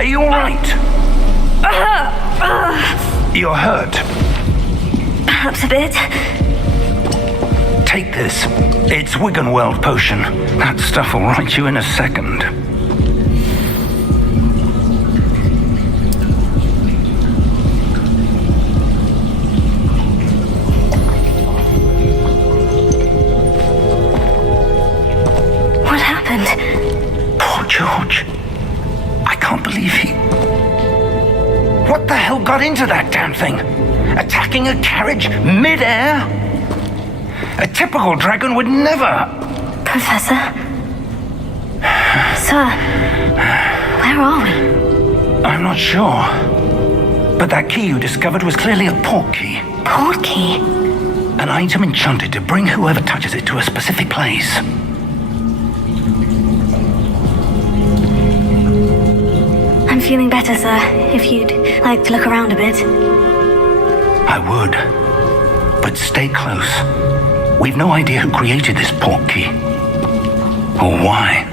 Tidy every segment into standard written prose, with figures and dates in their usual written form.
Are you all right? You're hurt. Perhaps a bit. Take this. It's Wiggenweld potion. That stuff will right you in a second. What happened? Poor George. I can't believe he... What the hell got into that damn thing? Attacking a carriage mid-air? A typical dragon would never... Professor? Sir, where are we? I'm not sure. But that key you discovered was clearly a port key. Port key? An item enchanted to bring whoever touches it to a specific place. I'm feeling better, sir. If you'd like to look around a bit. I would. But stay close. We've no idea who created this port key. Or why.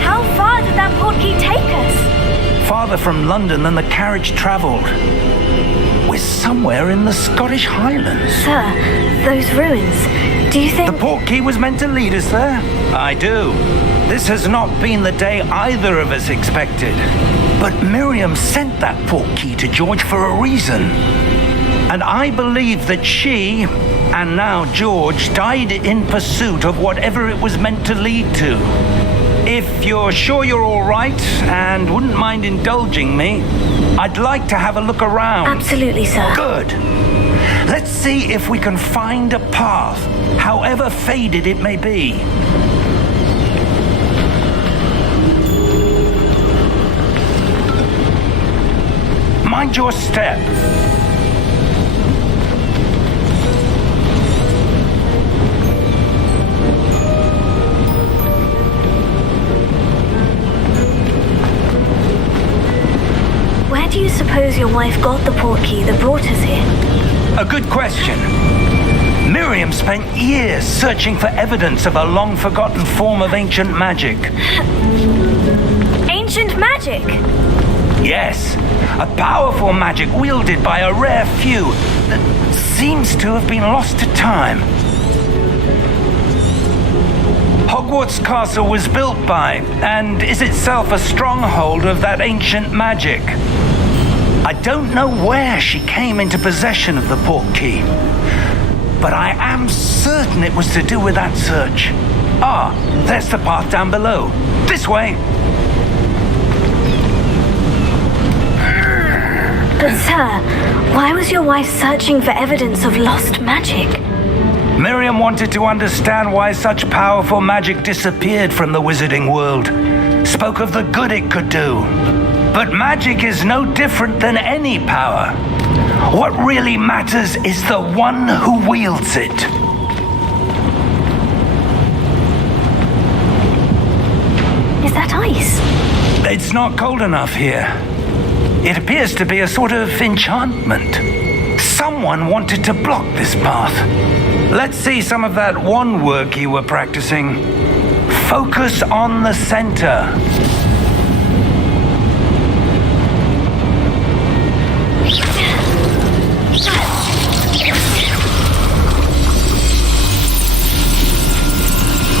How far did that port key take us? Farther from London than the carriage travelled. We're somewhere in the Scottish Highlands. Sir, those ruins, do you think... The port key was meant to lead us there? I do. This has not been the day either of us expected. But Miriam sent that port key to George for a reason. And I believe that she, and now George, died in pursuit of whatever it was meant to lead to. If you're sure you're all right and wouldn't mind indulging me, I'd like to have a look around. Absolutely, sir. Good. Let's see if we can find a path, however faded it may be. Mind your step. Where do you suppose your wife got the port key that brought us here? A good question. Miriam spent years searching for evidence of a long-forgotten form of ancient magic. Ancient magic? Yes, a powerful magic wielded by a rare few that seems to have been lost to time. Hogwarts Castle was built by, and is itself a stronghold of that ancient magic. I don't know where she came into possession of the port key, but I am certain it was to do with that search. Ah, there's the path down below. This way. But sir, why was your wife searching for evidence of lost magic? Miriam wanted to understand why such powerful magic disappeared from the wizarding world. Spoke of the good it could do. But magic is no different than any power. What really matters is the one who wields it. Is that ice? It's not cold enough here. It appears to be a sort of enchantment. Someone wanted to block this path. Let's see some of that wand work you were practicing. Focus on the center.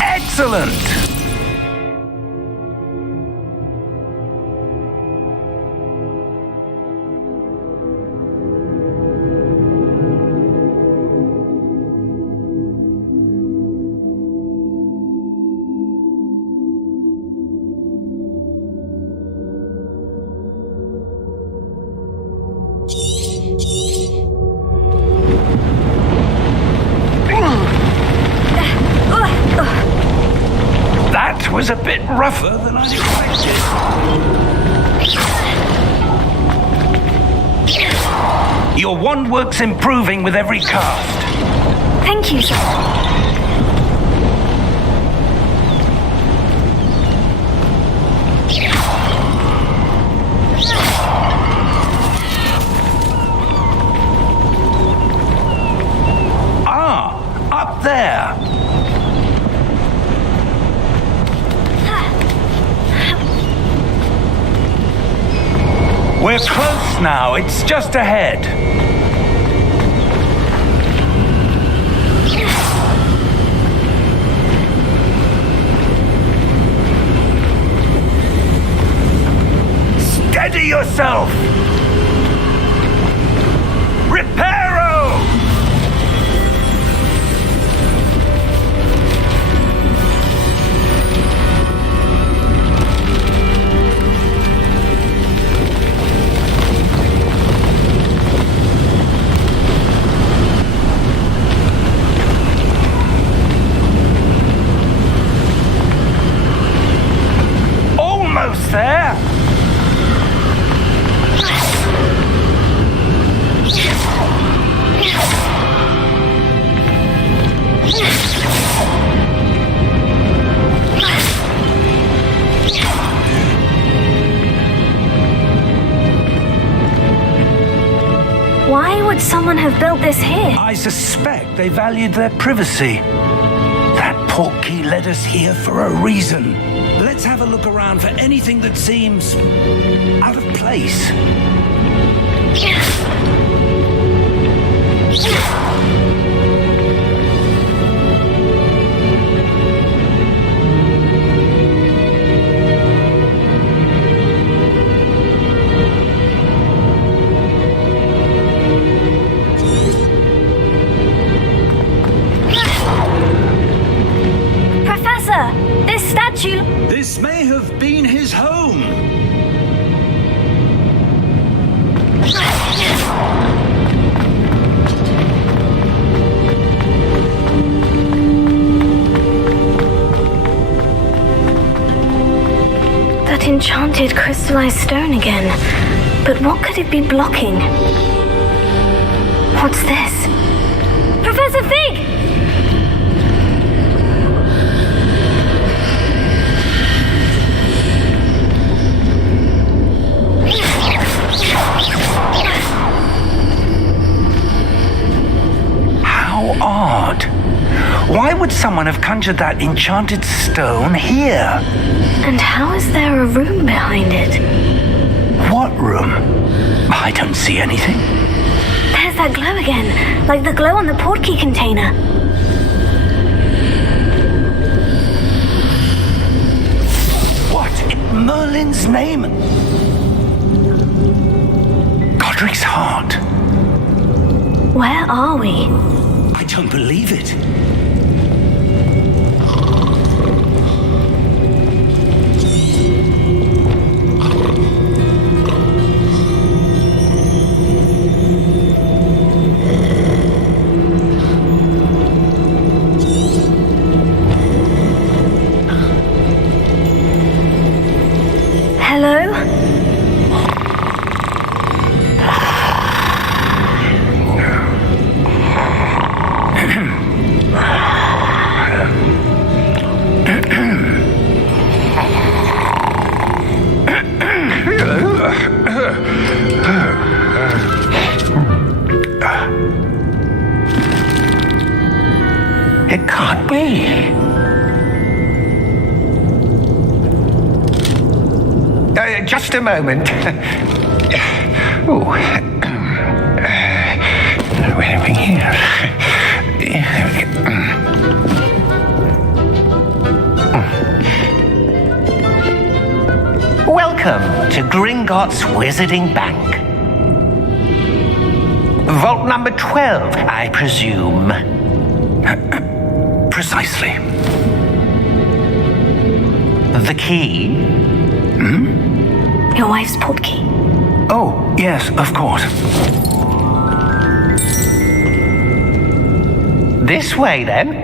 Excellent! That was a bit rougher than I expected. Your wand work's improving with every cast. Thank you, sir. now. It's just ahead. Steady yourself! Reparo! Almost there! Why would someone have built this here? I suspect they valued their privacy. That portkey led us here for a reason. Let's have a look around for anything that seems out of place. Professor, this statue... This may have been his home. That enchanted crystallized stone again. But what could it be blocking? What's this? Professor Fig! How odd. Why would someone have conjured that enchanted stone here? And how is there a room behind it? What room? I don't see anything. There's that glow again, like the glow on the portkey container. What in Merlin's name? Godric's heart. Where are we? I don't believe it. Hello? It can't be. Just a moment. Oh. Where are we here? Welcome to Gringotts Wizarding Bank. Vault number 12, I presume. Precisely. The key? Your wife's portkey. Oh, yes, of course. This way, then.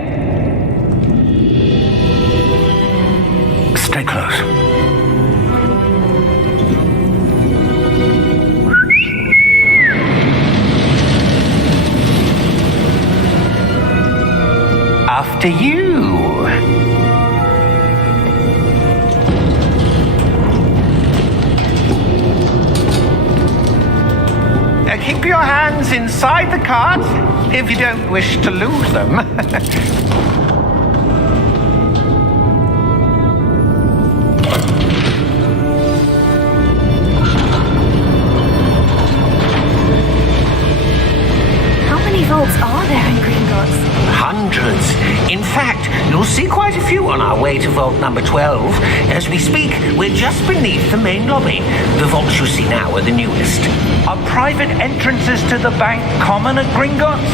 Stay close. After you. Keep your hands inside the cart if you don't wish to lose them. hundreds. In fact, you'll see quite a few on our way to vault number 12. As we speak, we're just beneath the main lobby. The vaults you see now are the newest. Are private entrances to the bank common at Gringotts?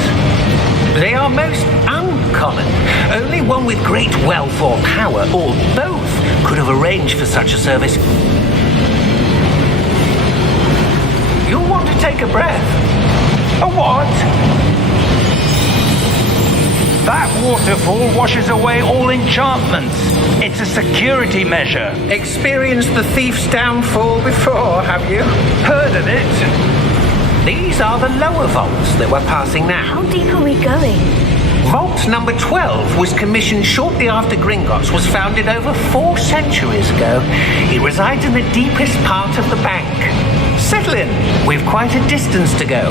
They are most uncommon. Only one with great wealth or power, or both, could have arranged for such a service. You'll want to take a breath. A what? That waterfall washes away all enchantments. It's a security measure. Experienced the thief's downfall before, have you? Heard of it? These are the lower vaults that we're passing now. How deep are we going? Vault number 12 was commissioned shortly after Gringotts was founded over 4 centuries ago. It resides in the deepest part of the bank. Settle in. We've quite a distance to go.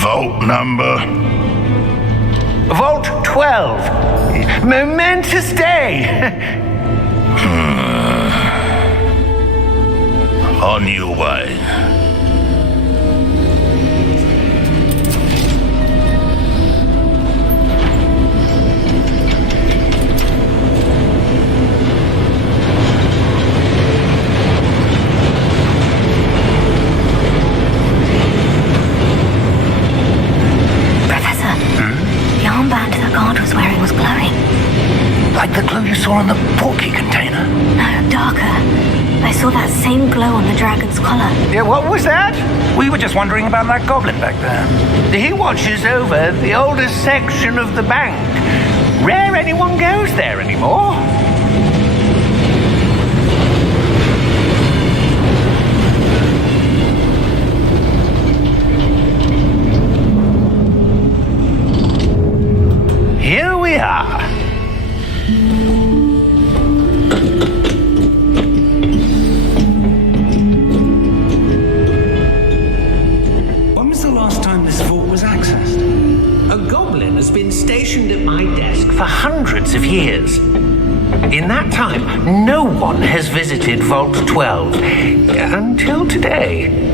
Vault number? Vault 12. Momentous day. On your way. Like the glow you saw on the portkey container? No, darker. I saw that same glow on the dragon's collar. Yeah, what was that? We were just wondering about that goblin back there. He watches over the oldest section of the bank. Rare anyone goes there anymore. Here we are. When was the last time this vault was accessed? A goblin has been stationed at my desk for hundreds of years. In that time, no one has visited Vault 12 until today.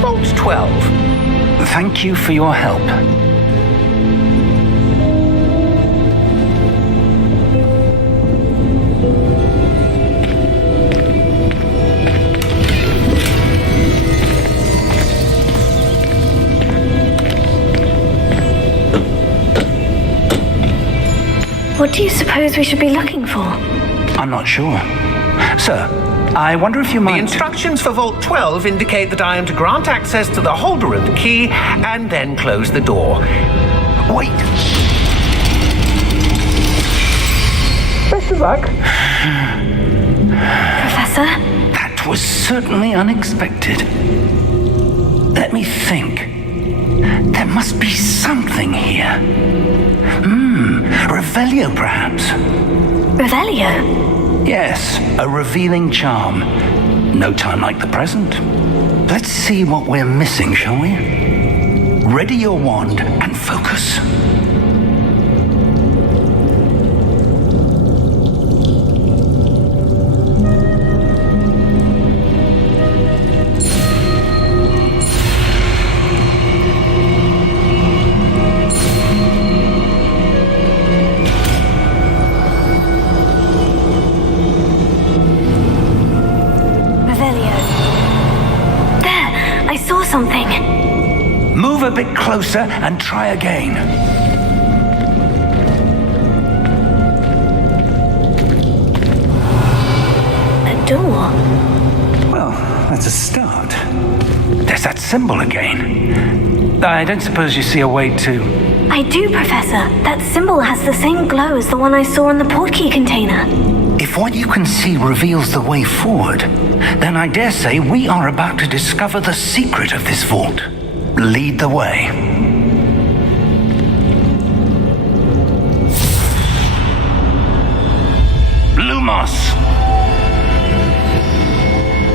Vault 12. Thank you for your help. What do you suppose we should be looking for? I'm not sure. Sir, I wonder if you The might... instructions for Vault 12 indicate that I am to grant access to the holder of the key and then close the door. Wait. Best of luck. Professor? That was certainly unexpected. Let me think. There must be something here. Revelio, perhaps. Revelio? Yes, a revealing charm. No time like the present. Let's see what we're missing, shall we? Ready your wand and focus. Something. Move a bit closer and try again. A door? Well, that's a start. There's that symbol again. I don't suppose you see a way to... I do, Professor. That symbol has the same glow as the one I saw in the portkey container. If If what you can see reveals the way forward, then I dare say we are about to discover the secret of this vault. Lead the way. Lumos!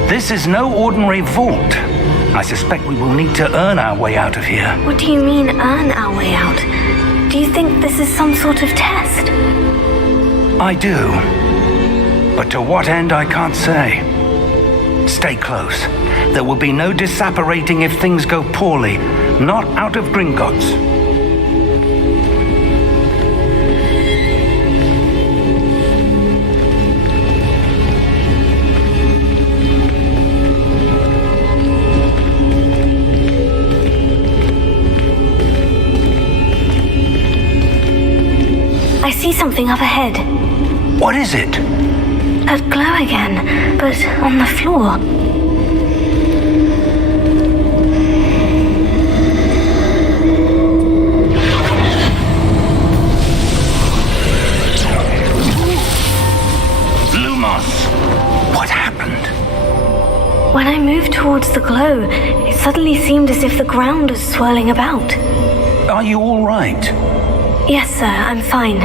This is no ordinary vault. I suspect we will need to earn our way out of here. What do you mean, earn our way out? Do you think this is some sort of test? I do. But to what end, I can't say. Stay close. There will be no disapparating if things go poorly. Not out of Gringotts. I see something up ahead. What is it? A glow again, but on the floor. Lumos! What happened? When I moved towards the glow, it suddenly seemed as if the ground was swirling about. Are you all right? Yes, sir, I'm fine.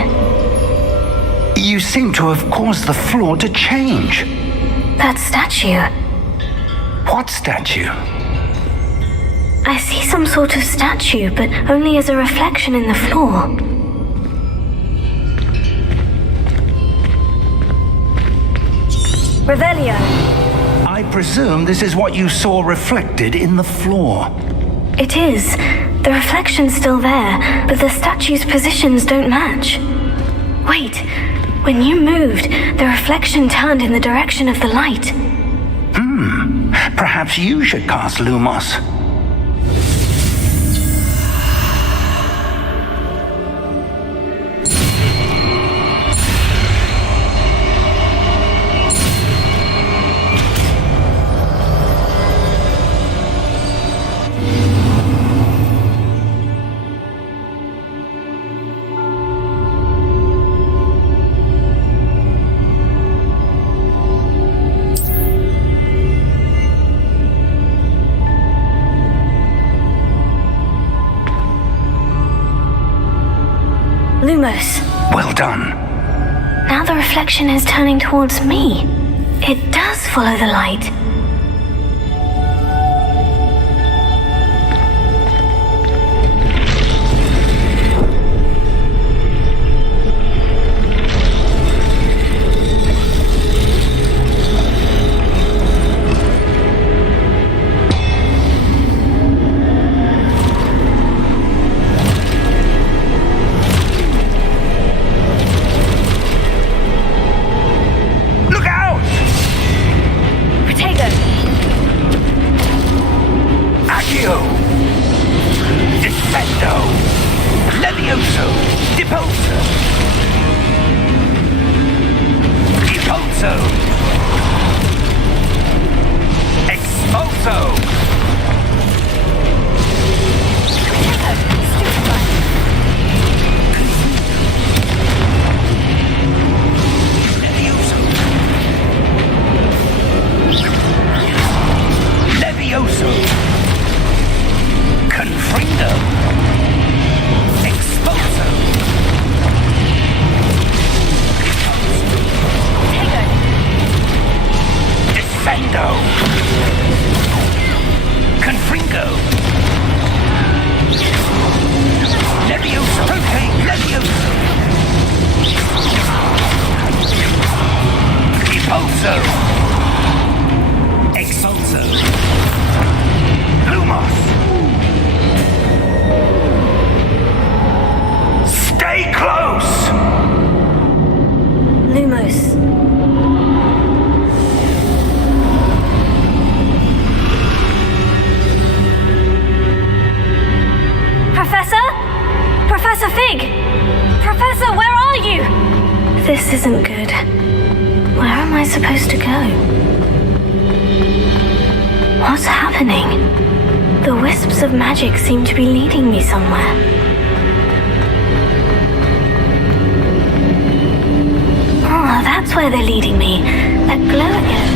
You seem to have caused the floor to change. That statue. What statue? I see some sort of statue, but only as a reflection in the floor. Revelio. I presume this is what you saw reflected in the floor. It is. The reflection's still there, but the statue's positions don't match. Wait, when you moved, the reflection turned in the direction of the light. Perhaps you should cast Lumos. Lumos. Well done. Now the reflection is turning towards me. It does follow the light. This isn't good. Where am I supposed to go? What's happening? The wisps of magic seem to be leading me somewhere. Oh, Ah, that's where they're leading me. That glow again.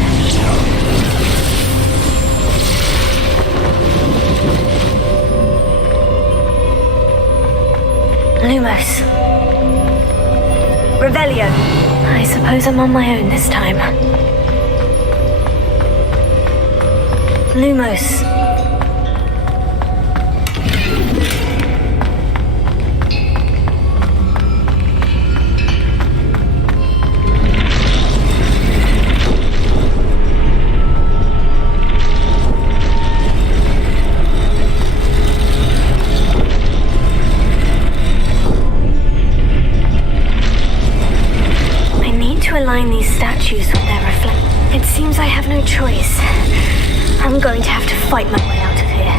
Lumos. Revelio. I suppose I'm on my own this time. Lumos. Align these statues with their reflection. It seems I have no choice. I'm going to have to fight my way out of here.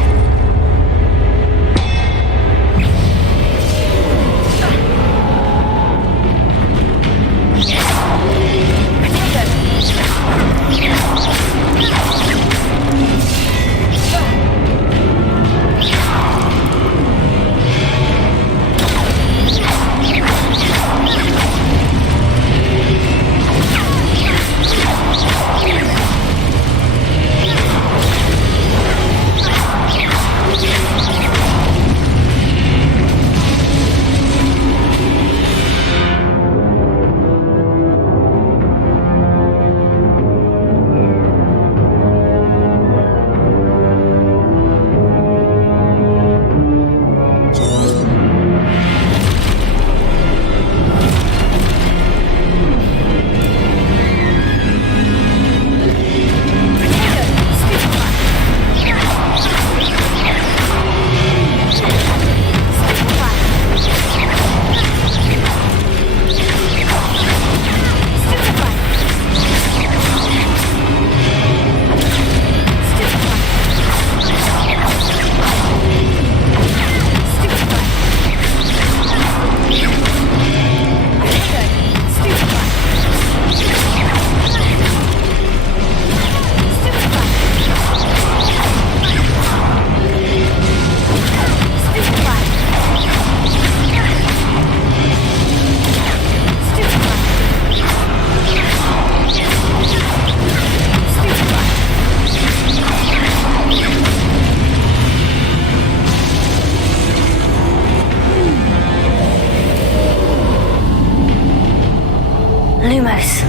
Lumos.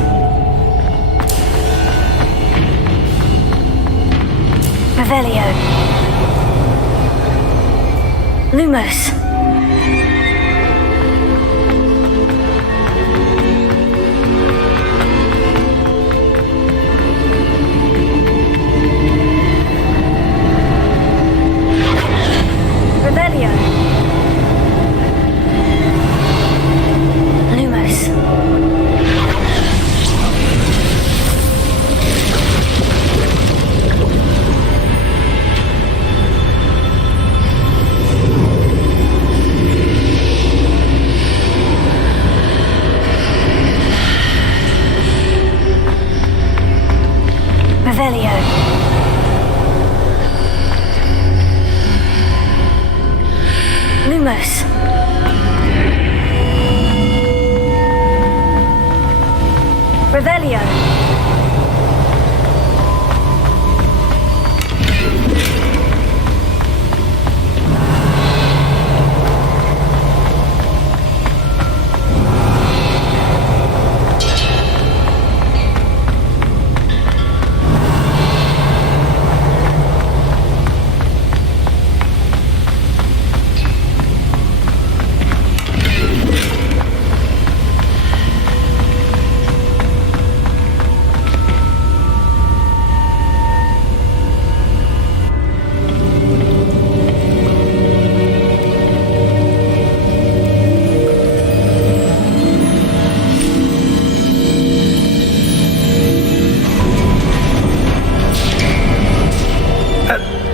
Revelio. Lumos. Revelio. Lumos. Revelio. Lumos. Revelio.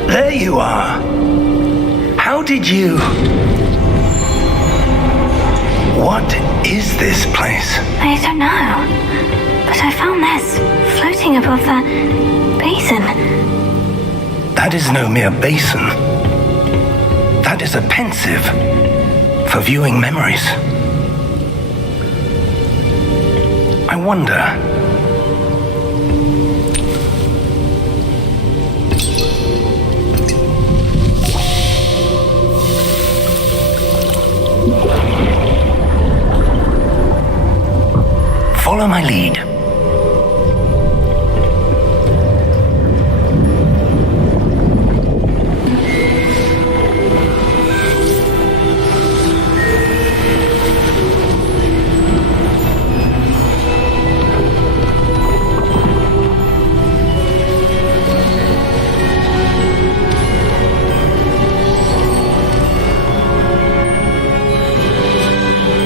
There you are. How did you... What is this place? I don't know. But I found this floating above that basin. That is no mere basin. That is a pensive for viewing memories. I wonder. Follow my lead.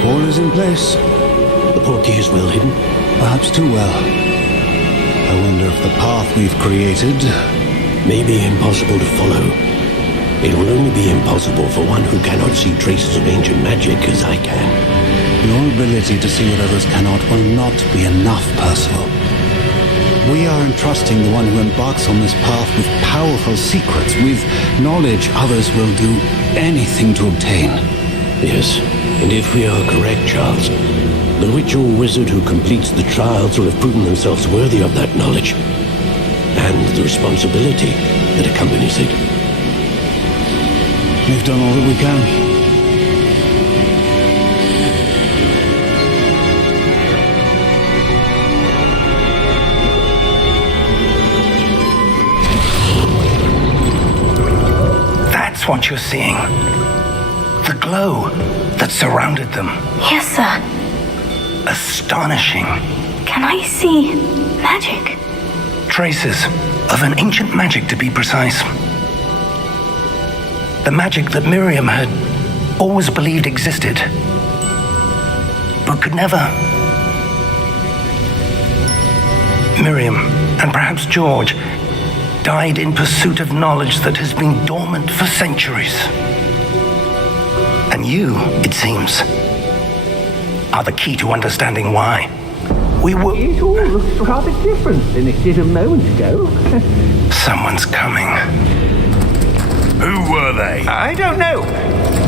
All is in place. The portkey is well hidden. Perhaps too well. I wonder if the path we've created May be impossible to follow. It will only be impossible for one who cannot see traces of ancient magic as I can. Your ability to see what others cannot will not be enough, Percival. We are entrusting the one who embarks on this path with powerful secrets, with knowledge others will do anything to obtain. Yes, and if we are correct, Charles, the witch or wizard who completes the trials will have proven themselves worthy of that knowledge, and the responsibility that accompanies it. We've done all that we can. That's what you're seeing. The glow that surrounded them. Yes, sir. Astonishing. Can I see magic? Traces of an ancient magic, to be precise. The magic that Miriam had always believed existed, but could never. Miriam, and perhaps George, died in pursuit of knowledge that has been dormant for centuries. And you, it seems, are the key to understanding why. We were... It all looks rather different than it did a moment ago. Someone's coming. Who were they? I don't know.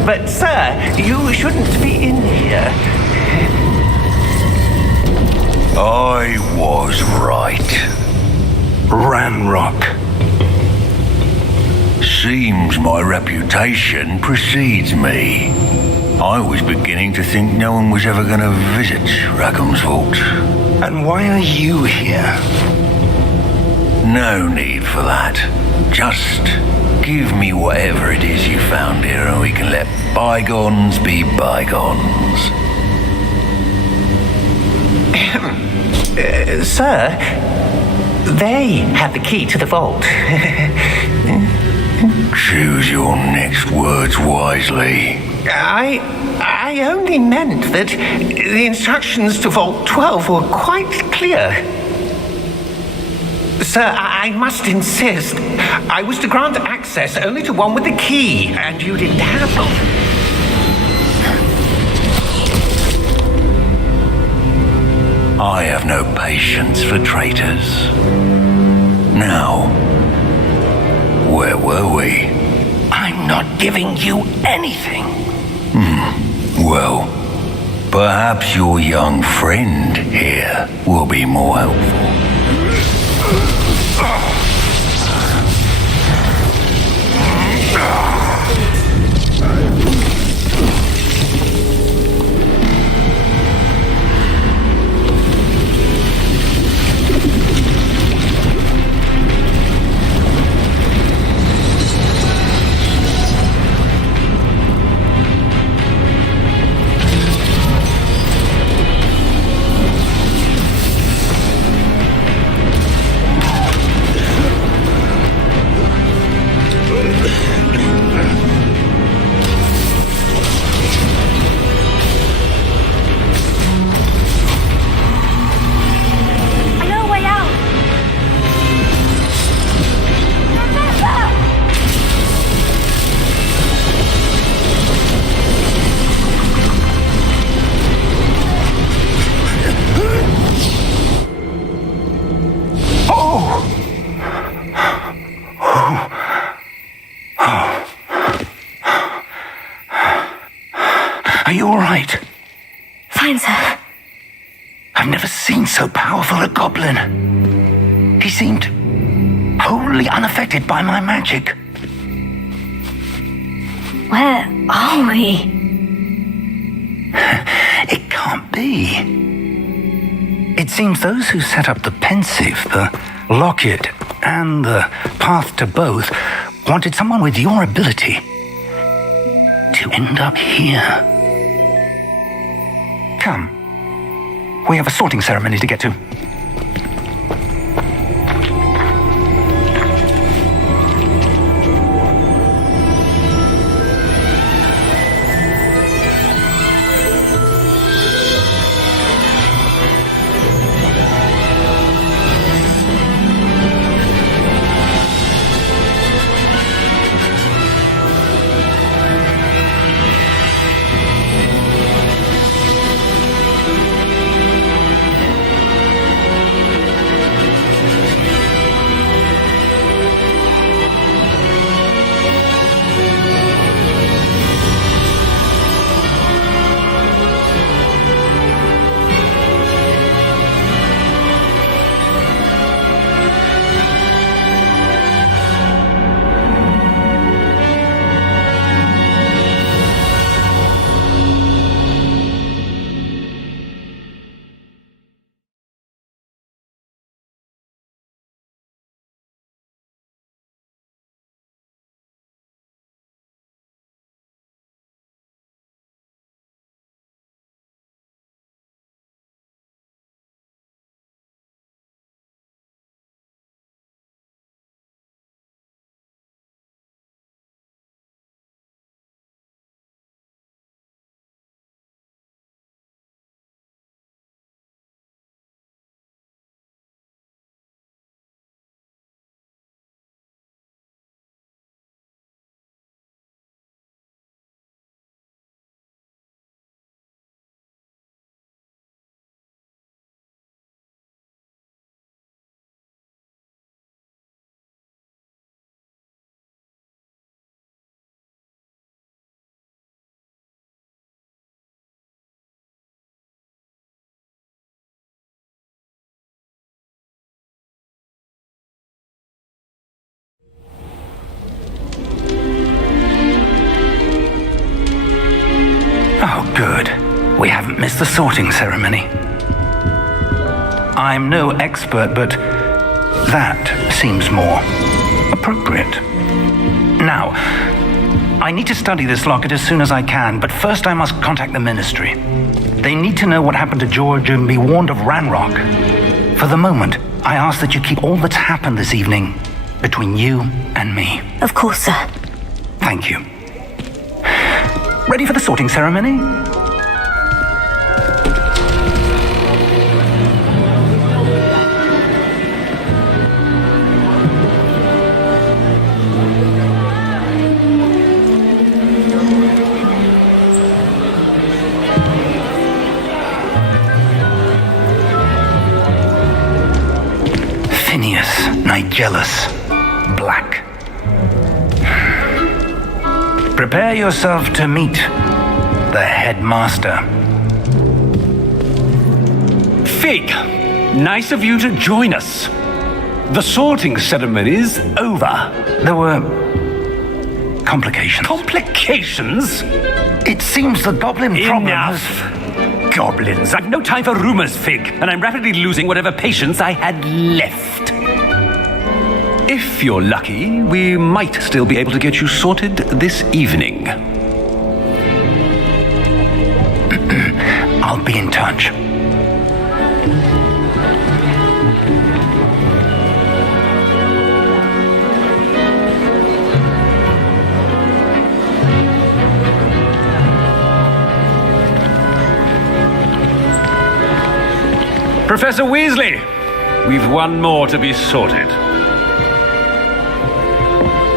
But, sir, you shouldn't be in here. I was right. Ranrock. Seems my reputation precedes me. I was beginning to think no one was ever going to visit Rackham's Vault. And why are you here? No need for that. Just give me whatever it is you found here and we can let bygones be bygones. Sir, they have the key to the vault. Choose your next words wisely. I only meant that the instructions to Vault 12 were quite clear. Sir, I must insist. I was to grant access only to one with the key, and you didn't have them. I have no patience for traitors. Now, where were we? I'm not giving you anything. Well, perhaps your young friend here will be more helpful. seemed wholly unaffected by my magic. Where are we? It can't be. It seems those who set up the pensive, the locket, and the path to both wanted someone with your ability to end up here. Come. We have a sorting ceremony to get to. Oh, good. We haven't missed the sorting ceremony. I'm no expert, but that seems more appropriate. Now, I need to study this locket as soon as I can, but first I must contact the Ministry. They need to know what happened to George and be warned of Ranrock. For the moment, I ask that you keep all that's happened this evening between you and me. Of course, sir. Thank you. Ready for the sorting ceremony? Phineas Nigellus Black. Prepare yourself to meet the headmaster. Fig, nice of you to join us. The sorting ceremony's over. There were complications. Complications? It seems the goblin problem Enough. Goblins. I've no time for rumors, Fig, and I'm rapidly losing whatever patience I had left. If you're lucky, we might still be able to get you sorted this evening. I'll be in touch. Professor Weasley, we've one more to be sorted.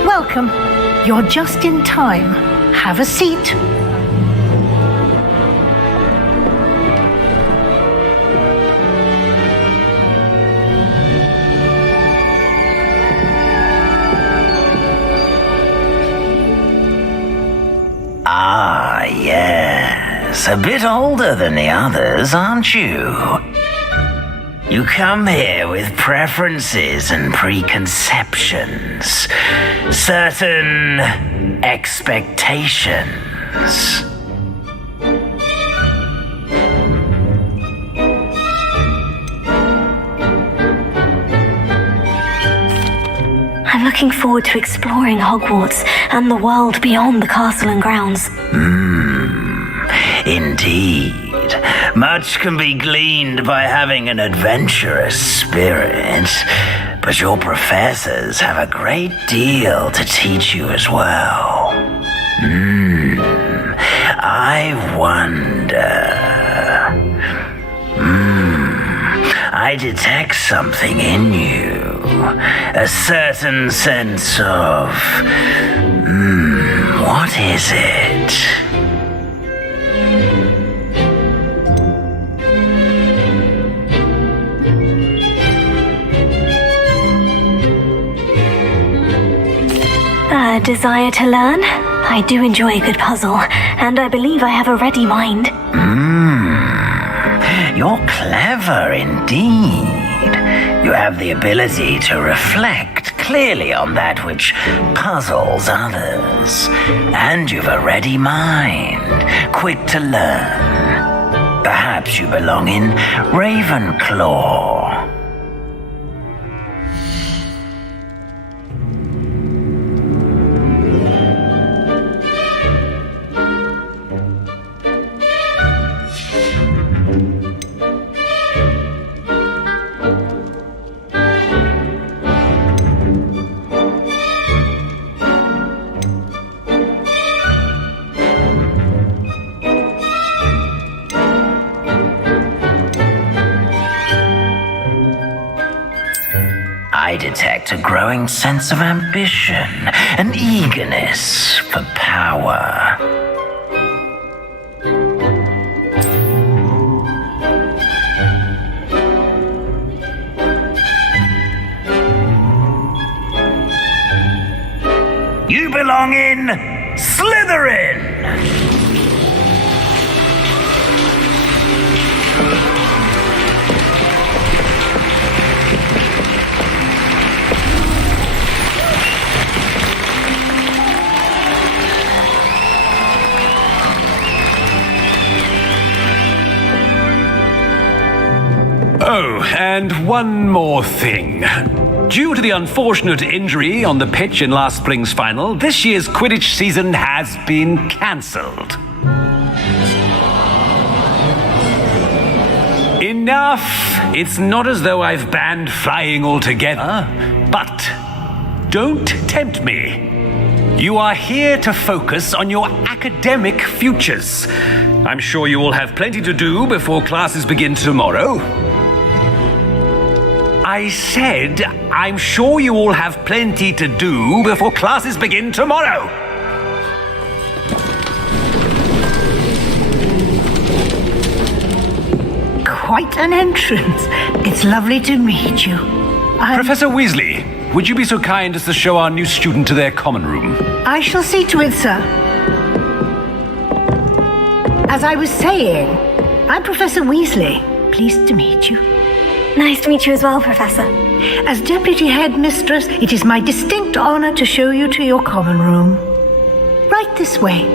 Welcome. You're just in time. Have a seat. Ah, yes. A bit older than the others, aren't you? You come here with preferences and preconceptions, certain expectations. I'm looking forward to exploring Hogwarts and the world beyond the castle and grounds. Indeed. Much can be gleaned by having an adventurous spirit, but your professors have a great deal to teach you as well. I wonder... I detect something in you. A certain sense of... what is it? A desire to learn? I do enjoy a good puzzle, and I believe I have a ready mind. You're clever indeed. You have the ability to reflect clearly on that which puzzles others. And you've a ready mind, quick to learn. Perhaps you belong in Ravenclaw. I detect a growing sense of ambition, an eagerness for power. You belong in Slytherin! Oh, and one more thing. Due to the unfortunate injury on the pitch in last spring's final, this year's Quidditch season has been cancelled. Enough! It's not as though I've banned flying altogether, but don't tempt me. You are here to focus on your academic futures. I'm sure you will have plenty to do before classes begin tomorrow. I said, I'm sure you all have plenty to do before classes begin tomorrow. Quite an entrance. It's lovely to meet you. Professor Weasley, would you be so kind as to show our new student to their common room? I shall see to it, sir. As I was saying, I'm Professor Weasley. Pleased to meet you. Nice to meet you as well, Professor. As Deputy Headmistress, it is my distinct honor to show you to your common room. Right this way.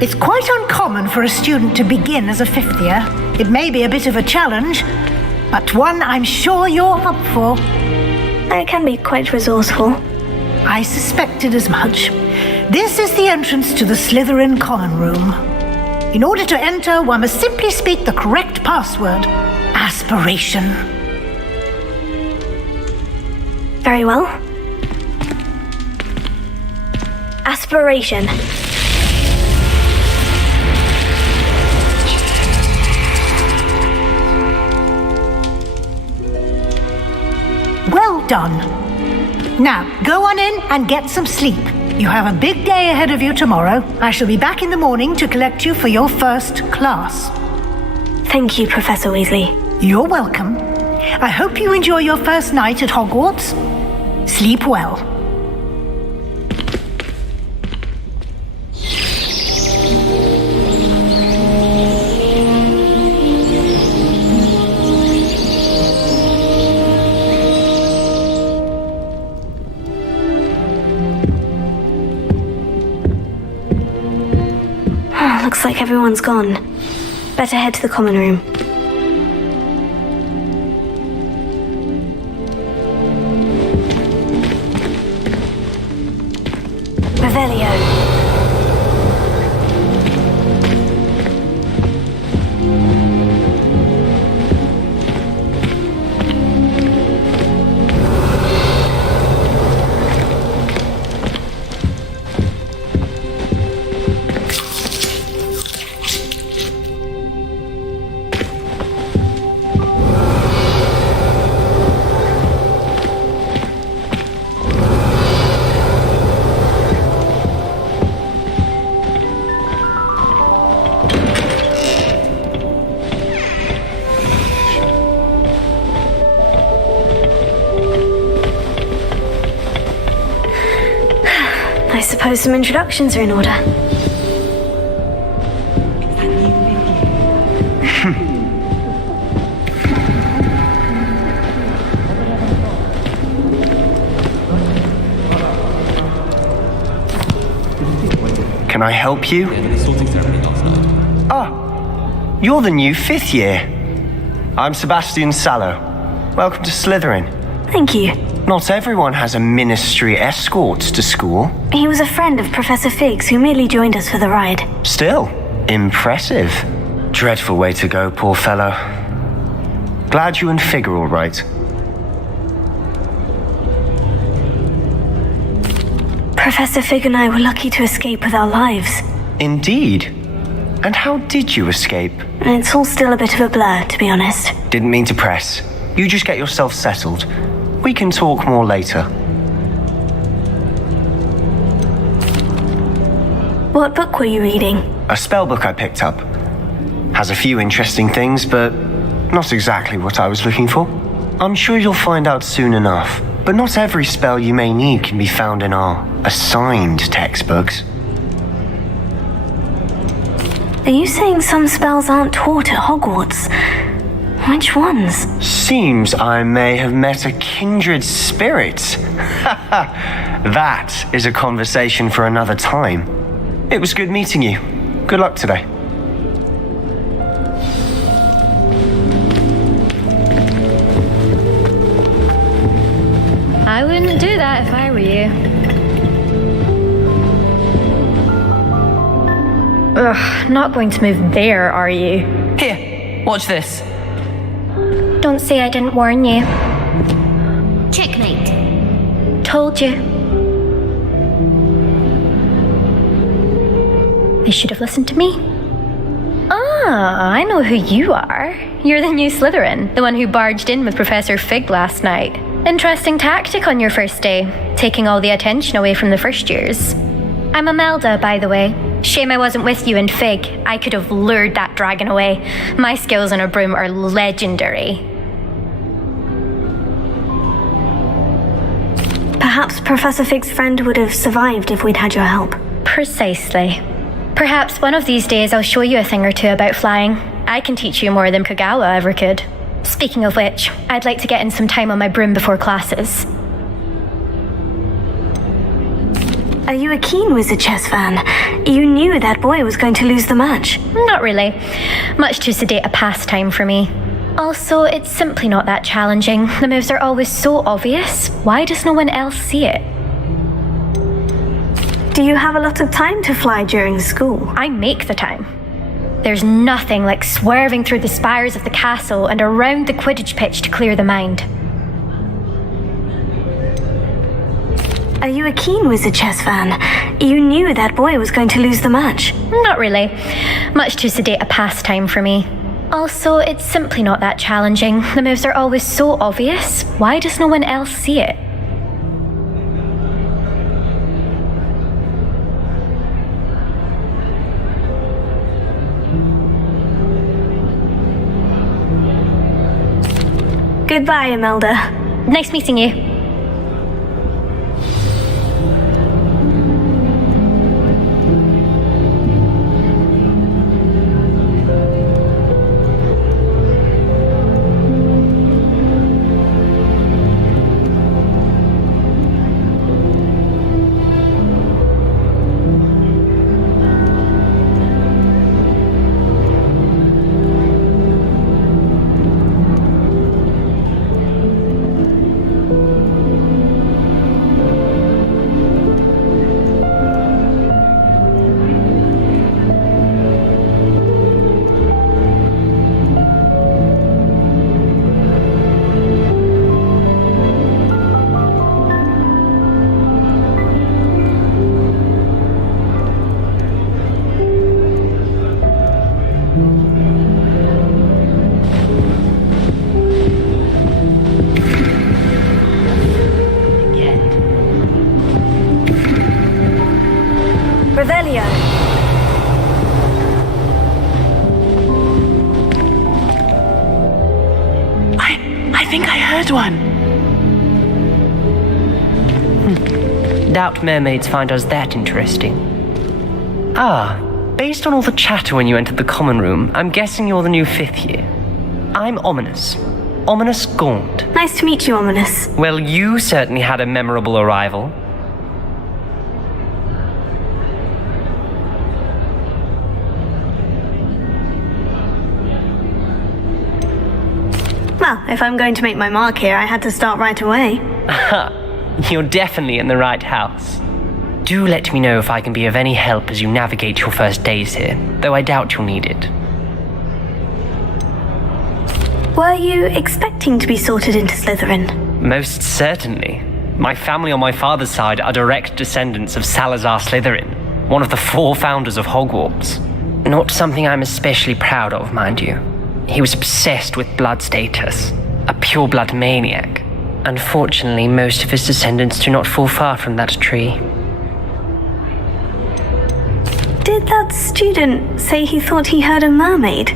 It's quite uncommon for a student to begin as a fifth year. It may be a bit of a challenge, but one I'm sure you're up for. I can be quite resourceful. I suspected as much. This is the entrance to the Slytherin common room. In order to enter, one must simply speak the correct password. Aspiration. Very well. Aspiration. Well done. Now, go on in and get some sleep. You have a big day ahead of you tomorrow. I shall be back in the morning to collect you for your first class. Thank you, Professor Weasley. You're welcome. I hope you enjoy your first night at Hogwarts. Sleep well. Looks like everyone's gone. Better head to the common room. Revelio. I suppose some introductions are in order. Can I help you? Oh, you're the new 5th year. I'm Sebastian Sallow. Welcome to Slytherin. Thank you. Not everyone has a ministry escort to school. He was a friend of Professor Fig's who merely joined us for the ride. Still, impressive. Dreadful way to go, poor fellow. Glad you and Fig are all right. Professor Fig and I were lucky to escape with our lives. Indeed. And how did you escape? It's all still a bit of a blur, to be honest. Didn't mean to press. You just get yourself settled. We can talk more later. What book were you reading? A spell book I picked up. Has a few interesting things, but not exactly what I was looking for. I'm sure you'll find out soon enough. But not every spell you may need can be found in our assigned textbooks. Are you saying some spells aren't taught at Hogwarts? Which ones? Seems I may have met a kindred spirit. That is a conversation for another time. It was good meeting you. Good luck today. I wouldn't do that if I were you. Ugh, not going to move there, are you? Here, watch this. Don't say I didn't warn you. Checkmate. Told you. They should have listened to me. Ah, I know who you are. You're the new Slytherin, the one who barged in with Professor Fig last night. Interesting tactic on your first day, taking all the attention away from the first years. I'm Imelda, by the way. Shame I wasn't with you and Fig. I could have lured that dragon away. My skills on a broom are legendary. Perhaps Professor Fig's friend would have survived if we'd had your help. Precisely. Perhaps one of these days I'll show you a thing or two about flying. I can teach you more than Kagawa ever could. Speaking of which, I'd like to get in some time on my broom before classes. Are you a keen Wizard chess fan? You knew that boy was going to lose the match. Not really. Much too sedate a pastime for me. Also, it's simply not that challenging. The moves are always so obvious. Why does no one else see it? Do you have a lot of time to fly during school? I make the time. There's nothing like swerving through the spires of the castle and around the Quidditch pitch to clear the mind. Are you a keen Wizard chess fan? You knew that boy was going to lose the match. Not really. Much too sedate a pastime for me. Also, it's simply not that challenging. The moves are always so obvious. Why does no one else see it? Goodbye, Imelda. Nice meeting you. Revelio. I think I heard one. Doubt mermaids find us that interesting. Based on all the chatter when you entered the common room, I'm guessing you're the new 5th year. I'm Ominous. Ominous Gaunt. Nice to meet you, Ominous. Well, you certainly had a memorable arrival. Well, if I'm going to make my mark here, I had to start right away. You're definitely in the right house. Do let me know if I can be of any help as you navigate your first days here, though I doubt you'll need it. Were you expecting to be sorted into Slytherin? Most certainly. My family on my father's side are direct descendants of Salazar Slytherin, one of the 4 founders of Hogwarts. Not something I'm especially proud of, mind you. He was obsessed with blood status, a pure-blood maniac. Unfortunately, most of his descendants do not fall far from that tree. Did that student say he thought he heard a mermaid?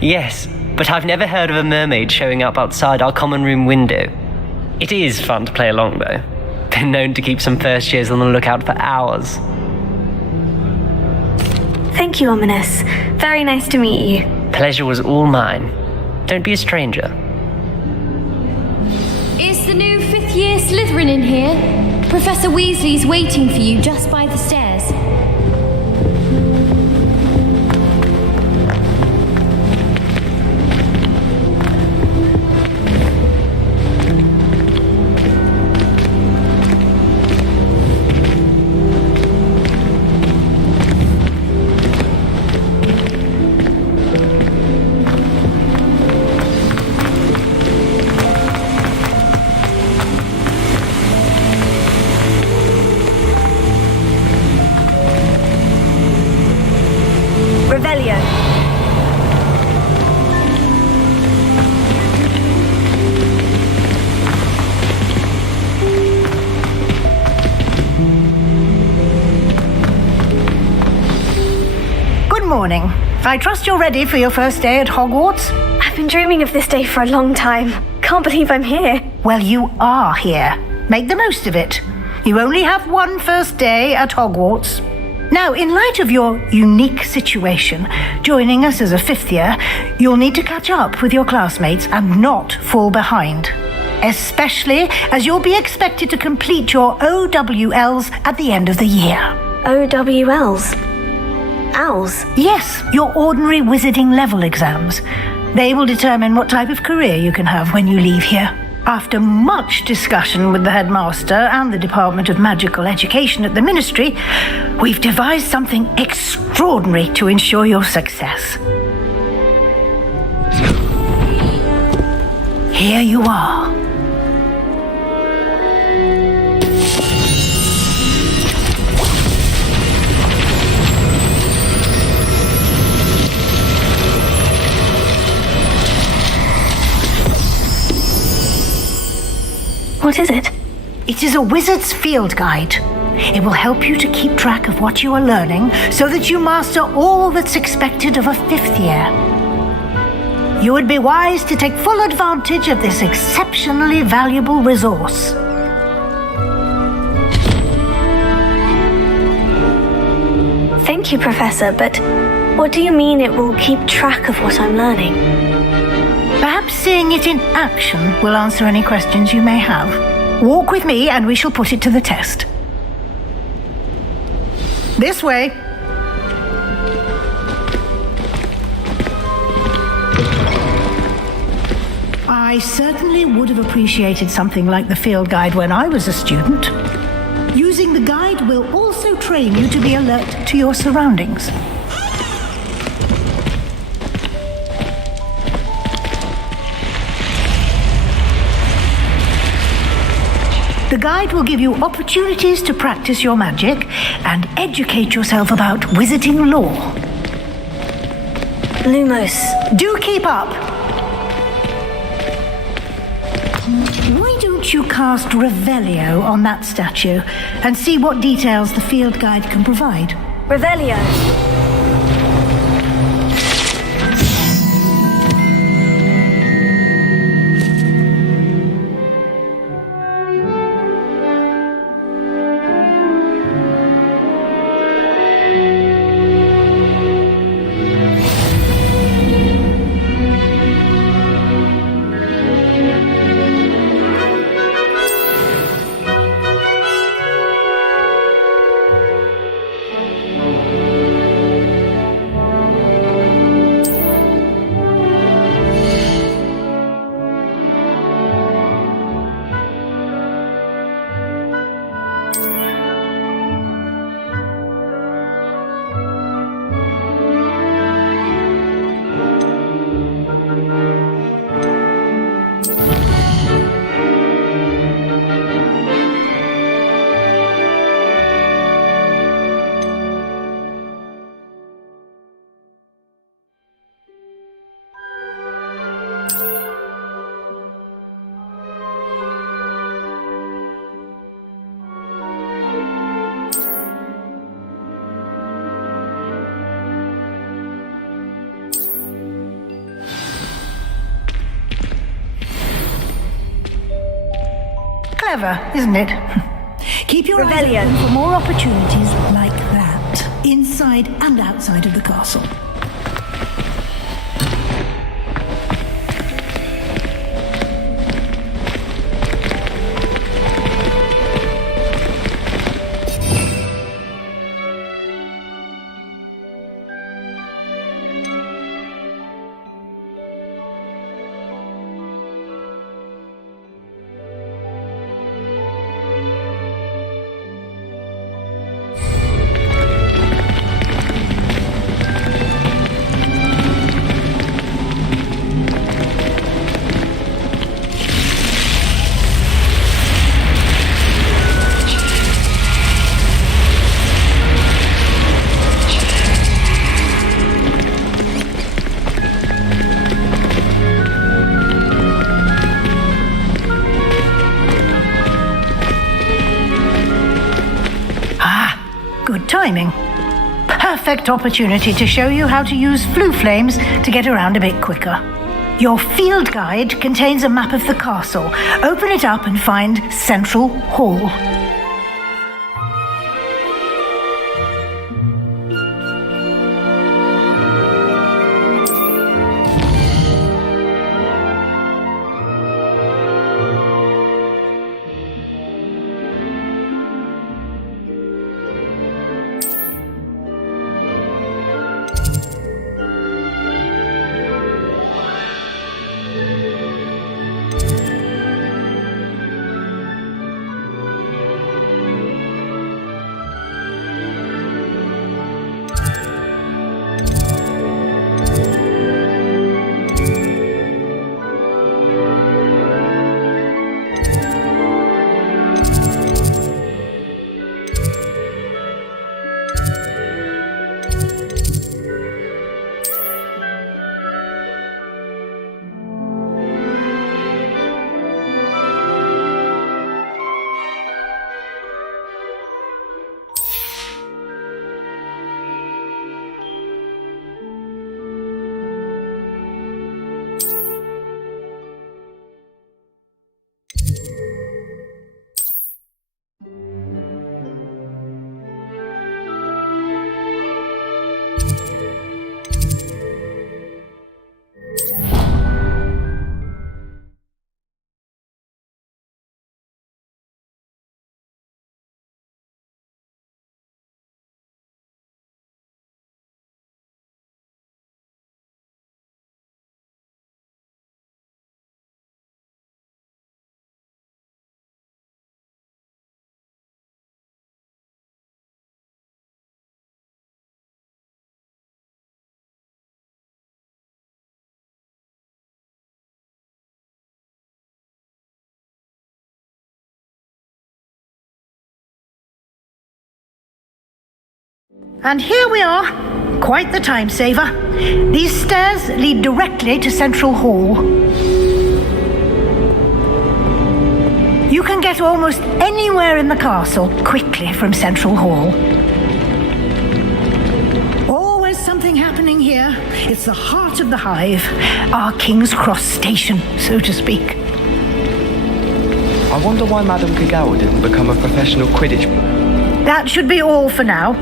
Yes, but I've never heard of a mermaid showing up outside our common room window. It is fun to play along, though. Been known to keep some first years on the lookout for hours. Thank you, Ominous. Very nice to meet you. Pleasure was all mine. Don't be a stranger. Is the new 5th year Slytherin in here? Professor Weasley's waiting for you just by the stairs. Revelio. Good morning. I trust you're ready for your first day at Hogwarts? I've been dreaming of this day for a long time. Can't believe I'm here. Well, you are here. Make the most of it. You only have one first day at Hogwarts. Now, in light of your unique situation, joining us as a 5th year, you'll need to catch up with your classmates and not fall behind. Especially as you'll be expected to complete your OWLs at the end of the year. OWLs? Owls? Yes, your ordinary wizarding level exams. They will determine what type of career you can have when you leave here. After much discussion with the headmaster and the Department of Magical Education at the Ministry, we've devised something extraordinary to ensure your success. Here you are. What is it? It is a wizard's field guide. It will help you to keep track of what you are learning so that you master all that's expected of a 5th year. You would be wise to take full advantage of this exceptionally valuable resource. Thank you, Professor, but what do you mean it will keep track of what I'm learning? Perhaps seeing it in action will answer any questions you may have. Walk with me and we shall put it to the test. This way. I certainly would have appreciated something like the field guide when I was a student. Using the guide will also train you to be alert to your surroundings. The guide will give you opportunities to practice your magic and educate yourself about wizarding lore. Lumos. Do keep up. Why don't you cast Revelio on that statue and see what details the field guide can provide? Revelio. Clever, isn't it? Keep your eyes open for more opportunities like that, inside and outside of the castle. Good timing. Perfect opportunity to show you how to use flue flames to get around a bit quicker. Your field guide contains a map of the castle. Open it up and find Central Hall. And here we are, Quite the time saver. These stairs lead directly to Central Hall. You can get almost anywhere in the castle quickly from Central Hall. Always something happening here. It's the heart of the Hive, our King's Cross station, so to speak. I wonder why Madame Kagawa didn't become a professional Quidditch. That should be all for now.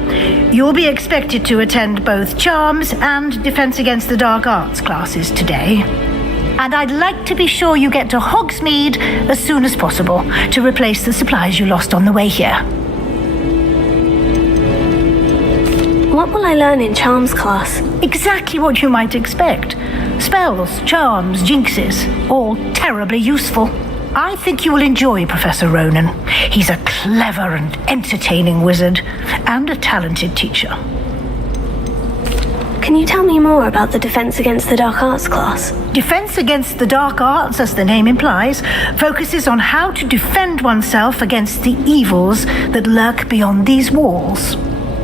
You'll be expected to attend both Charms and Defense Against the Dark Arts classes today. And I'd like to be sure you get to Hogsmeade as soon as possible to replace the supplies you lost on the way here. What will I learn in Charms class? Exactly what you might expect. Spells, charms, jinxes, all terribly useful. I think you will enjoy Professor Ronan. He's a clever and entertaining wizard, and a talented teacher. Can you tell me more about the Defense Against the Dark Arts class? Defense Against the Dark Arts, as the name implies, focuses on how to defend oneself against the evils that lurk beyond these walls.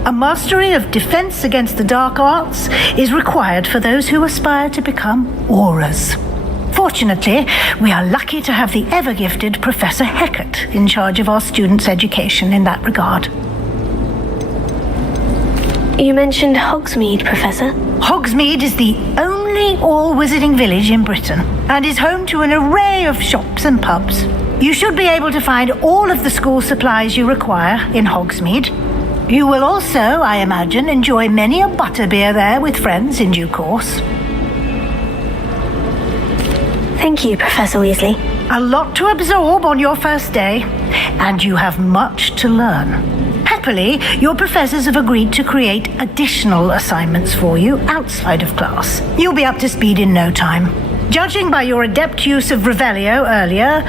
A mastery of Defense Against the Dark Arts is required for those who aspire to become auras. Fortunately, we are lucky to have the ever-gifted Professor Hecat in charge of our students' education in that regard. You mentioned Hogsmeade, Professor. Hogsmeade is the only all-wizarding village in Britain and is home to an array of shops and pubs. You should be able to find all of the school supplies you require in Hogsmeade. You will also, I imagine, enjoy many a butterbeer there with friends in due course. Thank you, Professor Weasley. A lot to absorb on your first day, and you have much to learn. Happily, your professors have agreed to create additional assignments for you outside of class. You'll be up to speed in no time. Judging by your adept use of Revelio earlier,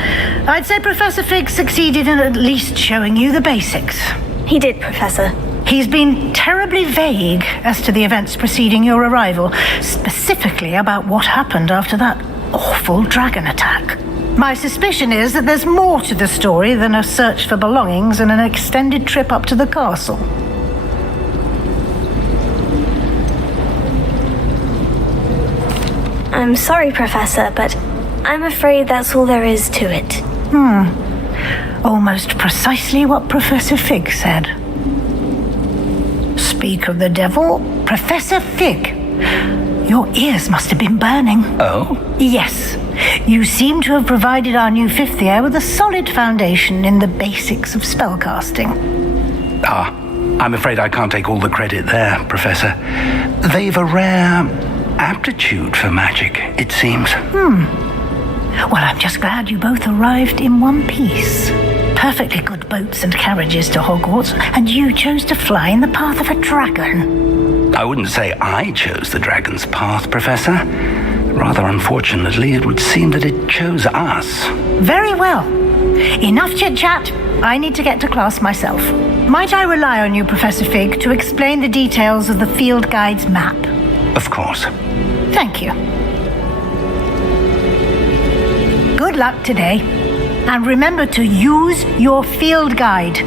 I'd say Professor Fig succeeded in at least showing you the basics. He did, Professor. He's been terribly vague as to the events preceding your arrival, specifically about what happened after that awful dragon attack. My suspicion is that there's more to the story than a search for belongings and an extended trip up to the castle. I'm sorry, Professor, but I'm afraid that's all there is to it. Almost precisely what Professor Fig said. Speak of the devil, Professor Fig. Your ears must have been burning. Oh? Yes. You seem to have provided our new fifth year with a solid foundation in the basics of spellcasting. I'm afraid I can't take all the credit there, Professor. They've a rare aptitude for magic, it seems. Well, I'm just glad you both arrived in one piece. Perfectly good boats and carriages to Hogwarts, and you chose to fly in the path of a dragon. I wouldn't say I chose the dragon's path, Professor. Rather unfortunately, it would seem that it chose us. Very well. Enough chit-chat. I need to get to class myself. Might I rely on you, Professor Fig, to explain the details of the field guide's map? Of course. Thank you. Good luck today. And remember to use your field guide.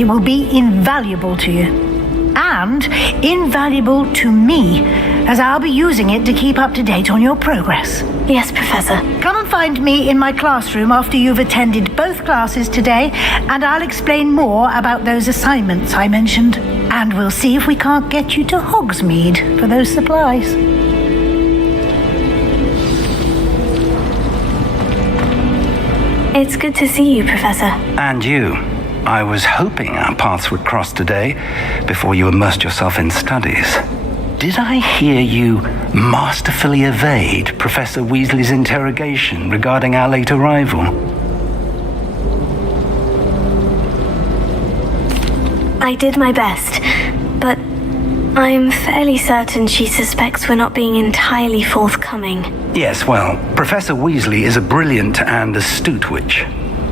It will be invaluable to you. And invaluable to me, as I'll be using it to keep up to date on your progress. Yes, Professor. Come and find me in my classroom after you've attended both classes today, and I'll explain more about those assignments I mentioned. And we'll see if we can't get you to Hogsmeade for those supplies. It's good to see you, Professor. And you. I was hoping our paths would cross today before you immersed yourself in studies. Did I hear you masterfully evade Professor Weasley's interrogation regarding our late arrival? I did my best, but I'm fairly certain she suspects we're not being entirely forthcoming. Yes, well, Professor Weasley is a brilliant and astute witch.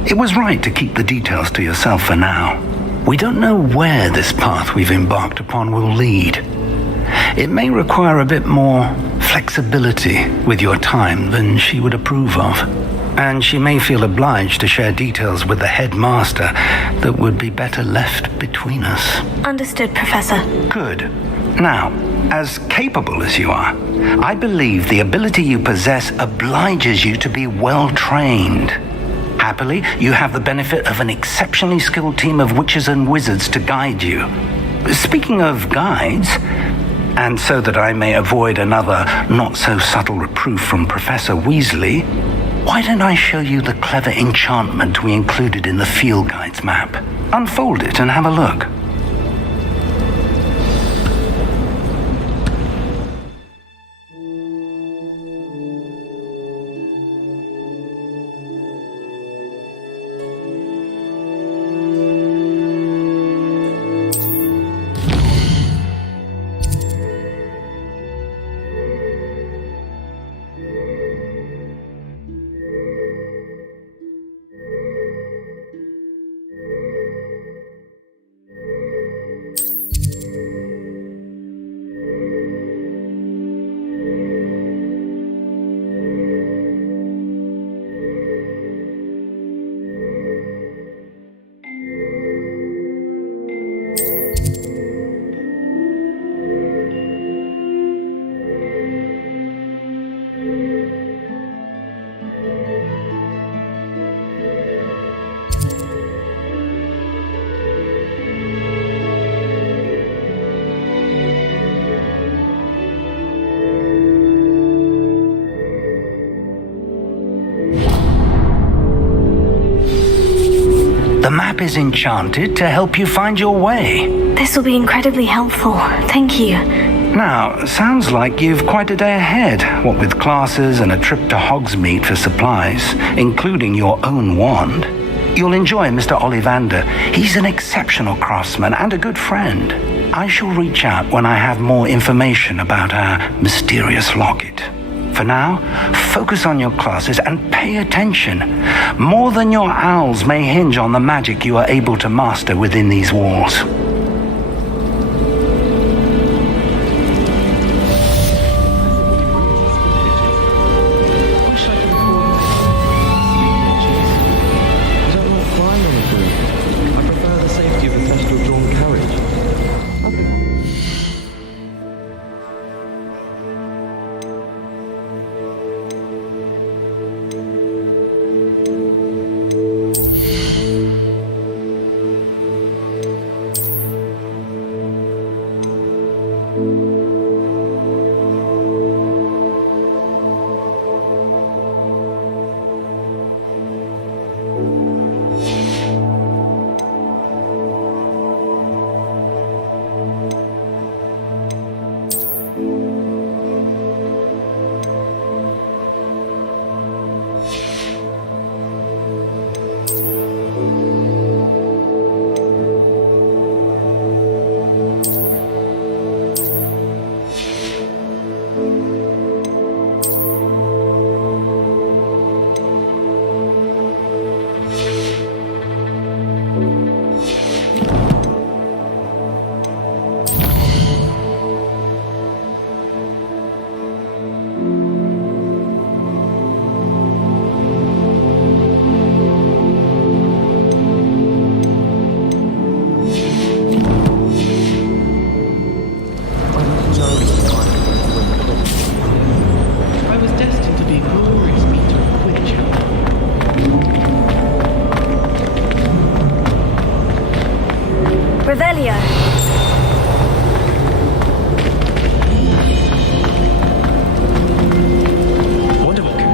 It was right to keep the details to yourself for now. We don't know where this path we've embarked upon will lead. It may require a bit more flexibility with your time than she would approve of. And she may feel obliged to share details with the headmaster that would be better left between us. Understood, Professor. Good. Now, As capable as you are, I believe the ability you possess obliges you to be well trained. Happily, you have the benefit of an exceptionally skilled team of witches and wizards to guide you. Speaking of guides, and so that I may avoid another not-so-subtle reproof from Professor Weasley, why don't I show you the clever enchantment we included in the field guide's map? Unfold it and have a look. The map is enchanted to help you find your way. This will be incredibly helpful. Thank you. Now, sounds like you've quite a day ahead, what with classes and a trip to Hogsmeade for supplies, including your own wand. You'll enjoy Mr. Ollivander. He's an exceptional craftsman and a good friend. I shall reach out when I have more information about our mysterious locket. For now, focus on your classes and pay attention. More than your owls may hinge on the magic you are able to master within these walls.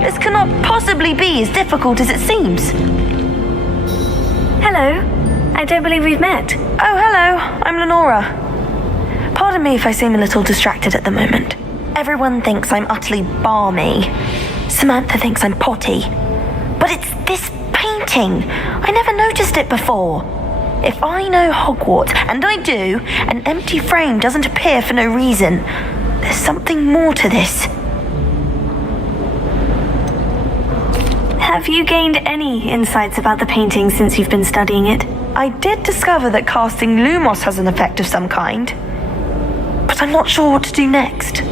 This cannot possibly be as difficult as it seems. Hello. I don't believe we've met. Oh, hello. I'm Lenora. Pardon me if I seem a little distracted at the moment. Everyone thinks I'm utterly balmy. Samantha thinks I'm potty. But it's this painting. I never noticed it before. If I know Hogwarts, and I do, an empty frame doesn't appear for no reason. There's something more to this. Have you gained any insights about the painting since you've been studying it? I did discover that casting Lumos has an effect of some kind. But I'm not sure what to do next.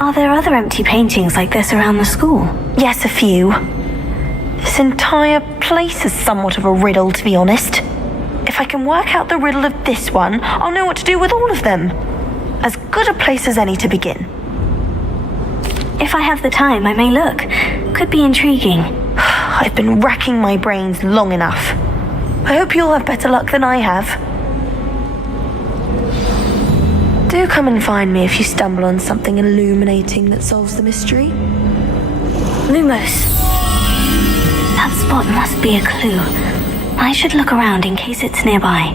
Are there other empty paintings like this around the school? Yes, a few. This entire place is somewhat of a riddle, to be honest. If If I can work out the riddle of this one, I'll know what to do with all of them. As good a place as any to begin. If I have the time, I may look. Could be intriguing. I've been racking my brains long enough. I hope you'll have better luck than I have. Do come and find me if you stumble on something illuminating that solves the mystery. Lumos. That spot must be a clue. I should look around in case it's nearby.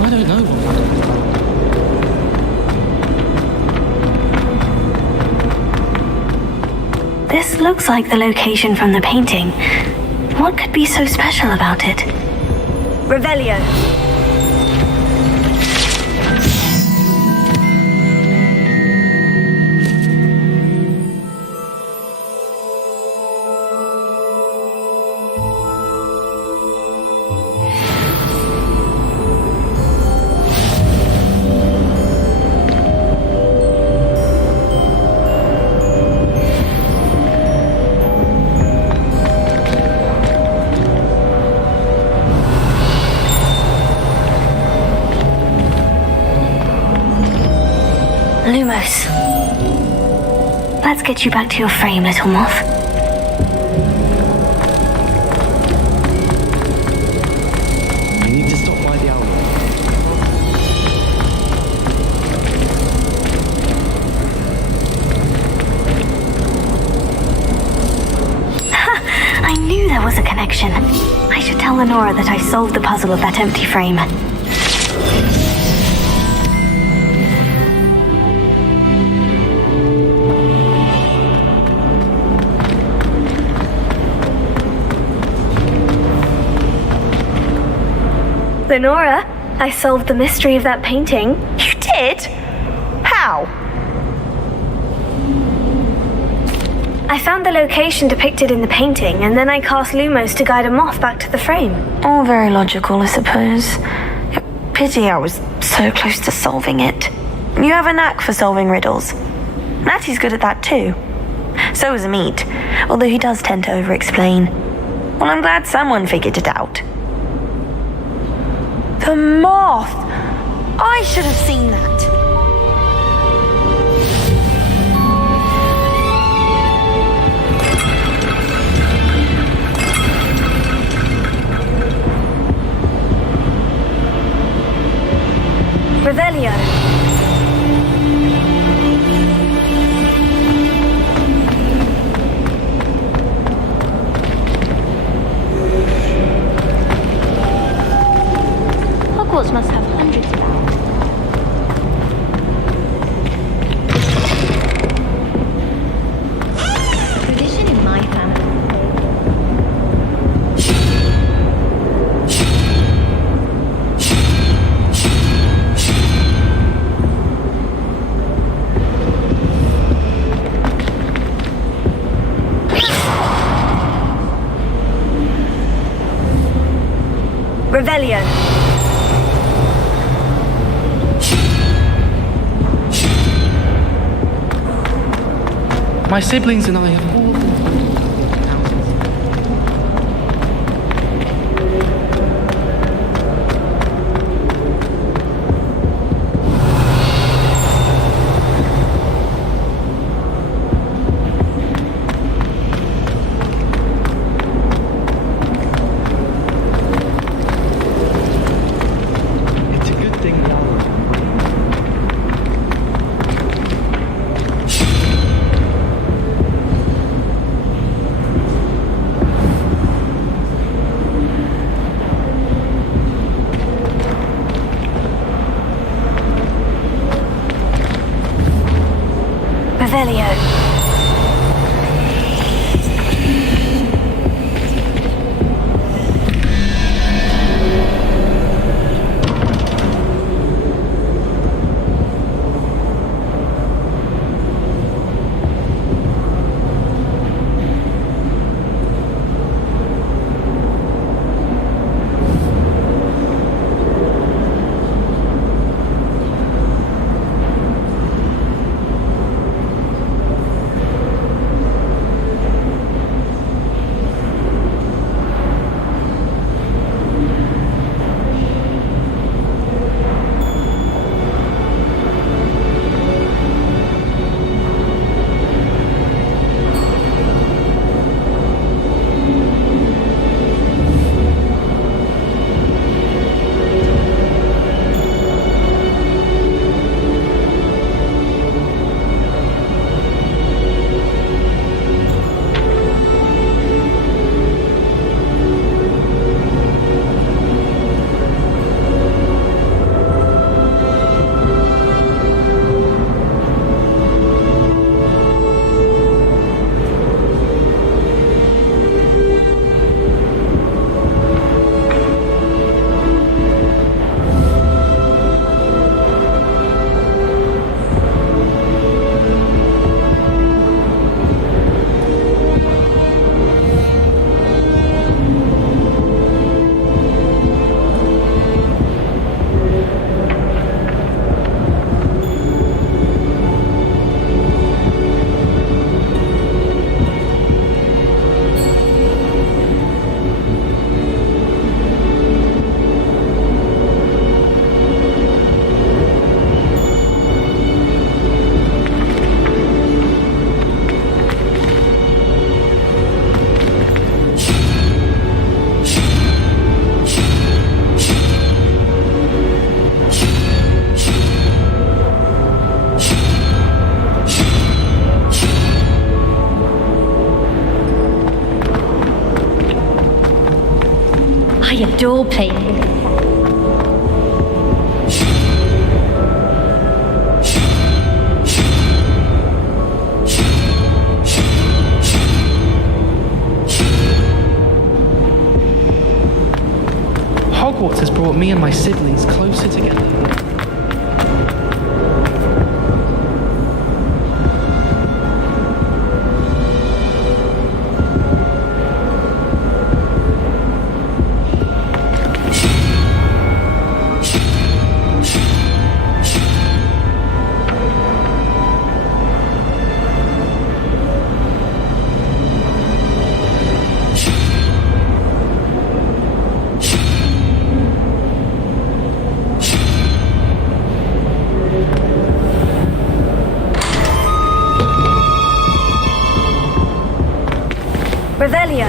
I don't know. This looks like the location from the painting. What could be so special about it? Revelio. Lumos. Let's get you back to your frame, little moth. You need to stop by the owl. I knew there was a connection. I should tell Lenora that I solved the puzzle of that empty frame. Lenora, I solved the mystery of that painting. You did? How? I found the location depicted in the painting, and then I cast Lumos to guide a moth back to the frame. All very logical, I suppose. Pity I was so close to solving it. You have a knack for solving riddles. Natty's good at that too. So is Amit, although he does tend to over-explain. Well, I'm glad someone figured it out. The moth! I should have seen that. Revelio. Hogwarts must have hundreds of owls. Tradition in my family. Revelio. My siblings and I have all... It's a good thing now. Revelio. adore playing with them. Hogwarts has brought me and my siblings closer together. Revelio.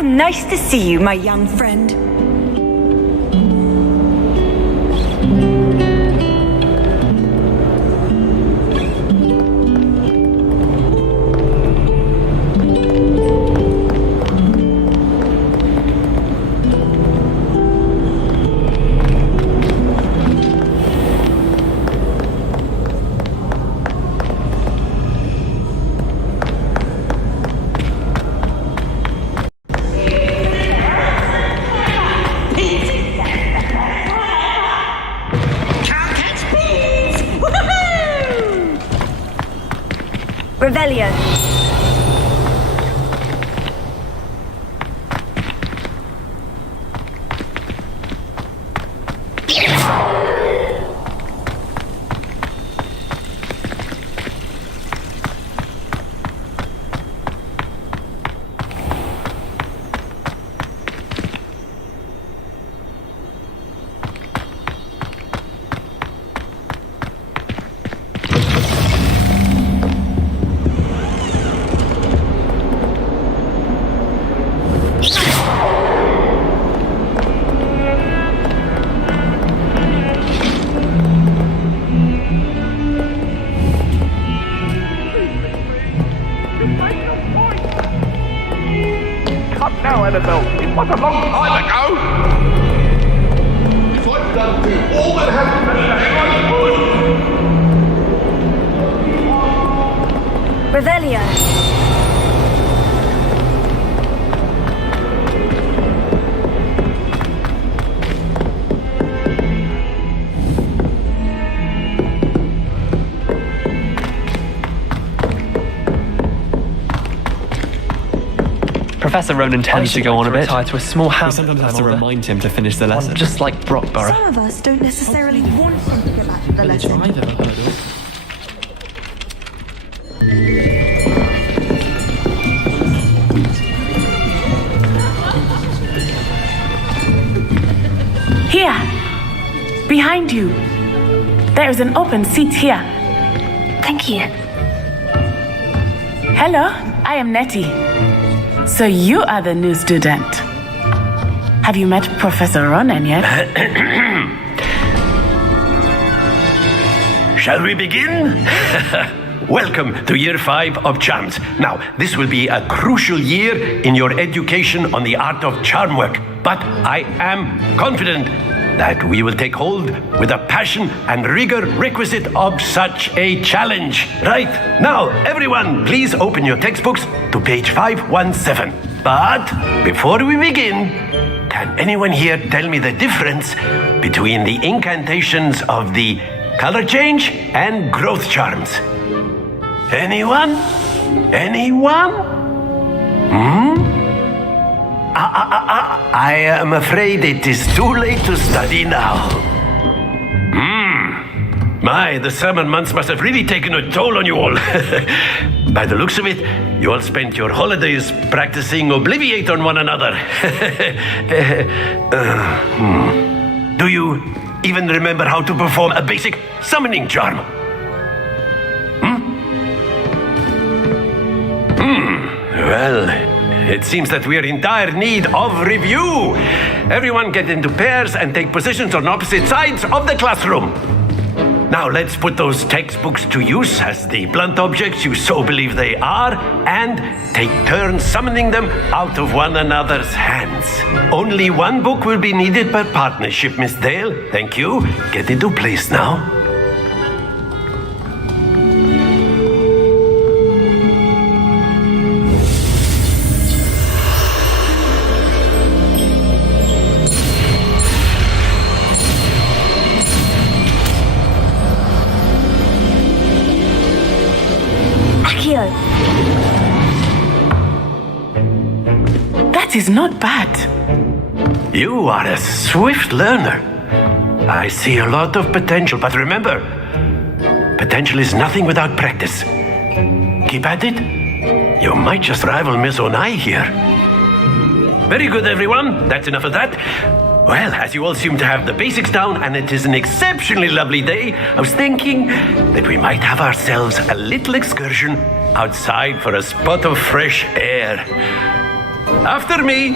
Nice to see you, my young friend. Revelio. Now, Annabelle, it was a long time ago. If I'd done all that happened to me, I would. Revelio. Professor Ronan tends to go on a bit. To a small house. We sometimes have to remind him to finish the lesson. Just like Brockborough. Some of us don't necessarily want him to get back to the lesson. I've ever heard of. Here, behind you. There is an open seat here. Thank you. Hello, I am Nettie. So you are the new student. Have you met Professor Ronan yet? Shall we begin? Welcome to Year 5 of Charms. Now, this will be a crucial year in your education on the art of charm work, but I am confident that we will take hold with the passion and rigor requisite of such a challenge. Right, now, everyone, please open your textbooks to page 517. But before we begin, can anyone here tell me the difference between the incantations of the color change and growth charms? Anyone? Anyone? I am afraid it is too late to study now. My, the summer months must have really taken a toll on you all. By the looks of it, you all spent your holidays practicing Obliviate on one another. Do you even remember how to perform a basic summoning charm? Well, it seems that we are in dire need of review. Everyone get into pairs and take positions on opposite sides of the classroom. Now let's put those textbooks to use as the blunt objects you so believe they are, and take turns summoning them out of one another's hands. Only one book will be needed per partnership, Miss Dale. Thank you. Get into place now. That is not bad. You are a swift learner. I see a lot of potential, but remember, potential is nothing without practice. Keep at it. You might just rival Miss Onai here. Very good, everyone. That's enough of that. Well, as you all seem to have the basics down, and it is an exceptionally lovely day, I was thinking that we might have ourselves a little excursion outside for a spot of fresh air. After me.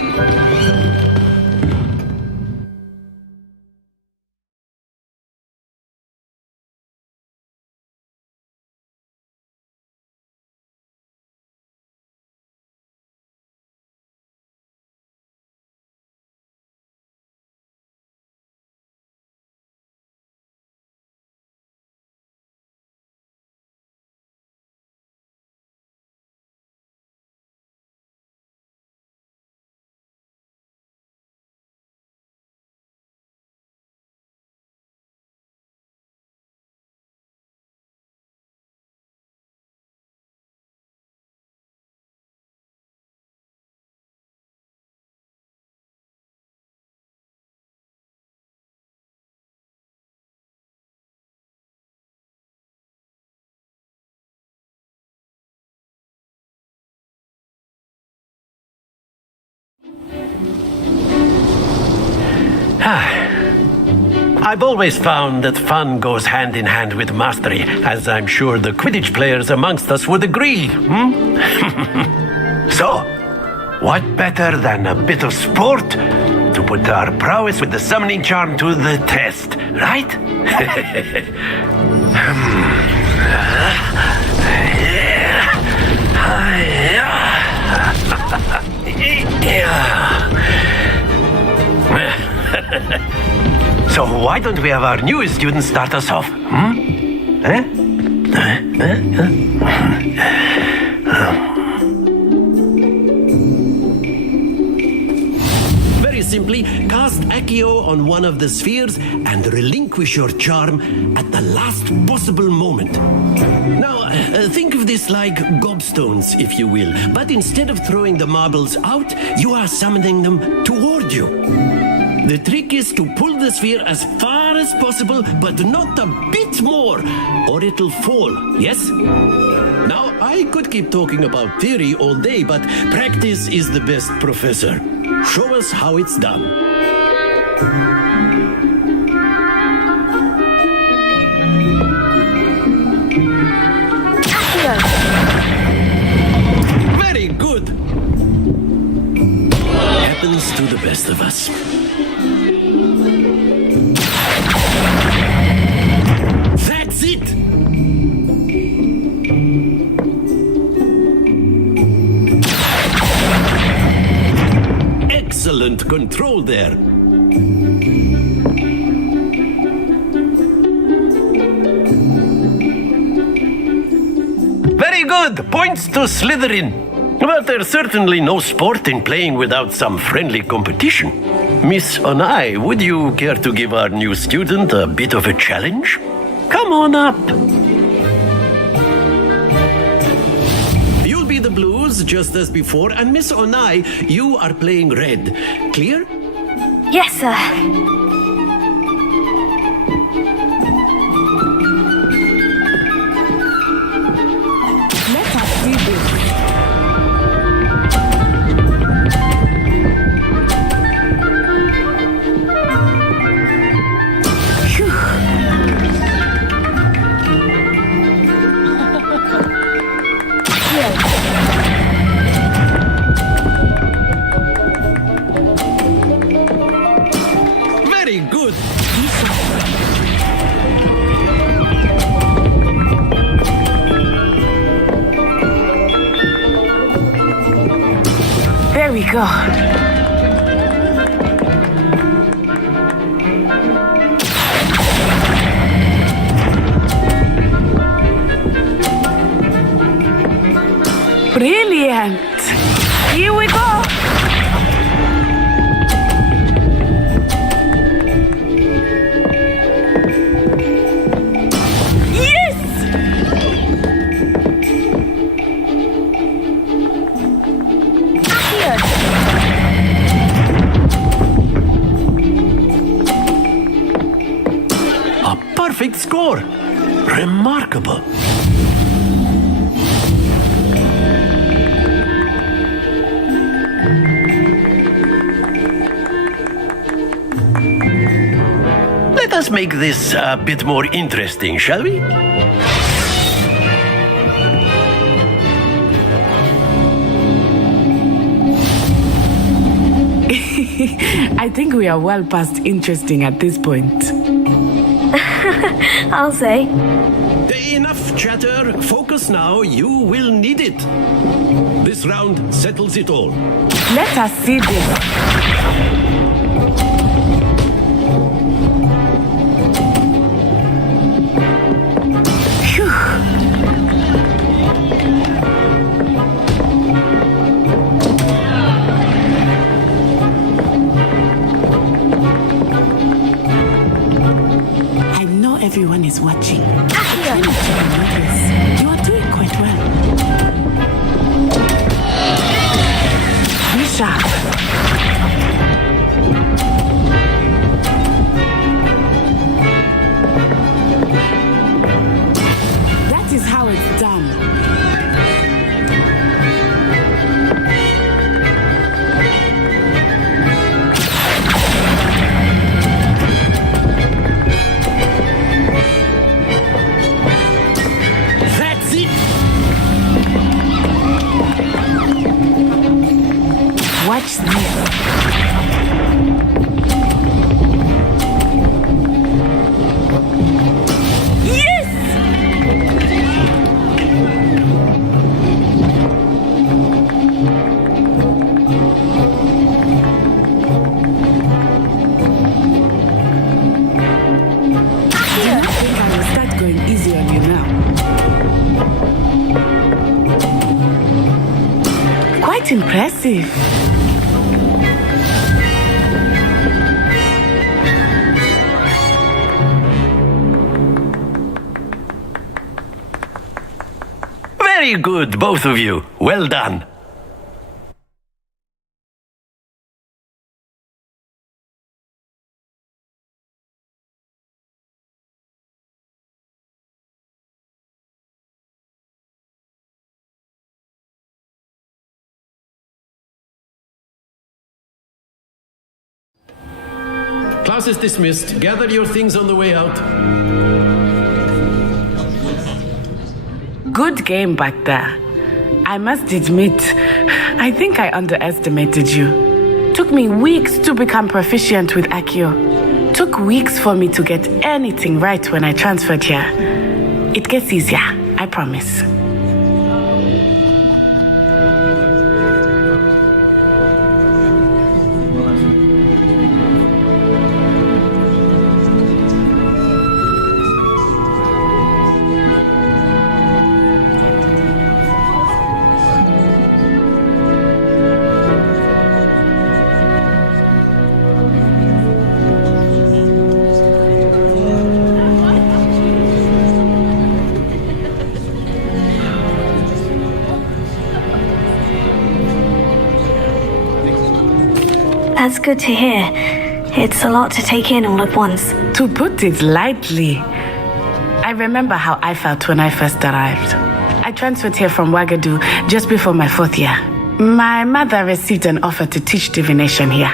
I've always found that fun goes hand in hand with mastery, as I'm sure the Quidditch players amongst us would agree. So, what better than a bit of sport to put our prowess with the summoning charm to the test, right? So why don't we have our newest student start us off? Very simply, cast Accio on one of the spheres and relinquish your charm at the last possible moment. Now, think of this like gobstones, if you will, but instead of throwing the marbles out, you are summoning them toward you. The trick is to pull the sphere as far as possible, but not a bit more, or it'll fall, yes? Now, I could keep talking about theory all day, but practice is the best professor. Show us how it's done. Very good. Happens to the best of us. That's it! Excellent control there. Very good. Points to Slytherin. But there's certainly no sport in playing without some friendly competition. Miss Onai, would you care to give our new student a bit of a challenge? Come on up. You'll be the blues just as before, and Miss Onai, you are playing red. Clear? Yes, sir. Let us see this. Very good. There we go. Brilliant. Here we go. A perfect score. Remarkable. Let us make this a bit more interesting, shall we? I think we are well past interesting at this point. I'll say. Enough chatter. Focus now. You will need it. This round settles it all. Let us see this. I know everyone is watching. You are doing quite well. Be sharp. That is how it's done. That's it. Watch this. Going easy on you now. Quite impressive. Very good, both of you. Well done. Class is dismissed. Gather your things on the way out. Good game back there. I must admit, I think I underestimated you. Took me weeks to become proficient with Accio. Took weeks for me to get anything right when I transferred here. It gets easier, I promise. That's good to hear. It's a lot to take in all at once. To put it lightly, I remember how I felt when I first arrived. I transferred here from Wagadu just before my 4th year. My mother received an offer to teach divination here.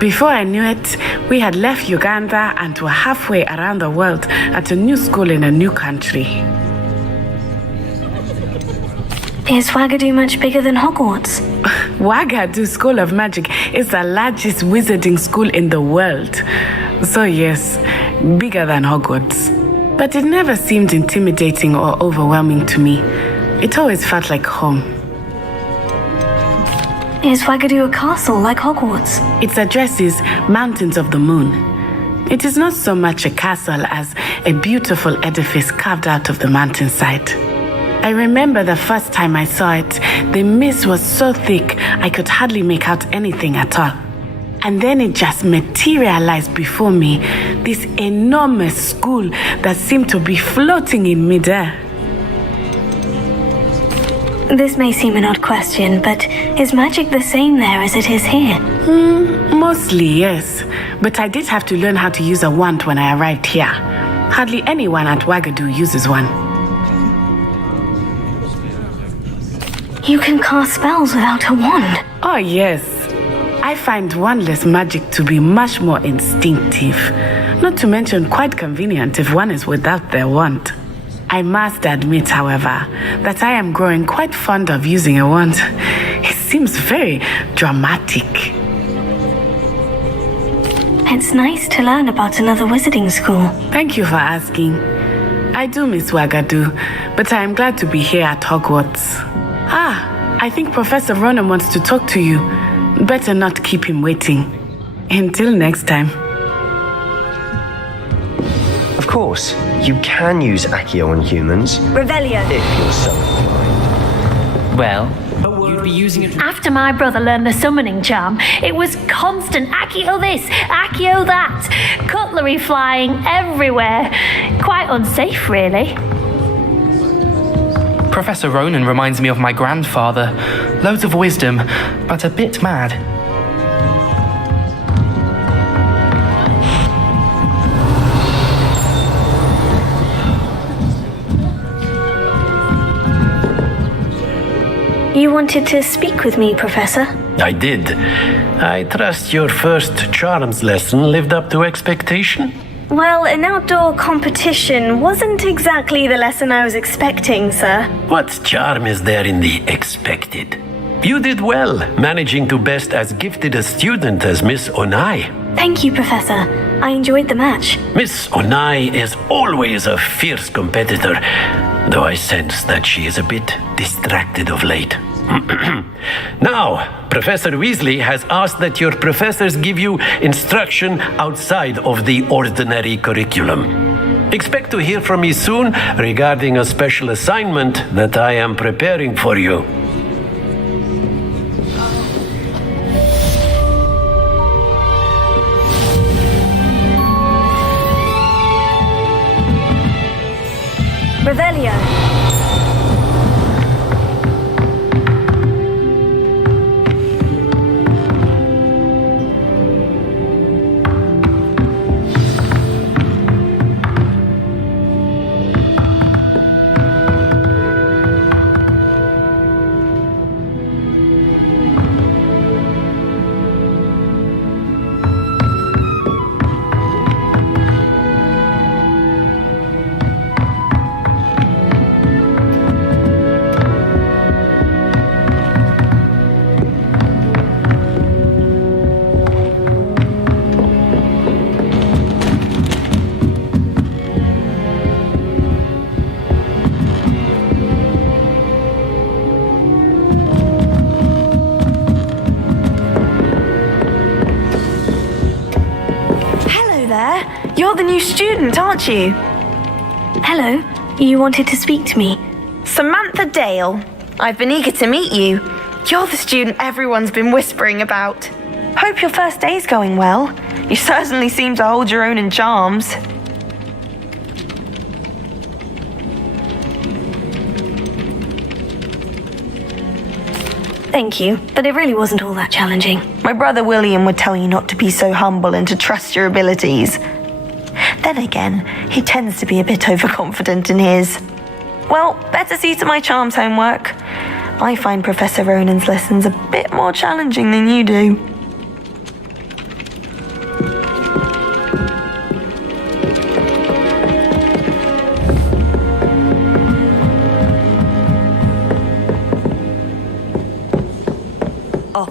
Before I knew it, we had left Uganda and were halfway around the world at a new school in a new country. Is Wagadu much bigger than Hogwarts? Wagadu School of Magic is the largest wizarding school in the world. So yes, bigger than Hogwarts. But it never seemed intimidating or overwhelming to me. It always felt like home. Is Wagadu a castle like Hogwarts? Its address is Mountains of the Moon. It is not so much a castle as a beautiful edifice carved out of the mountainside. I remember the first time I saw it, the mist was so thick I could hardly make out anything at all. And then it just materialized before me, this enormous school that seemed to be floating in midair. This may seem an odd question, but is magic the same there as it is here? Mostly, yes. But I did have to learn how to use a wand when I arrived here. Hardly anyone at Wagadu uses one. You can cast spells without a wand? Oh, yes. I find wandless magic to be much more instinctive. Not to mention quite convenient if one is without their wand. I must admit, however, that I am growing quite fond of using a wand. It seems very dramatic. It's nice to learn about another wizarding school. Thank you for asking. I do miss Wagadu, but I am glad to be here at Hogwarts. I think Professor Ronan wants to talk to you. Better not keep him waiting. Until next time. Of course, you can use Accio on humans. Revelio. If you're so inclined. Well, you'd be using it. After my brother learned the summoning charm, it was constant Accio this, Accio that. Cutlery flying everywhere. Quite unsafe, really. Professor Ronan reminds me of my grandfather. Loads of wisdom, but a bit mad. You wanted to speak with me, Professor? I did. I trust your first charms lesson lived up to expectation? Well, an outdoor competition wasn't exactly the lesson I was expecting, sir. What charm is there in the expected? You did well, managing to best as gifted a student as Miss Onai. Thank you, Professor. I enjoyed the match. Miss Onai is always a fierce competitor, though I sense that she is a bit distracted of late. Now, Professor Weasley has asked that your professors give you instruction outside of the ordinary curriculum. Expect to hear from me soon regarding a special assignment that I am preparing for you. Revelio. You're the new student, aren't you? Hello. You wanted to speak to me? Samantha Dale. I've been eager to meet you. You're the student everyone's been whispering about. Hope your first day's going well. You certainly seem to hold your own in charms. Thank you, but it really wasn't all that challenging. My brother William would tell you not to be so humble and to trust your abilities. Then again, he tends to be a bit overconfident in his. Well, better see to my charms homework. I find Professor Ronan's lessons a bit more challenging than you do.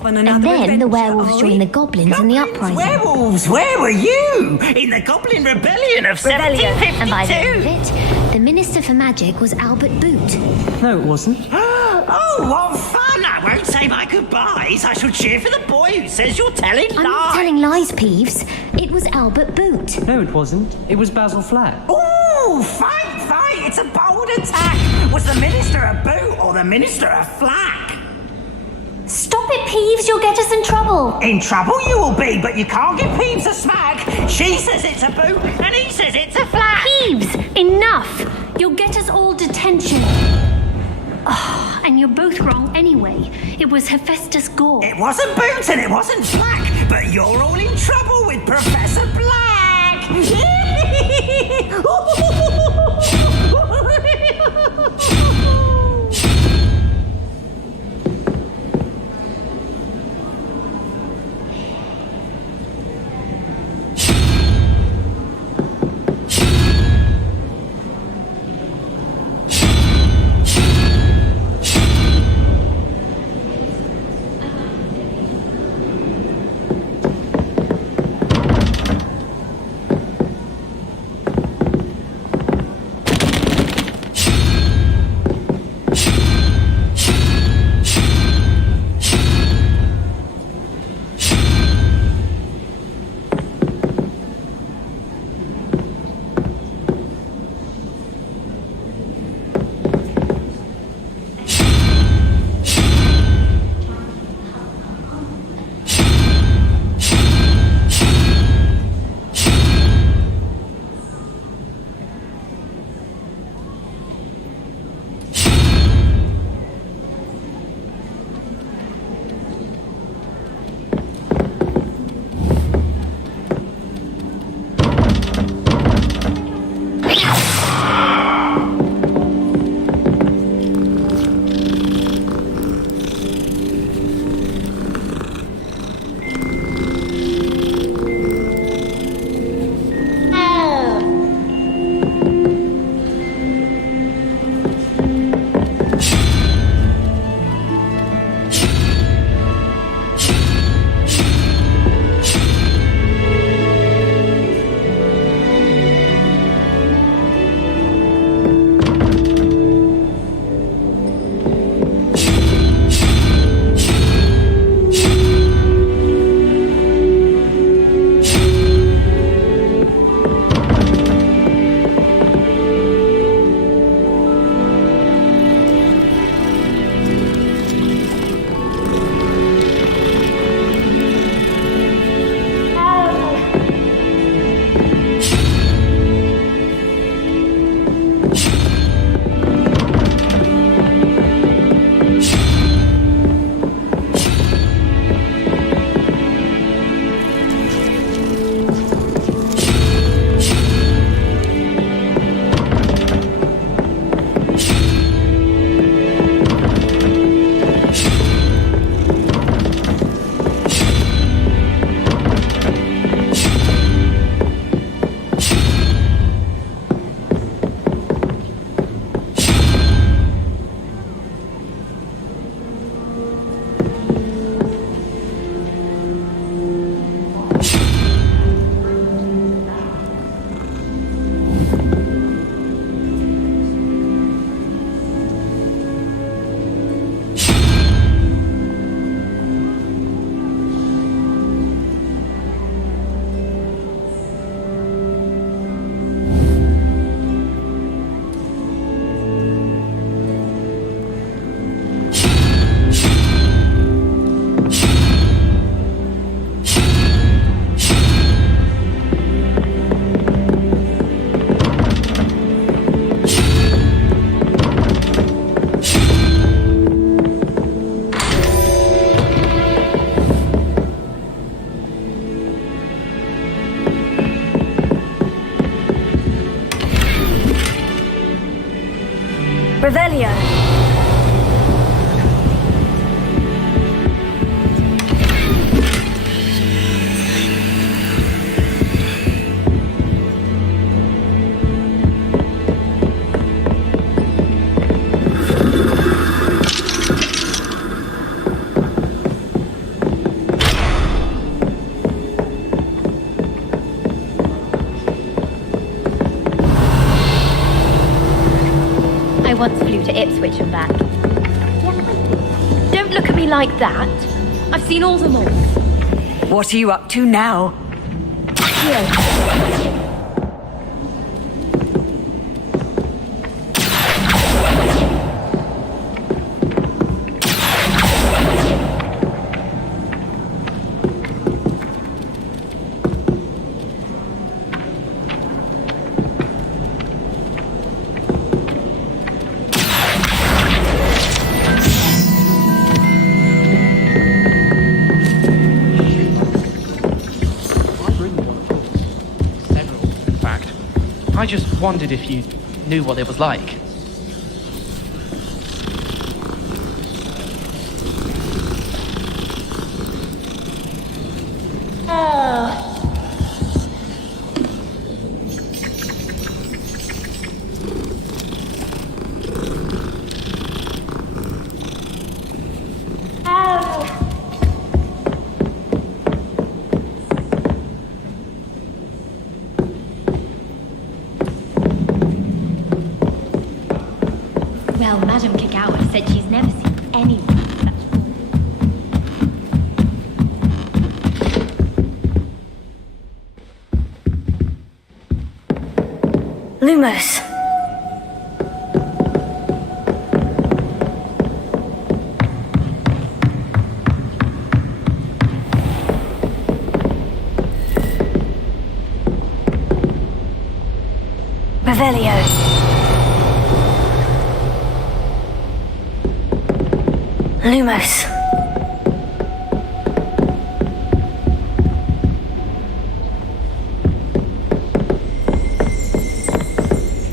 And then the werewolves joined the goblins in the uprising. Werewolves, where were you? In the Goblin Rebellion of 1752? And by the end of it, the Minister for Magic was Albert Boot. No, it wasn't. Oh, what fun! I won't say my goodbyes. I shall cheer for the boy who says you're telling lies. I'm not telling lies, Peeves. It was Albert Boot. No, it wasn't. It was Basil Flack. Ooh, fight! It's a bold attack. Was the Minister a boot or the Minister a flack? Stop it, Peeves. You'll get us in trouble. In trouble you will be, but you can't give Peeves a smack. She says it's a boot, and he says it's a flat. Peeves, enough. You'll get us all detention. Oh, and you're both wrong anyway. It was Hephaestus Gore. It wasn't boot and it wasn't flack, but you're all in trouble with Professor Black. Revelio. I once flew to Ipswich and back. Don't look at me like that. I've seen all the malls. What are you up to now? I just wondered if you knew what it was like. Well, Madame Kagawa said she's never seen anyone such. Lumos. Revelio. Lumos.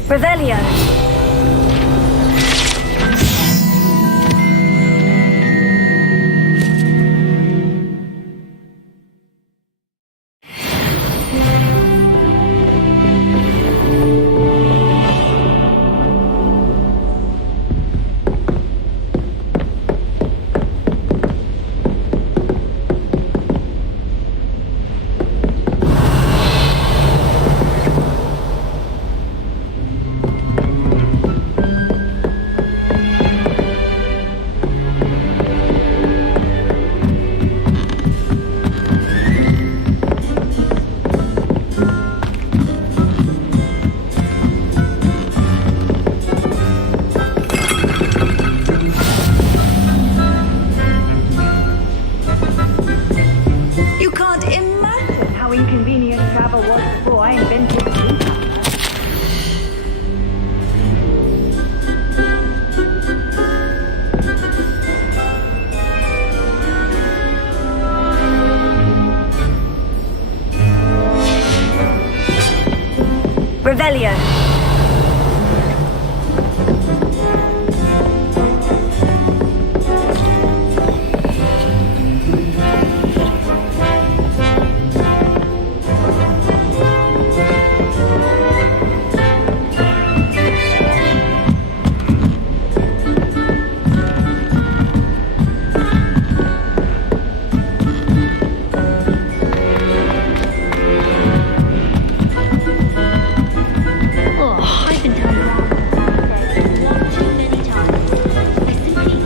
Revelio. Revelio.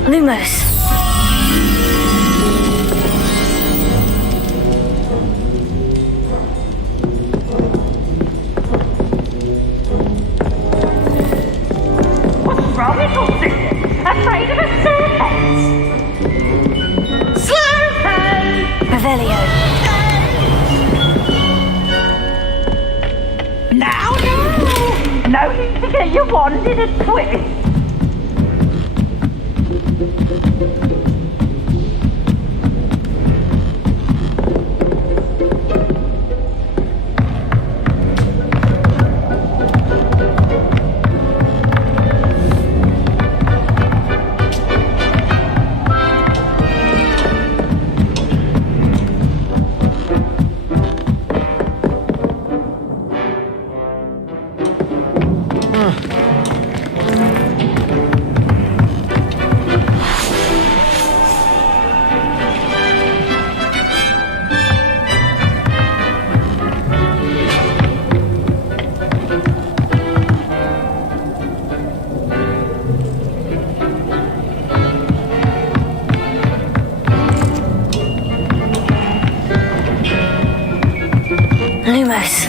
Lumos. What's wrong with all this? Afraid of a serpent? Slurpee! Revelio. Now, no need to get your wand in a twist. Lumos.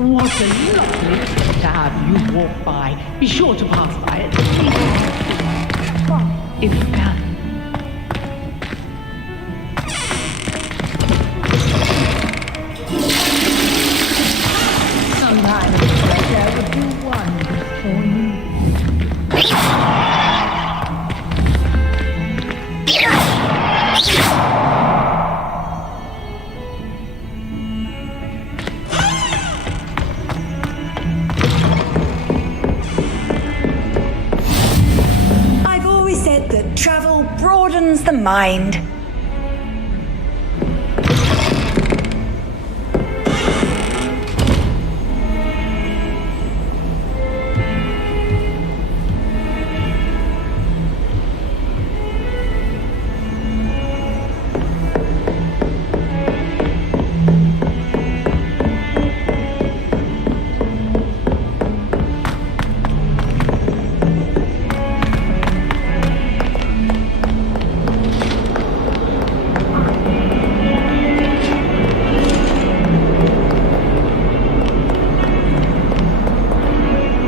What a lovely to have you walk by. Be sure to pass by it. If you can. Sometimes there would do wonders for you. Travel broadens the mind.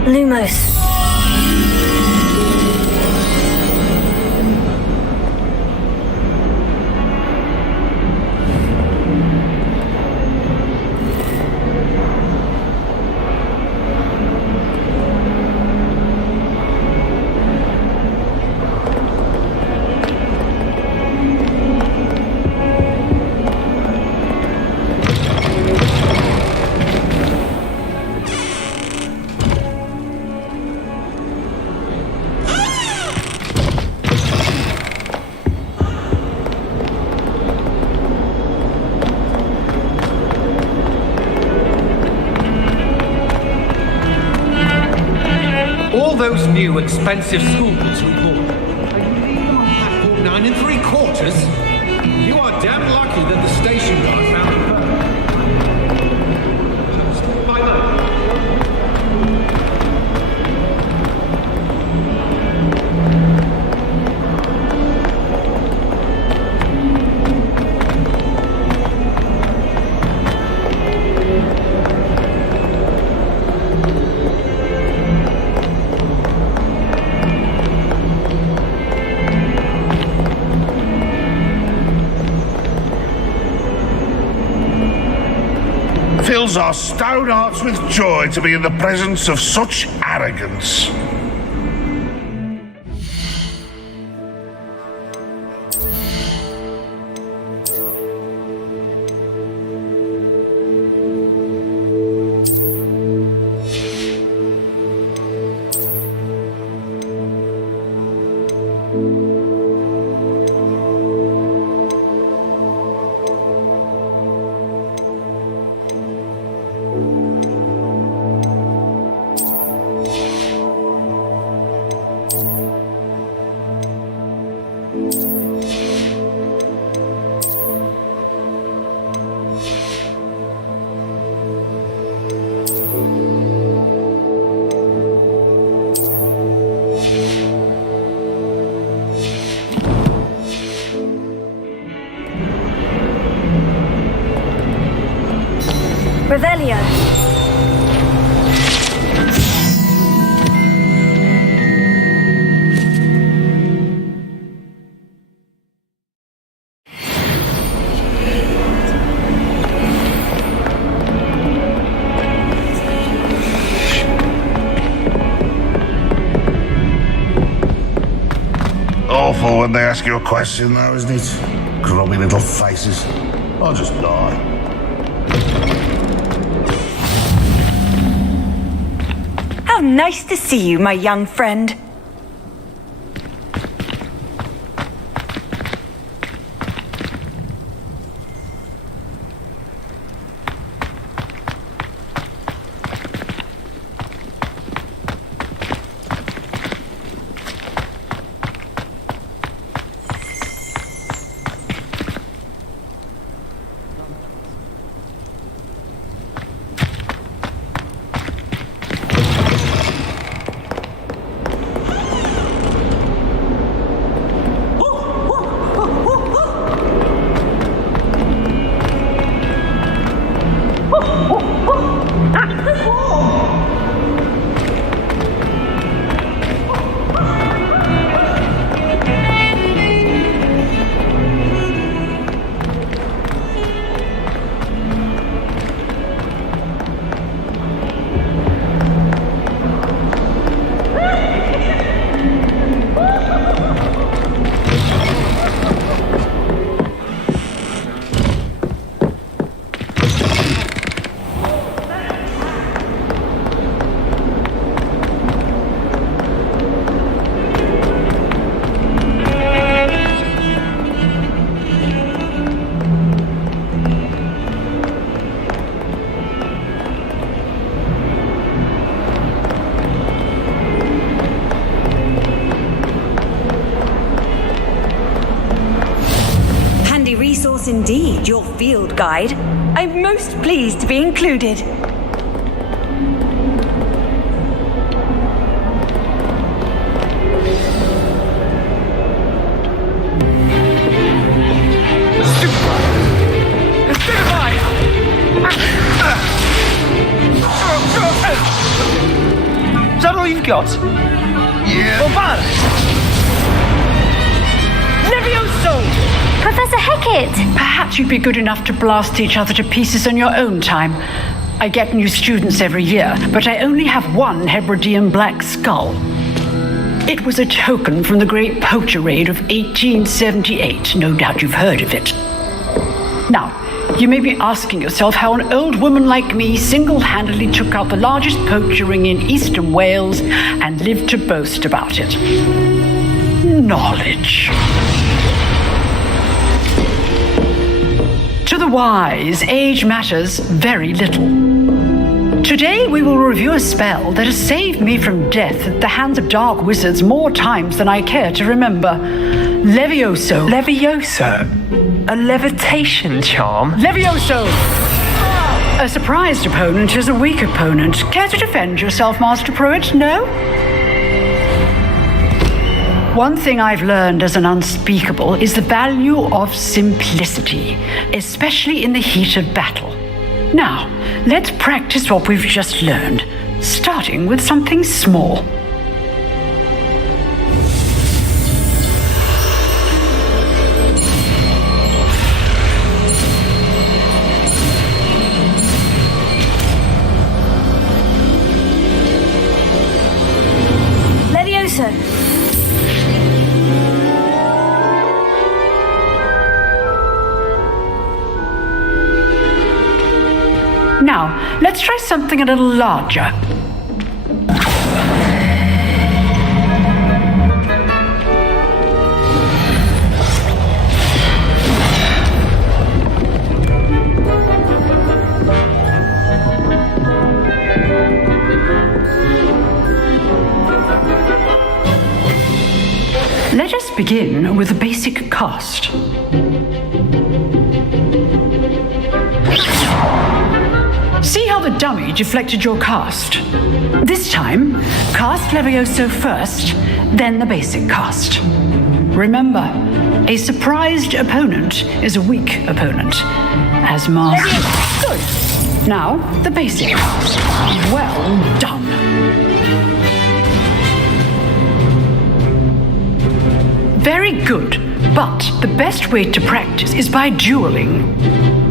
Lumos. Those new expensive school books we bought. Are you leaving on platform 9 3/4? You are damn lucky that the station guard found the phone. Just by the fills our stout hearts with joy to be in the presence of such arrogance. Revelio. Awful when they ask you a question, though, isn't it? Grubby little faces. I'll just die. How nice to see you, my young friend. Indeed, your field guide. I'm most pleased to be included. Is that all you've got? Yeah. Levioso! Professor Hecat! Perhaps you'd be good enough to blast each other to pieces in your own time. I get new students every year, but I only have one Hebridean black skull. It was a token from the Great Poacher Raid of 1878. No doubt you've heard of it. Now, you may be asking yourself how an old woman like me single-handedly took out the largest poacher ring in eastern Wales and lived to boast about it. Knowledge. To the wise, age matters very little. Today we will review a spell that has saved me from death at the hands of dark wizards more times than I care to remember. Levioso. Levioso? A levitation charm? Levioso! A surprised opponent is a weak opponent. Care to defend yourself, Master Pruitt? No? One thing I've learned as an unspeakable is the value of simplicity, especially in the heat of battle. Now, let's practice what we've just learned, starting with something small. let's try something a little larger. Let us begin with the basic cast. See how the dummy deflected your cast? This time, cast Levioso first, then the basic cast. Remember, a surprised opponent is a weak opponent. As master. Good. Now, the basic cast. Well done. Very good, but the best way to practice is by dueling.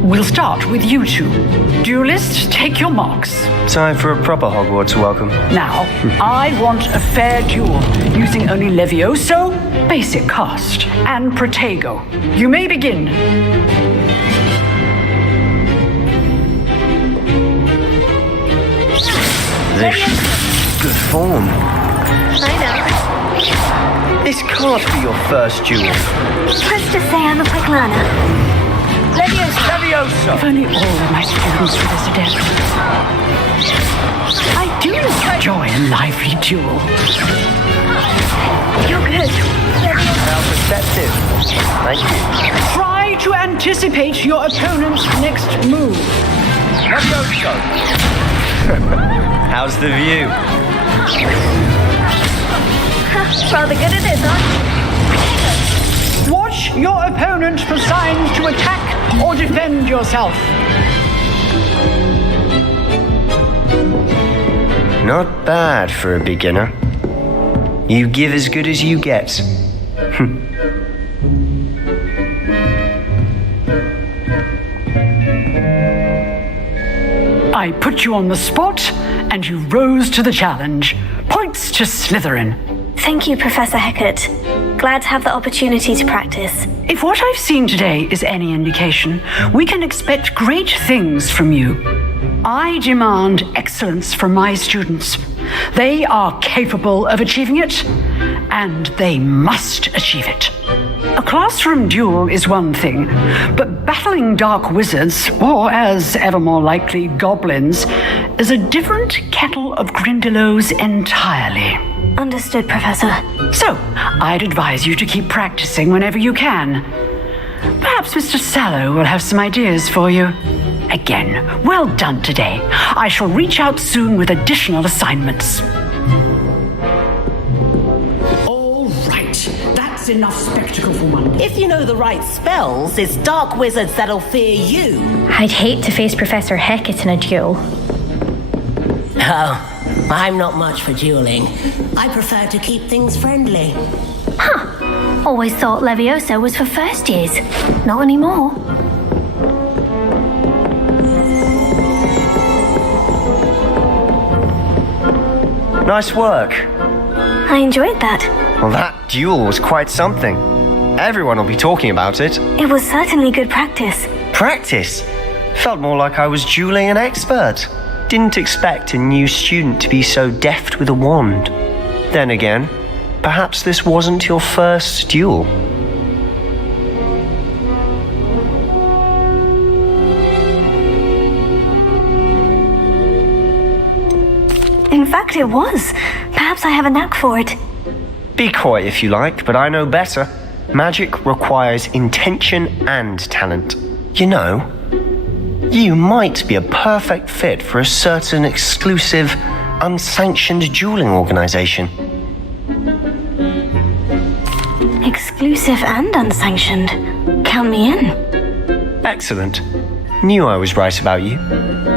We'll start with you two. Duelists, take your marks. Time for a proper Hogwarts welcome. Now, I want a fair duel, using only Levioso, basic cast, and Protego. You may begin. This good form. I know. This can't be your first duel. Let's just say I'm a quick learner. Levioso! If only all of my students were this adept. I do enjoy a lively duel. You're good. How perceptive. Thank you. Try to anticipate your opponent's next move. Levioso! How's the view? Rather good at this, aren't you? Watch your opponent for signs to attack or defend yourself. Not bad for a beginner. You give as good as you get. I put you on the spot, and you rose to the challenge. Points to Slytherin. Thank you, Professor Hecat. Glad to have the opportunity to practice. If what I've seen today is any indication, we can expect great things from you. I demand excellence from my students. They are capable of achieving it, and they must achieve it. A classroom duel is one thing, but battling dark wizards, or as ever more likely, goblins, is a different kettle of Grindylows entirely. Understood, Professor. So, I'd advise you to keep practicing whenever you can. Perhaps Mr. Sallow will have some ideas for you. Again, well done today. I shall reach out soon with additional assignments. All right, that's enough spectacle for one day. If you know the right spells, it's dark wizards that'll fear you. I'd hate to face Professor Hecat in a duel. Oh, I'm not much for dueling. I prefer to keep things friendly. Huh. Always thought Levioso was for first years. Not anymore. Nice work. I enjoyed that. Well, that duel was quite something. Everyone will be talking about it. It was certainly good practice. Practice? Felt more like I was dueling an expert. Didn't expect a new student to be so deft with a wand. Then again, perhaps this wasn't your first duel. In fact, it was. Perhaps I have a knack for it. Be coy if you like, but I know better. Magic requires intention and talent. You know, you might be a perfect fit for a certain exclusive, unsanctioned dueling organization. Exclusive and unsanctioned. Count me in. Excellent. Knew I was right about you.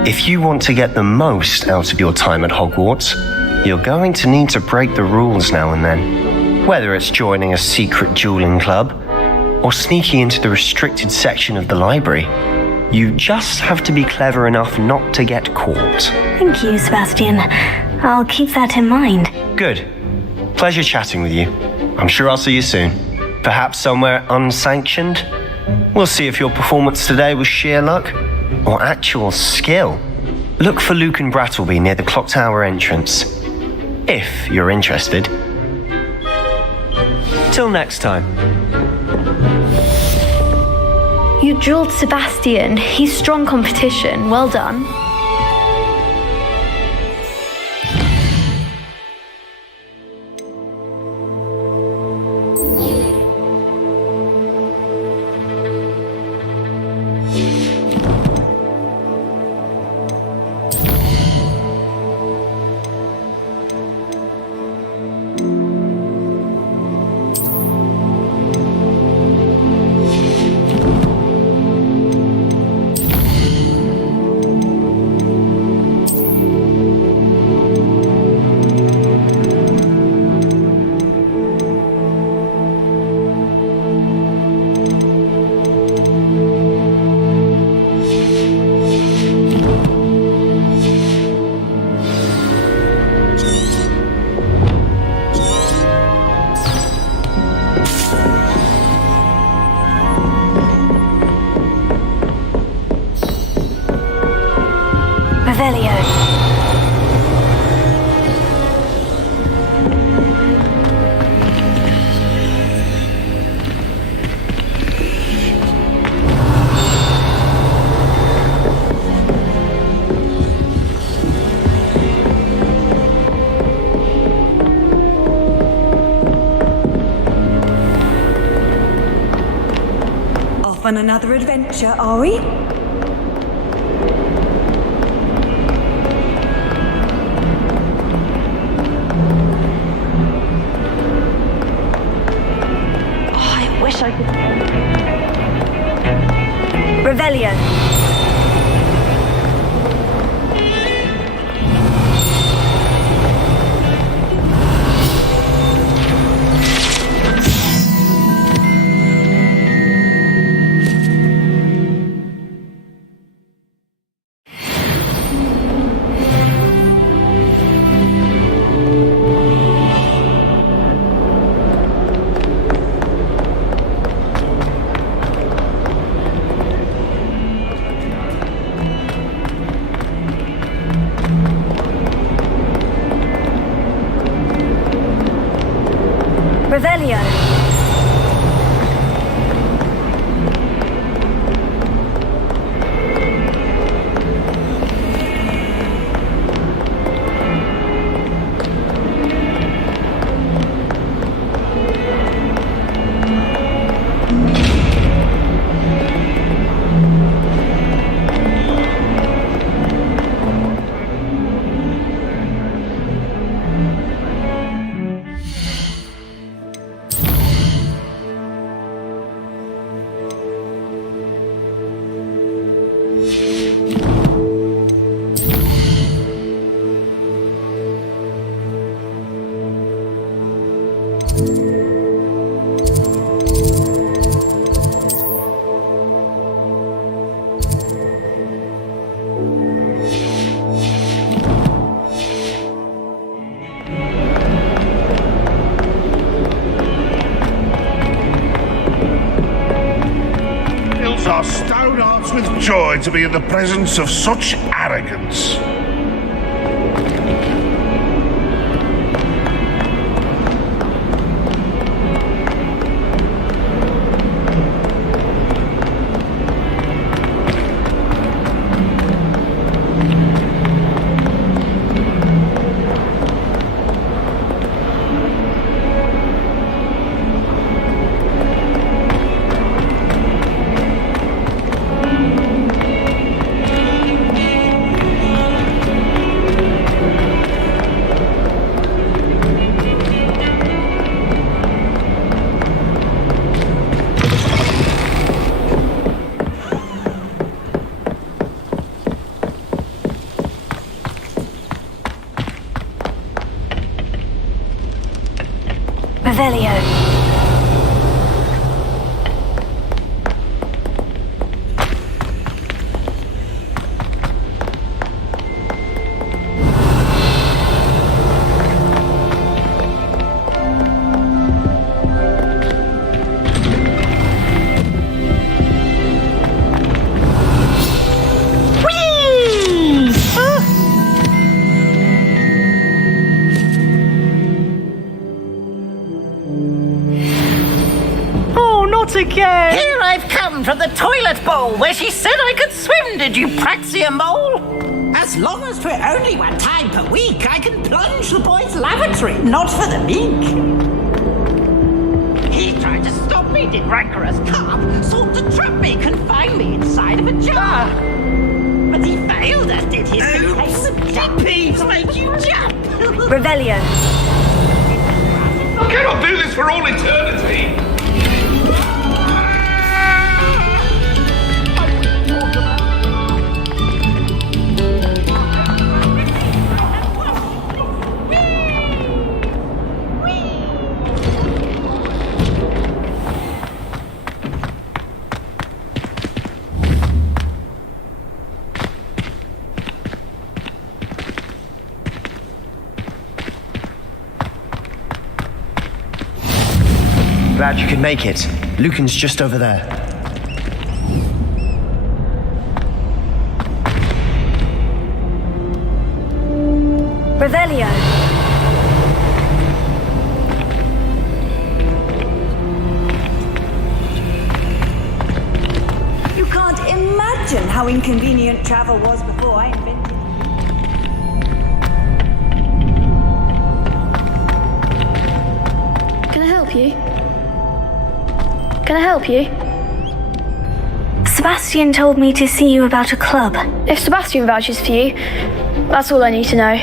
If you want to get the most out of your time at Hogwarts, you're going to need to break the rules now and then. Whether it's joining a secret dueling club or sneaking into the restricted section of the library, you just have to be clever enough not to get caught. Thank you, Sebastian. I'll keep that in mind. Good. Pleasure chatting with you. I'm sure I'll see you soon. Perhaps somewhere unsanctioned? We'll see if your performance today was sheer luck or actual skill. Look for Luke and Brattleby near the clock tower entrance. If you're interested. Till next time. You drilled Sebastian. He's strong competition. Well done. Off on another adventure, are we? Wish I could. Revelio. Revelio. Our stone hearts with joy to be in the presence of such arrogance. Revelio. Whee! not again! Here I've come from the toilet bowl where she said I could swim, did you praxia mole? As long as for only one time per week, I can plunge the boy's lavatory, not for the meek. He tried to stop me, did rancorous carp, sought to trap me, confine me inside of a jar. But he failed, as did his peeves make you jump. Revelio. I cannot do this for all eternity! Glad you could make it. Lucan's just over there. Revelio. You can't imagine how inconvenient travel was before I invented it. Can I help you? Can I help you? Sebastian told me to see you about a club. If Sebastian vouches for you, that's all I need to know.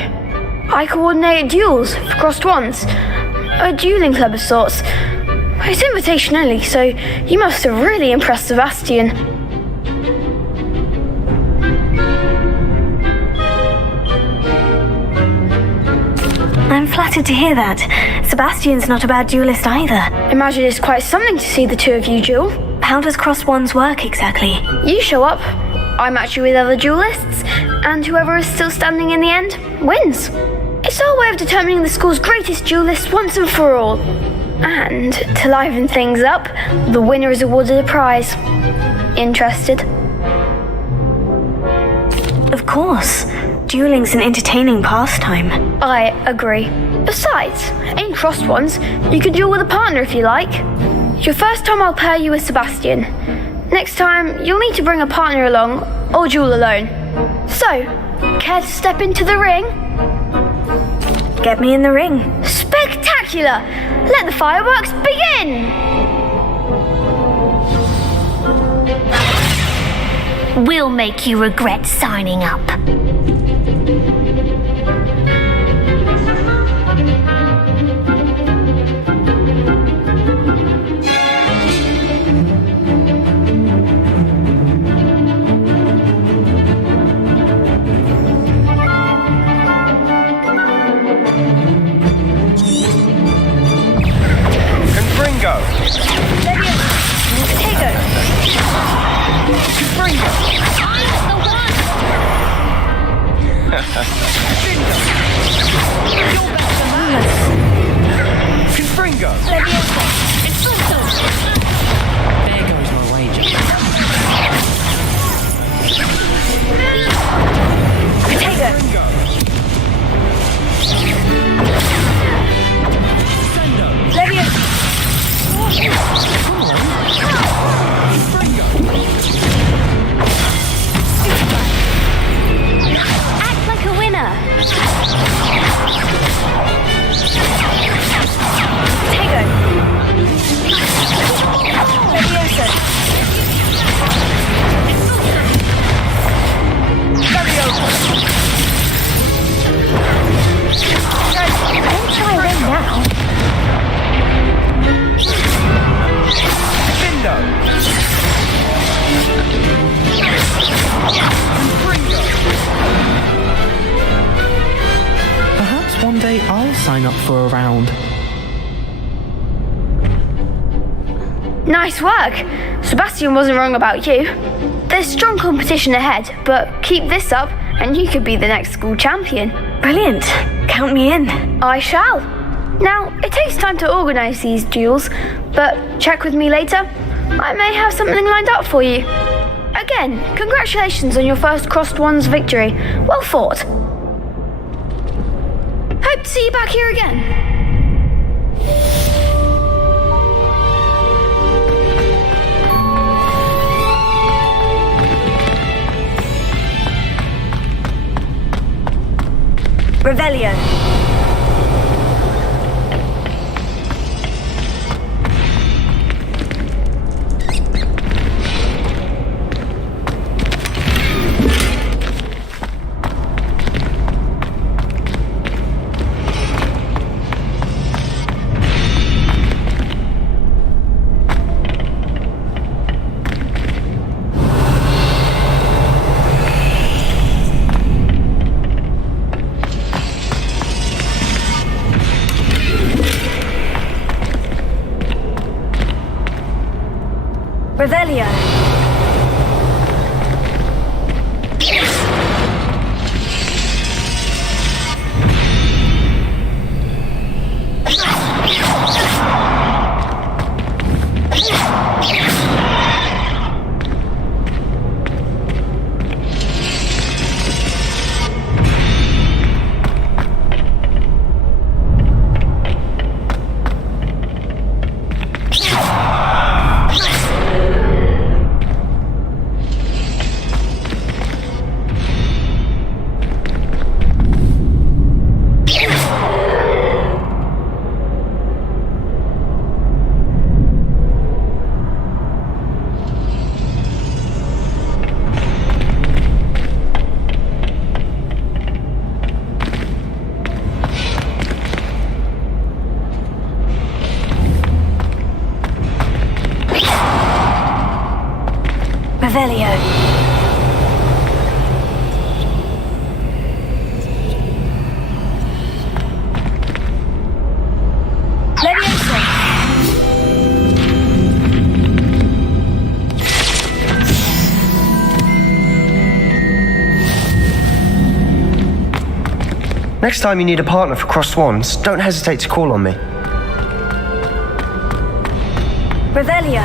I coordinate duels for crossed ones. A dueling club of sorts. It's invitation only, so you must have really impressed Sebastian. I'm flattered to hear that. Sebastian's not a bad duelist either. Imagine it's quite something to see the two of you duel. How does cross ones work exactly? You show up, I match you with other duelists, and whoever is still standing in the end wins. It's our way of determining the school's greatest duelist once and for all. And to liven things up, the winner is awarded a prize. Interested? Of course. Dueling's an entertaining pastime. I agree. Besides, in crossed ones, you can duel with a partner if you like. Your first time I'll pair you with Sebastian. Next time, you'll need to bring a partner along, or duel alone. So, care to step into the ring? Get me in the ring. Spectacular! Let the fireworks begin! We'll make you regret signing up. Perhaps one day I'll sign up for a round. Nice work! Sebastian wasn't wrong about you. There's strong competition ahead, but keep this up and you could be the next school champion. Brilliant. Count me in. I shall. Now, it takes time to organise these duels, but check with me later. I may have something lined up for you. Again, congratulations on your first Crossed Ones victory. Well fought. Hope to see you back here again. Revelio. Revelio. Revelio. Leviosa. Next time you need a partner for Crossed Wands, don't hesitate to call on me. Revelio.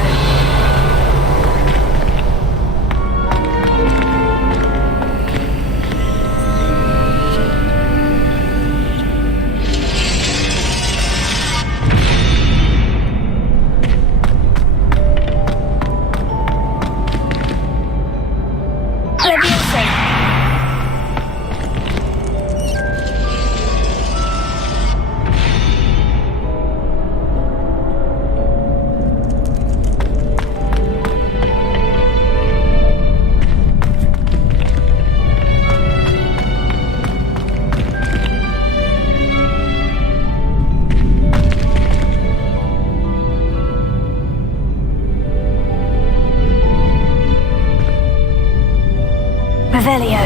Revelio.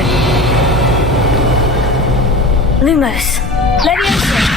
Lumos. Leviosa.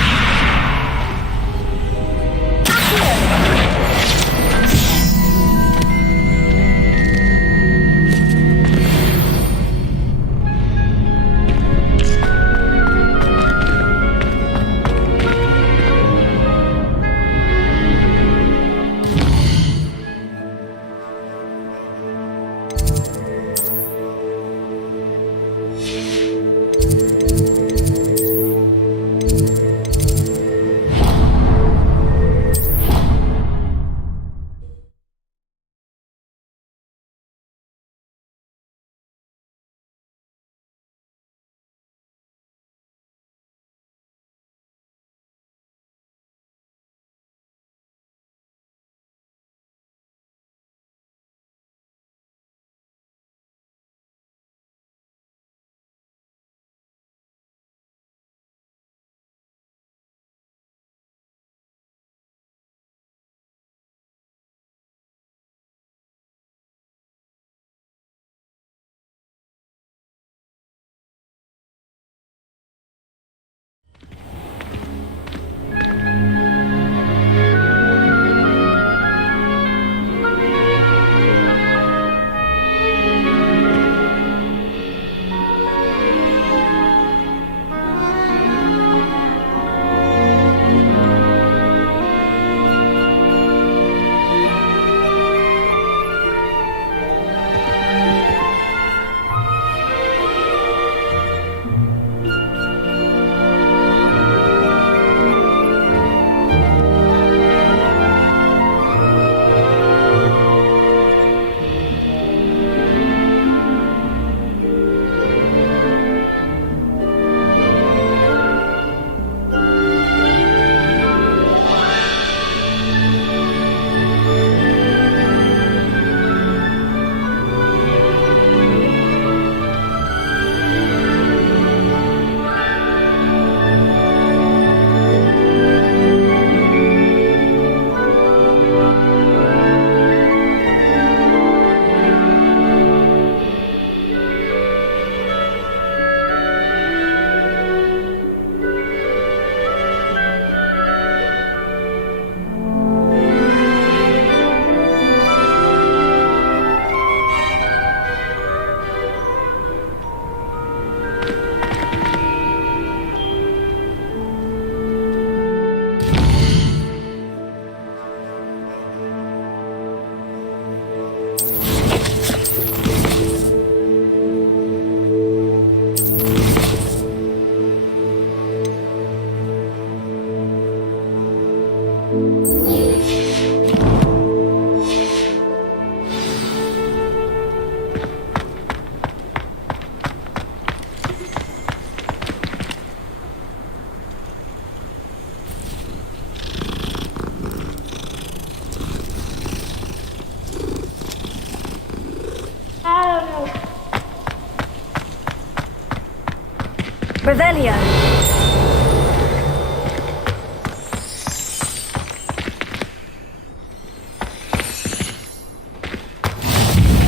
Revelio.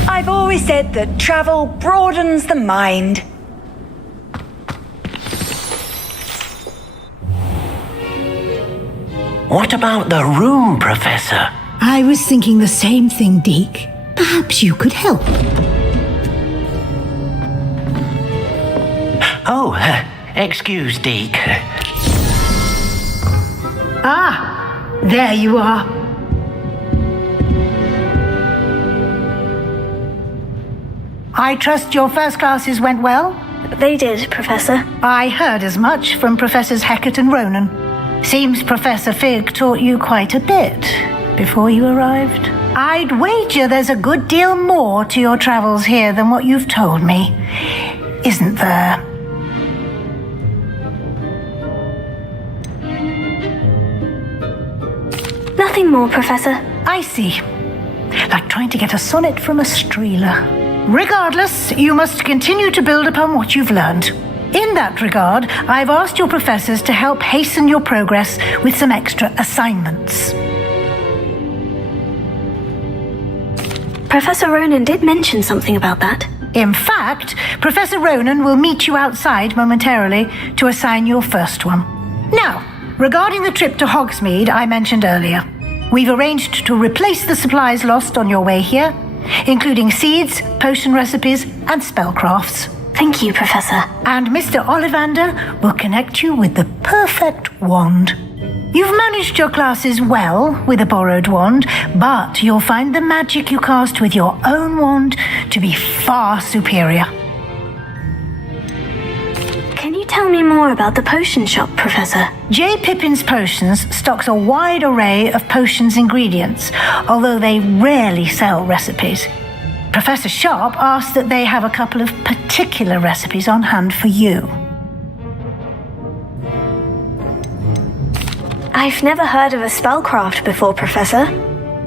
I've always said that travel broadens the mind. What about the room, Professor? I was thinking the same thing, Deke. Perhaps you could help. Oh, excuse, Deke. Ah, there you are. I trust your first classes went well? They did, Professor. I heard as much from Professors Hecat and Ronan. Seems Professor Fig taught you quite a bit before you arrived. I'd wager there's a good deal more to your travels here than what you've told me, isn't there? Nothing more, Professor. I see. Like trying to get a sonnet from a streeler. Regardless, you must continue to build upon what you've learned. In that regard, I've asked your professors to help hasten your progress with some extra assignments. Professor Ronan did mention something about that. In fact, Professor Ronan will meet you outside momentarily to assign your first one. Now, regarding the trip to Hogsmeade I mentioned earlier, we've arranged to replace the supplies lost on your way here, including seeds, potion recipes, and spellcrafts. Thank you, Professor. And Mr. Ollivander will connect you with the perfect wand. You've managed your classes well with a borrowed wand, but you'll find the magic you cast with your own wand to be far superior. Can you tell me more about the potion shop, Professor? J. Pippin's Potions stocks a wide array of potions ingredients, although they rarely sell recipes. Professor Sharp asked that they have a couple of particular recipes on hand for you. I've never heard of a spellcraft before, Professor.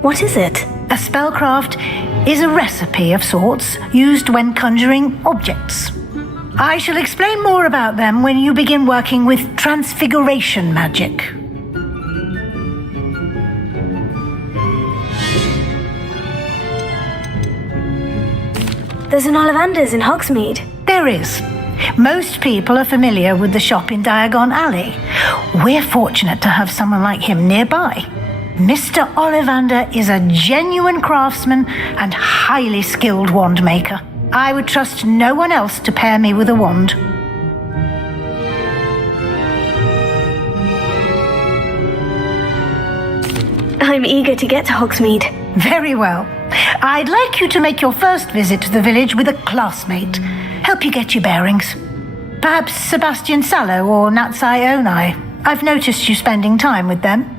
What is it? A spellcraft is a recipe of sorts used when conjuring objects. I shall explain more about them when you begin working with transfiguration magic. There's an Ollivander's in Hogsmeade. There is. Most people are familiar with the shop in Diagon Alley. We're fortunate to have someone like him nearby. Mr. Ollivander is a genuine craftsman and highly skilled wand maker. I would trust no one else to pair me with a wand. I'm eager to get to Hogsmeade. Very well. I'd like you to make your first visit to the village with a classmate. Help you get your bearings. Perhaps Sebastian Sallow or Natsai Onai. I've noticed you spending time with them.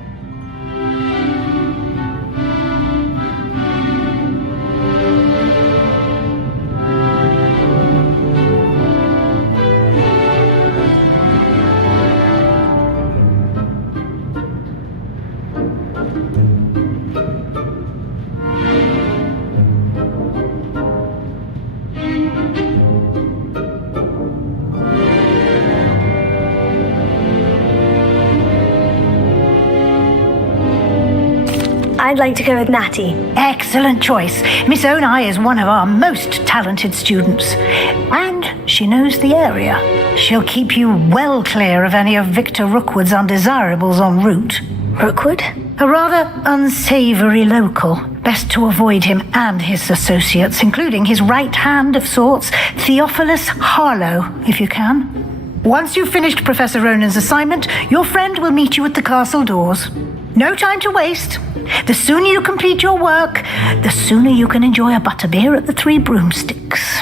I'd like to go with Natty. Excellent choice. Miss Onai is one of our most talented students. And she knows the area. She'll keep you well clear of any of Victor Rookwood's undesirables en route. Rookwood? A rather unsavory local. Best to avoid him and his associates, including his right hand of sorts, Theophilus Harlow, if you can. Once you've finished Professor Ronan's assignment, your friend will meet you at the castle doors. No time to waste. The sooner you complete your work, the sooner you can enjoy a butterbeer at the Three Broomsticks.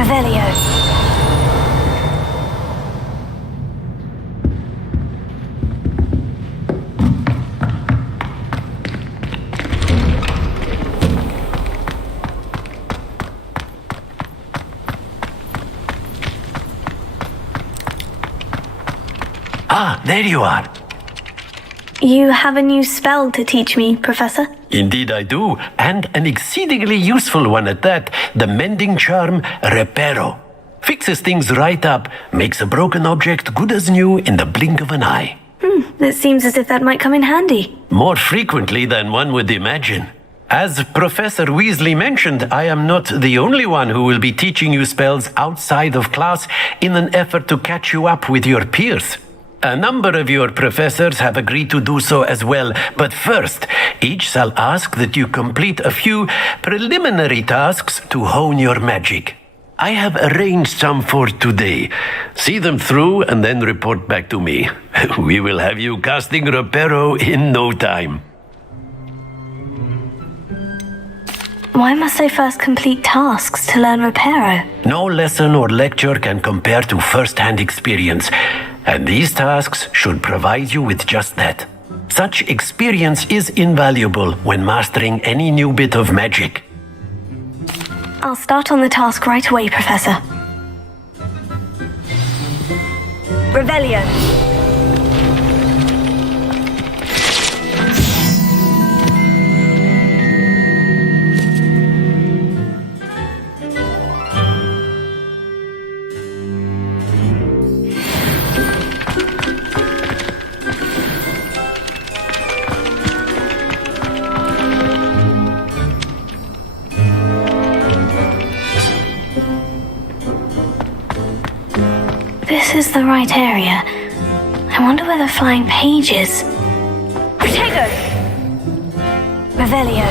Revelio. Ah, there you are. You have a new spell to teach me, Professor? Indeed I do, and an exceedingly useful one at that. The mending charm, Reparo. Fixes things right up, makes a broken object good as new in the blink of an eye. It seems as if that might come in handy. More frequently than one would imagine. As Professor Weasley mentioned, I am not the only one who will be teaching you spells outside of class in an effort to catch you up with your peers. A number of your professors have agreed to do so as well, but first, each shall ask that you complete a few preliminary tasks to hone your magic. I have arranged some for today. See them through and then report back to me. We will have you casting Reparo in no time. Why must I first complete tasks to learn Reparo? No lesson or lecture can compare to first-hand experience, and these tasks should provide you with just that. Such experience is invaluable when mastering any new bit of magic. I'll start on the task right away, Professor. Revelio. This is the right area. I wonder where the flying page is. Protego! Revelio.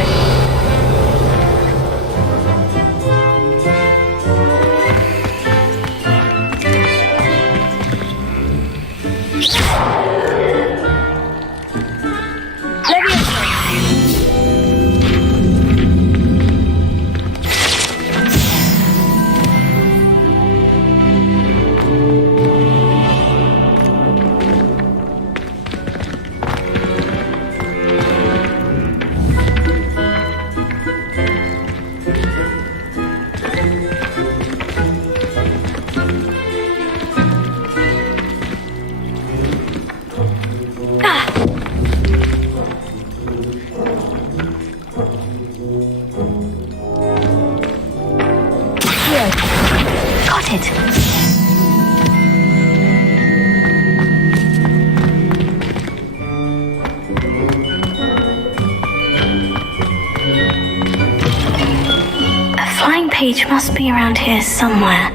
Page must be around here somewhere.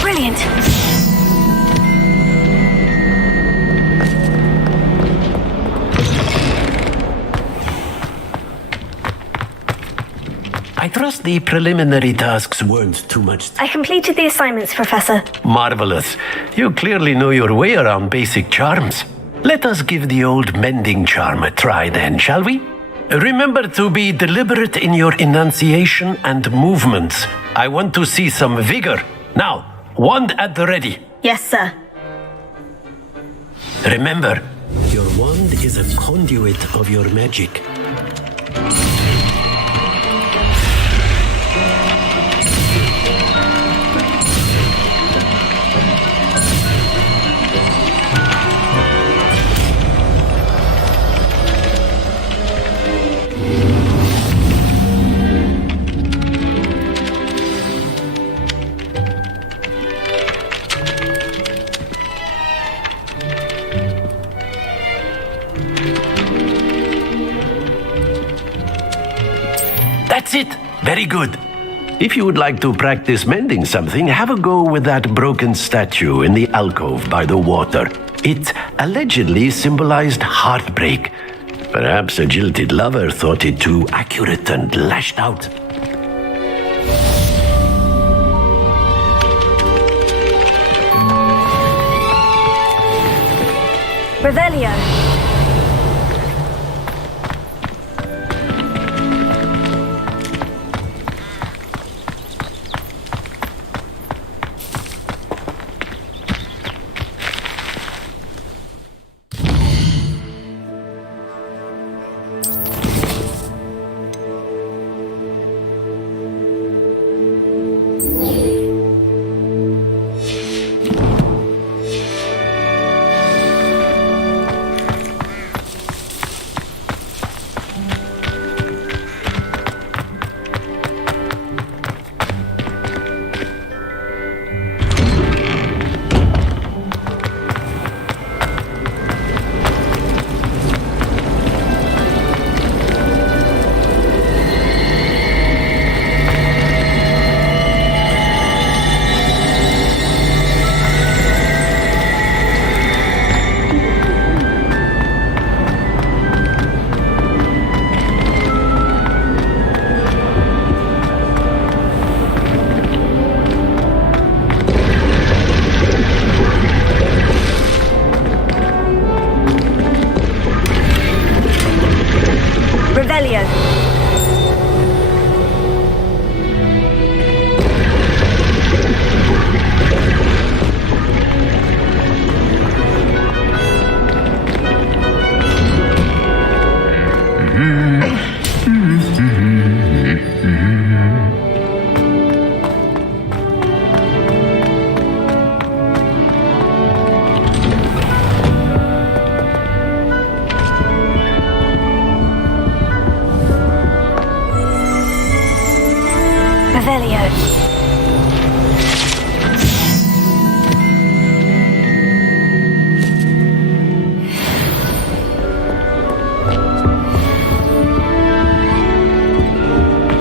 Brilliant. I trust the preliminary tasks weren't too much. I completed the assignments, Professor. Marvelous. You clearly know your way around basic charms. Let us give the old mending charm a try then, shall we? Remember to be deliberate in your enunciation and movements. I want to see some vigor. Now, wand at the ready. Yes, sir. Remember, your wand is a conduit of your magic. That's it. Very good. If you would like to practice mending something, have a go with that broken statue in the alcove by the water. It allegedly symbolized heartbreak. Perhaps a jilted lover thought it too accurate and lashed out. Revelio.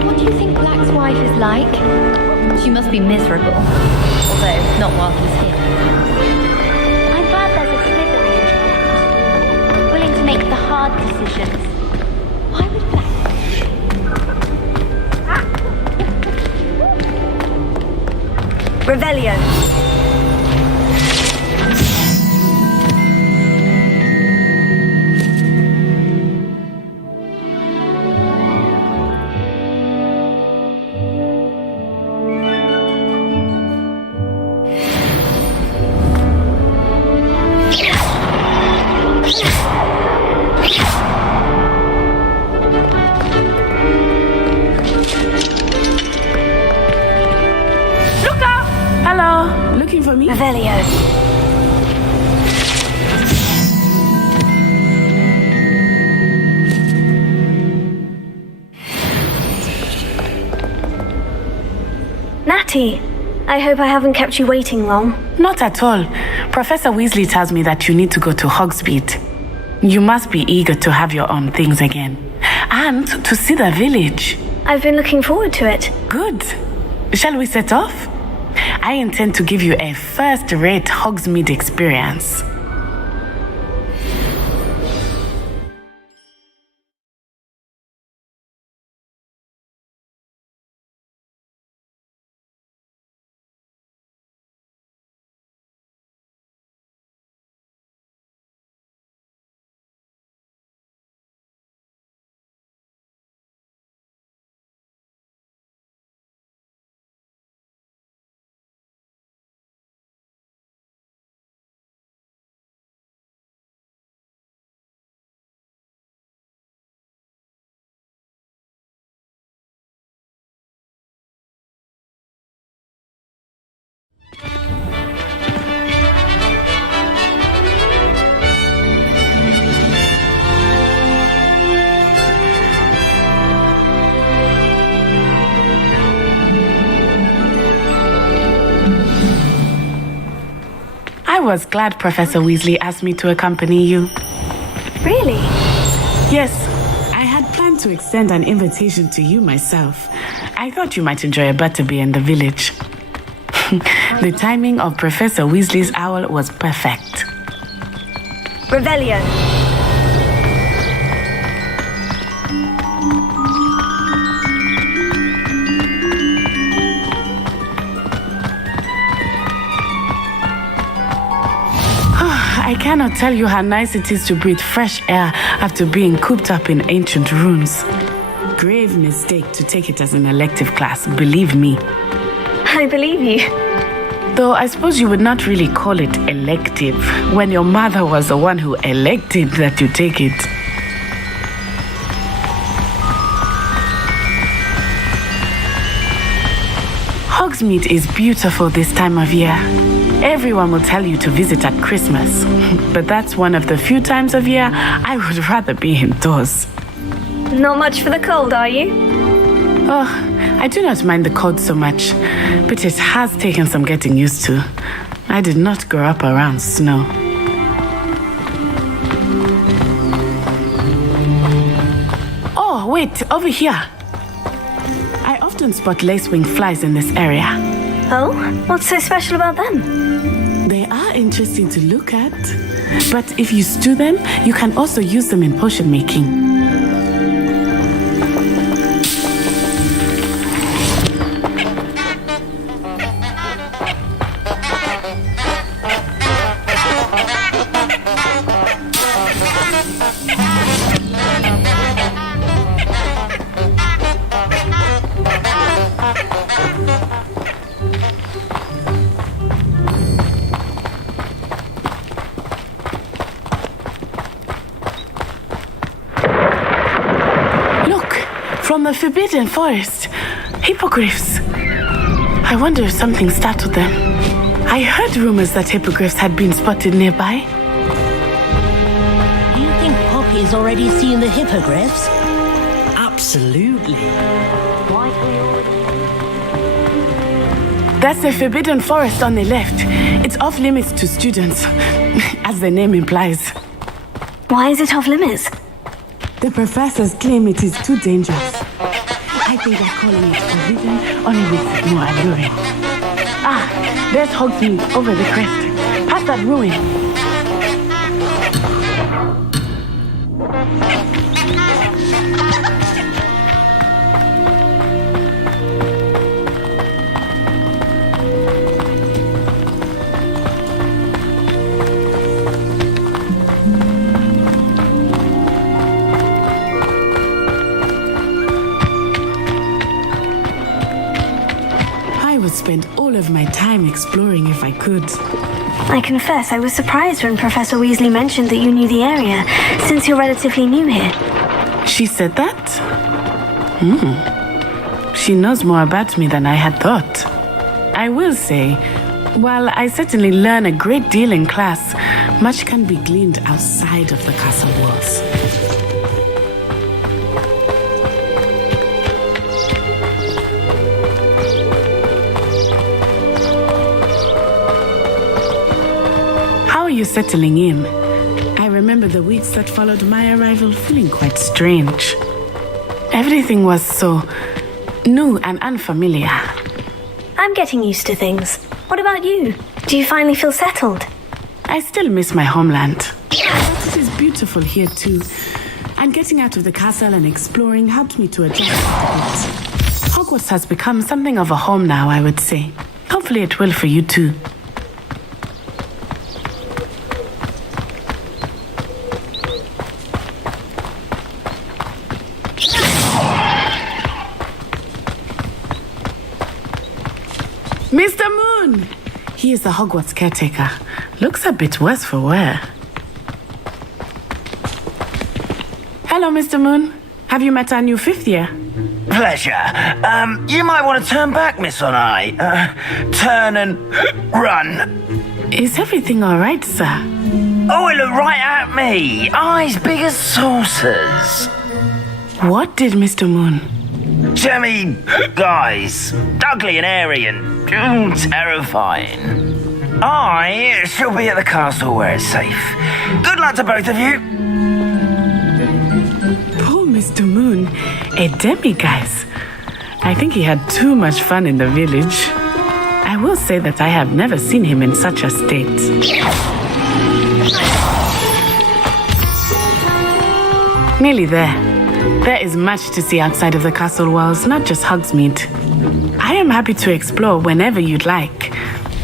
What do you think Black's wife is like? She must be miserable. Although, not while he's here. I'm glad there's a Slytherin in willing to make the hard decisions. Why would Black... Revelio. Looking for me? Revelio. Natty, I hope I haven't kept you waiting long. Not at all. Professor Weasley tells me that you need to go to Hogsmeade. You must be eager to have your own things again. And to see the village. I've been looking forward to it. Good. Shall we set off? I intend to give you a first-rate Hogsmeade experience. I was glad Professor Weasley asked me to accompany you. Really? Yes, I had planned to extend an invitation to you myself. I thought you might enjoy a butterbeer in the village. The timing of Professor Weasley's owl was perfect. Revelio. I cannot tell you how nice it is to breathe fresh air after being cooped up in ancient ruins. Grave mistake to take it as an elective class, believe me. I believe you. Though I suppose you would not really call it elective when your mother was the one who elected that you take it. Hogsmeade is beautiful this time of year. Everyone will tell you to visit at Christmas, but that's one of the few times of year I would rather be indoors. Not much for the cold, are you? Oh, I do not mind the cold so much, but it has taken some getting used to. I did not grow up around snow. Oh, wait, over here. I often spot lacewing flies in this area. Oh? What's so special about them? They are interesting to look at, but if you stew them, you can also use them in potion making. From the Forbidden Forest. Hippogriffs. I wonder if something startled them. I heard rumors that hippogriffs had been spotted nearby. Do you think Poppy's already seen the hippogriffs? Absolutely. That's the Forbidden Forest on the left. It's off limits to students, as the name implies. Why is it off limits? The professors claim it is too dangerous. I think they're calling it forbidden only makes it more alluring. Ah, there's Hogsmeade over the crest. Past that ruin. Spend all of my time exploring if I could. I confess I was surprised when Professor Weasley mentioned that you knew the area, since you're relatively new here. She said that? She knows more about me than I had thought. I will say, while I certainly learn a great deal in class, much can be gleaned outside of the castle walls. You settling in? I remember the weeks that followed my arrival feeling quite strange. Everything was so new and unfamiliar. I'm getting used to things. What about you? Do you finally feel settled? I still miss my homeland. But it is beautiful here too. And getting out of the castle and exploring helped me to adjust a bit. Hogwarts has become something of a home now, I would say. Hopefully it will for you too. Mr. Moon! He is the Hogwarts caretaker. Looks a bit worse for wear. Hello, Mr. Moon. Have you met our new fifth year? Pleasure. You might want to turn back, Miss Onai. Turn and run. Is everything all right, sir? Oh, it looked right at me. Eyes big as saucers. What did Mr. Moon? Jemmy, guys, ugly and airy and terrifying. I shall be at the castle where it's safe. Good luck to both of you. Poor Mr. Moon, a demiguise. I think he had too much fun in the village. I will say that I have never seen him in such a state. Nearly there. There is much to see outside of the castle walls, not just Hogsmeade. I am happy to explore whenever you'd like.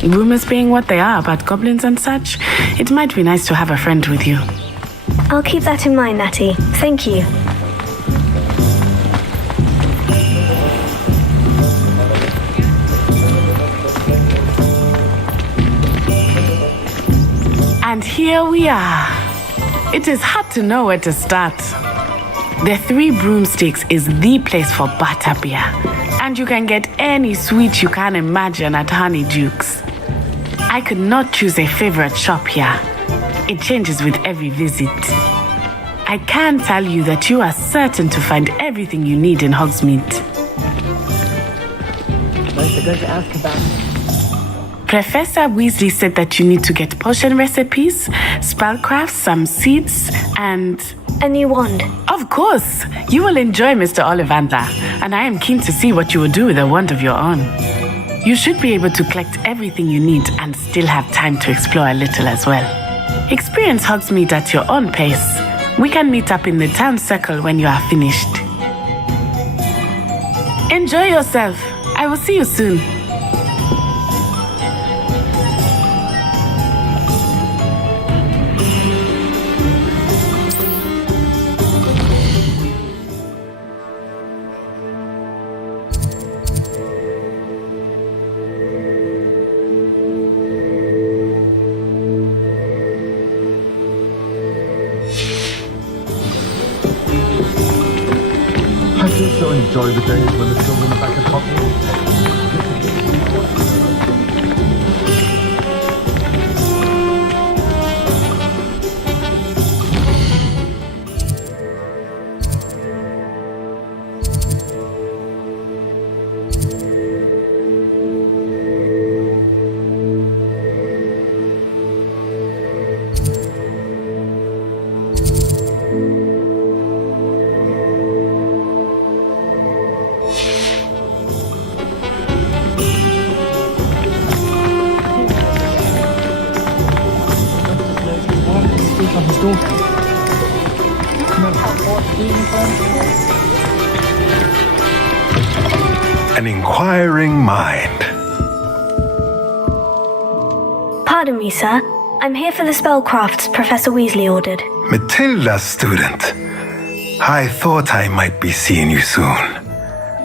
Rumors being what they are about goblins and such, it might be nice to have a friend with you. I'll keep that in mind, Natty. Thank you. And here we are. It is hard to know where to start. The Three Broomsticks is the place for butterbeer, and you can get any sweet you can imagine at Honeyduke's. I could not choose a favorite shop here. It changes with every visit. I can tell you that you are certain to find everything you need in Hogsmeade. They're going to ask about... Professor Weasley said that you need to get potion recipes, spellcrafts, some seeds, and... a new wand. Of course! You will enjoy Mr. Ollivander, and I am keen to see what you will do with a wand of your own. You should be able to collect everything you need and still have time to explore a little as well. Experience Hogsmeade at your own pace. We can meet up in the town circle when you are finished. Enjoy yourself. I will see you soon. I do so enjoy the days when the children are back at Hogwarts. On his daughter. An inquiring mind. Pardon me, sir. I'm here for the spellcrafts Professor Weasley ordered. Matilda, student. I thought I might be seeing you soon.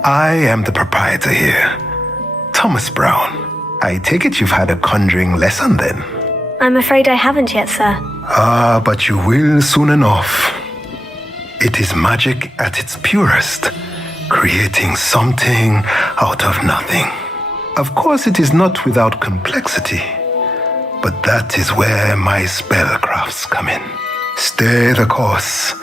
I am the proprietor here, Thomas Brown. I take it you've had a conjuring lesson then? I'm afraid I haven't yet, sir. Ah, but you will soon enough. It is magic at its purest, creating something out of nothing. Of course, it is not without complexity, but that is where my spellcrafts come in. Stay the course,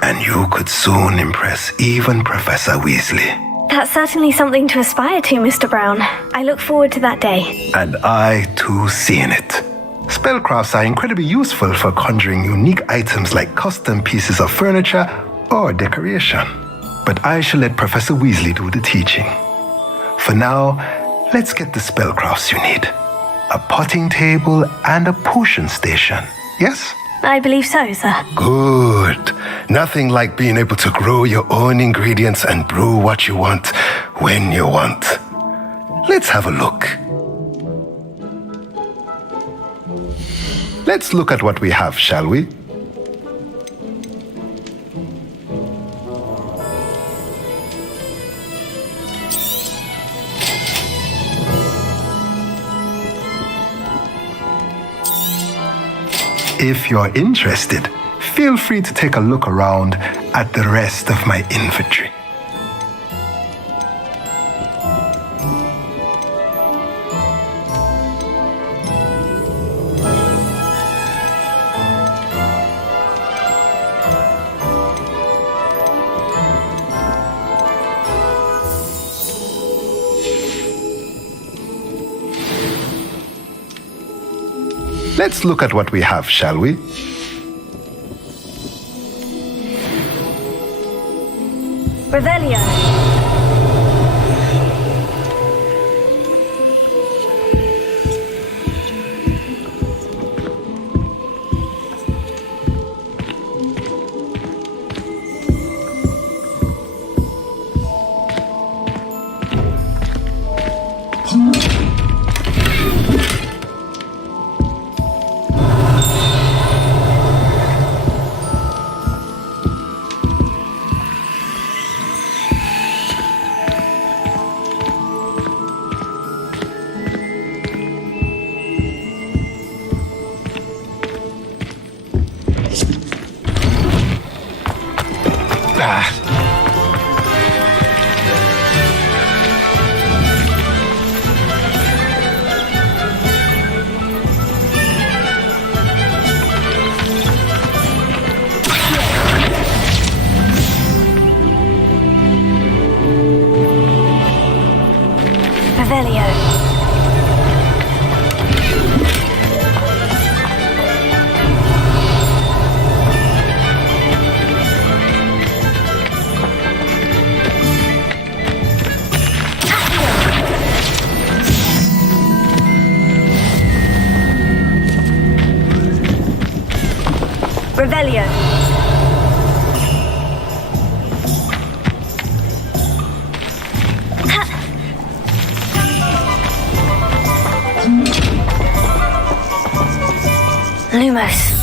and you could soon impress even Professor Weasley. That's certainly something to aspire to, Mr. Brown. I look forward to that day. And I, too, seeing it. Spellcrafts are incredibly useful for conjuring unique items like custom pieces of furniture or decoration. But I shall let Professor Weasley do the teaching. For now, let's get the spellcrafts you need. A potting table and a potion station, yes? I believe so, sir. Good. Nothing like being able to grow your own ingredients and brew what you want when you want. Let's have a look. Let's look at what we have, shall we? If you're interested, feel free to take a look around at the rest of my inventory. Let's look at what we have, shall we? Revelio. Revelio. Lumos.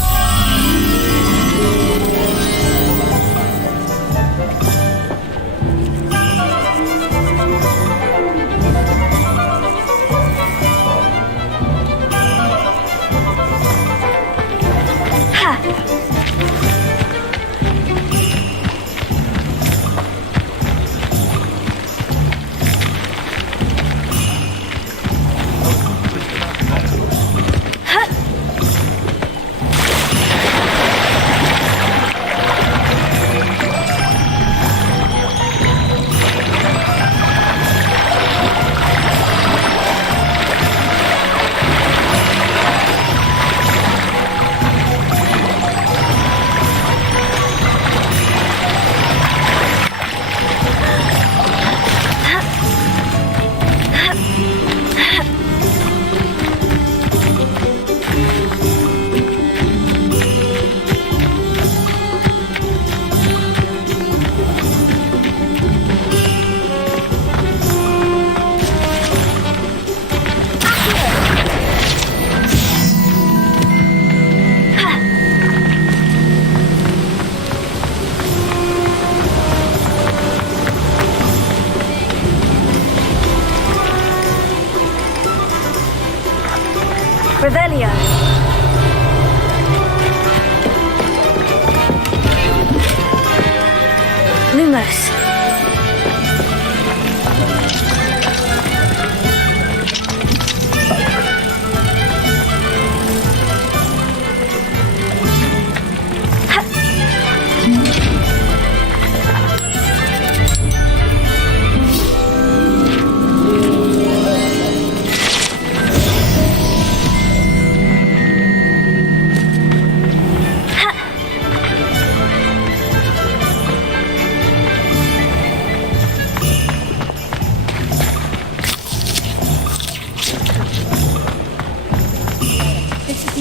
Revelio. Lumos.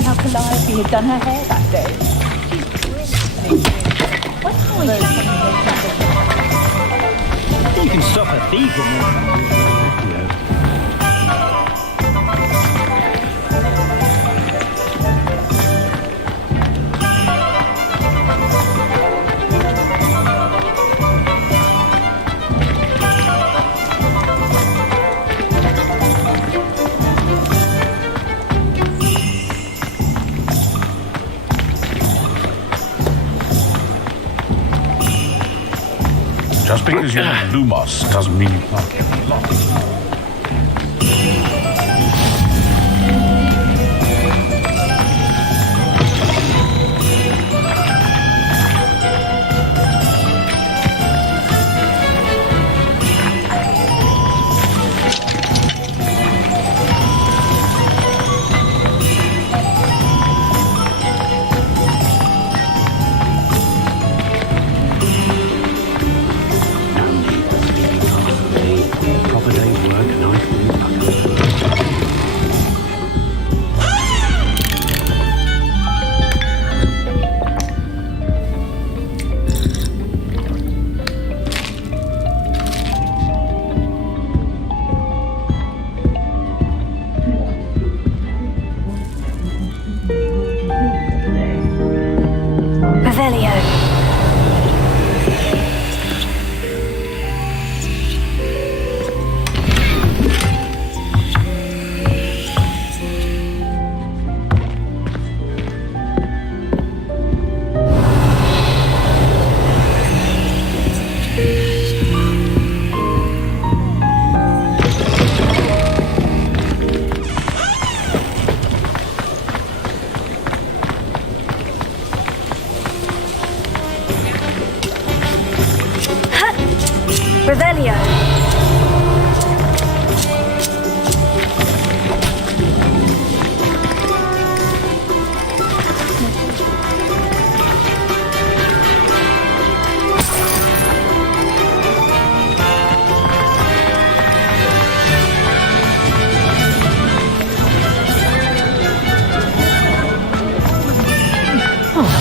How Calliope had done her hair that day. What's going on? You can stop a thief in Just because you're Lumos doesn't mean you can't get lost. Revelio.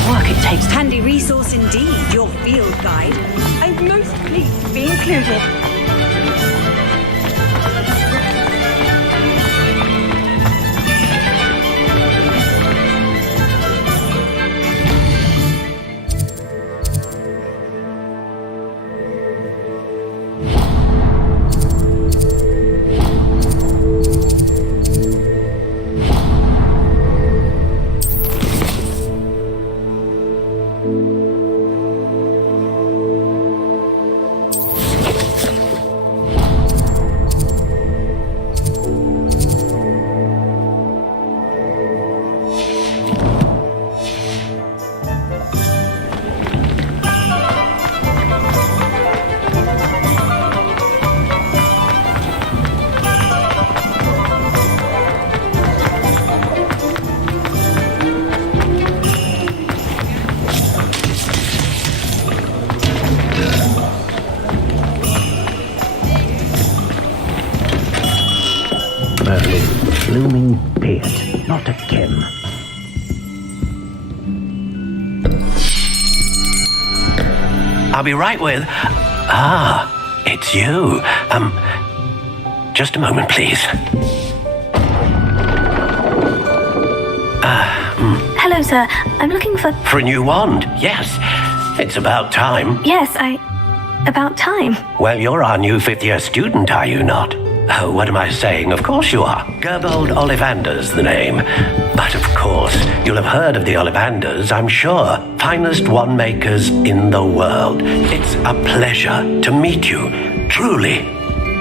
work it takes. Handy resource indeed, your field guide. I'm most pleased to be included. Blooming beard, not a Kim. I'll be right with... Ah, it's you. Just a moment, please. Hello, sir. I'm looking for... For a new wand, yes. It's about time. Yes, about time. Well, you're our new fifth-year student, are you not? Oh, what am I saying? Of course you are. Gerbold Ollivander's the name. But of course, you'll have heard of the Ollivanders, I'm sure. Finest wand makers in the world. It's a pleasure to meet you, truly.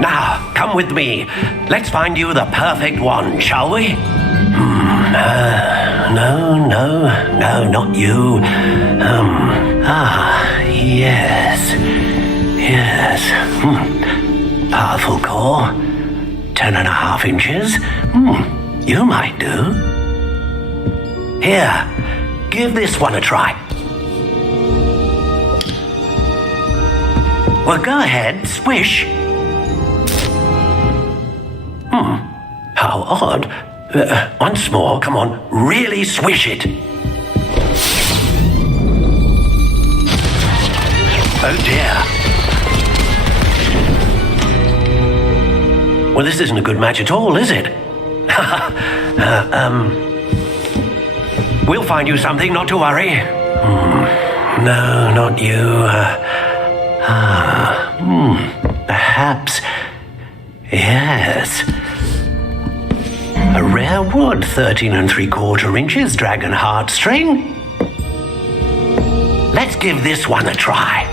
Now, come with me. Let's find you the perfect wand, shall we? No, not you. Yes. Powerful core. 10.5 inches. You might do. Here, give this one a try. Well, go ahead, swish. How odd. Once more, come on, really swish it. Oh dear. Well, this isn't a good match at all, is it? We'll find you something, not to worry. No, not you. Perhaps. Yes. A rare wood, 13 3/4 inches, dragon heartstring. Let's give this one a try.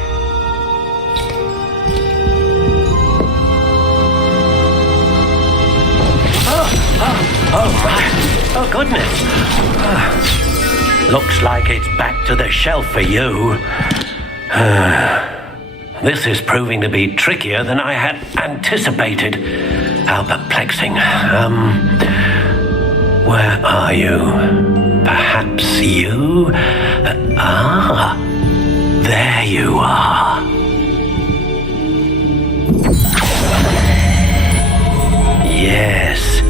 Oh, right. Oh, goodness. Looks like it's back to the shelf for you. This is proving to be trickier than I had anticipated. How perplexing. Where are you? Perhaps you? There you are. Yes.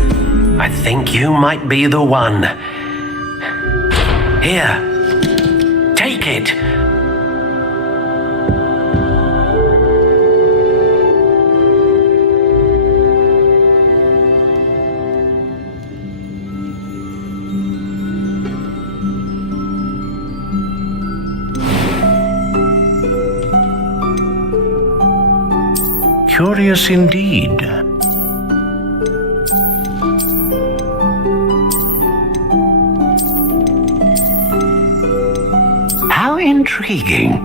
I think you might be the one. Here, take it. Curious indeed. How intriguing.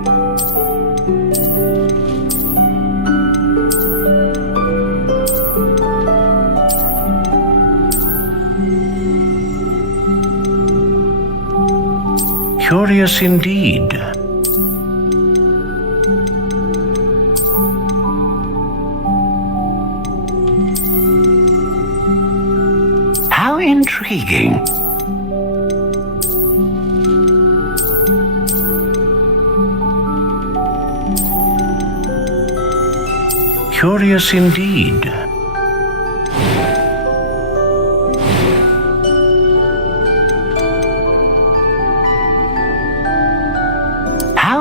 Curious indeed. How intriguing. Curious indeed.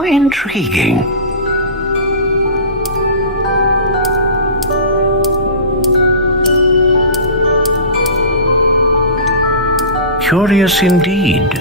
intriguing. Curious indeed.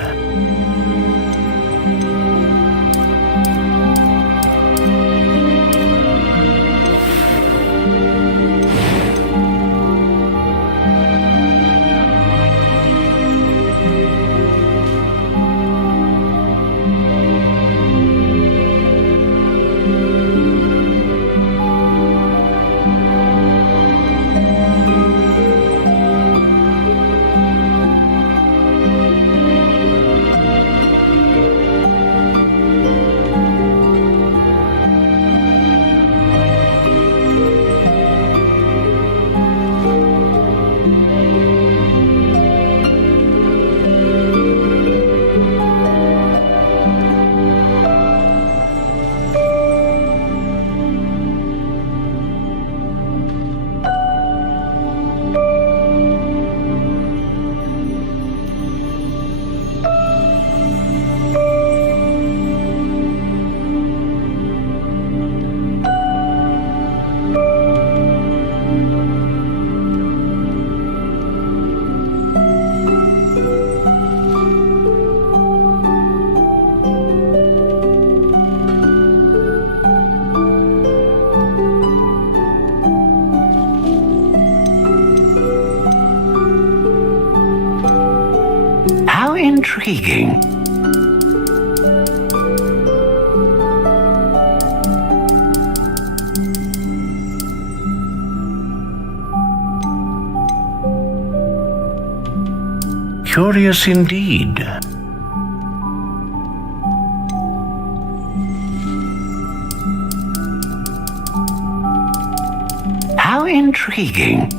How intriguing. Curious indeed. How intriguing.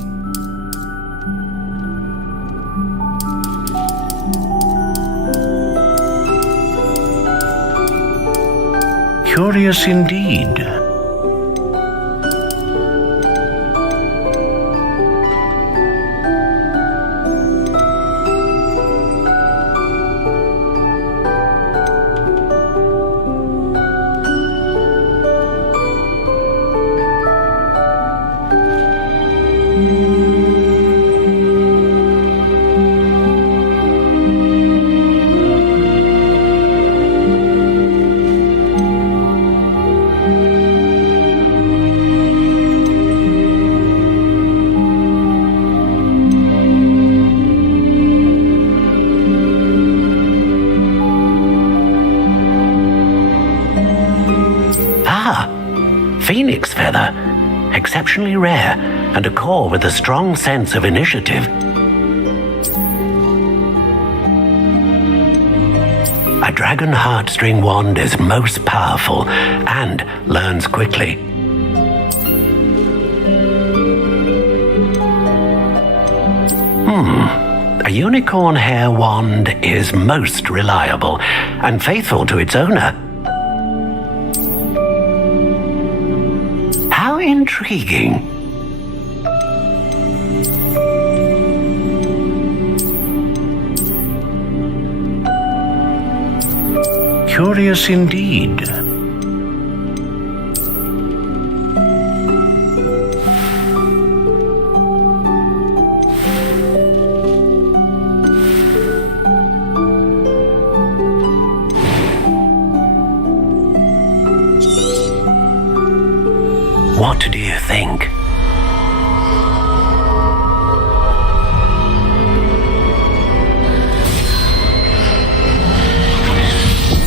Curious indeed. Phoenix feather, exceptionally rare, and a core with a strong sense of initiative. A dragon heartstring wand is most powerful and learns quickly. A unicorn hair wand is most reliable and faithful to its owner. How intriguing. Curious indeed. What do you think?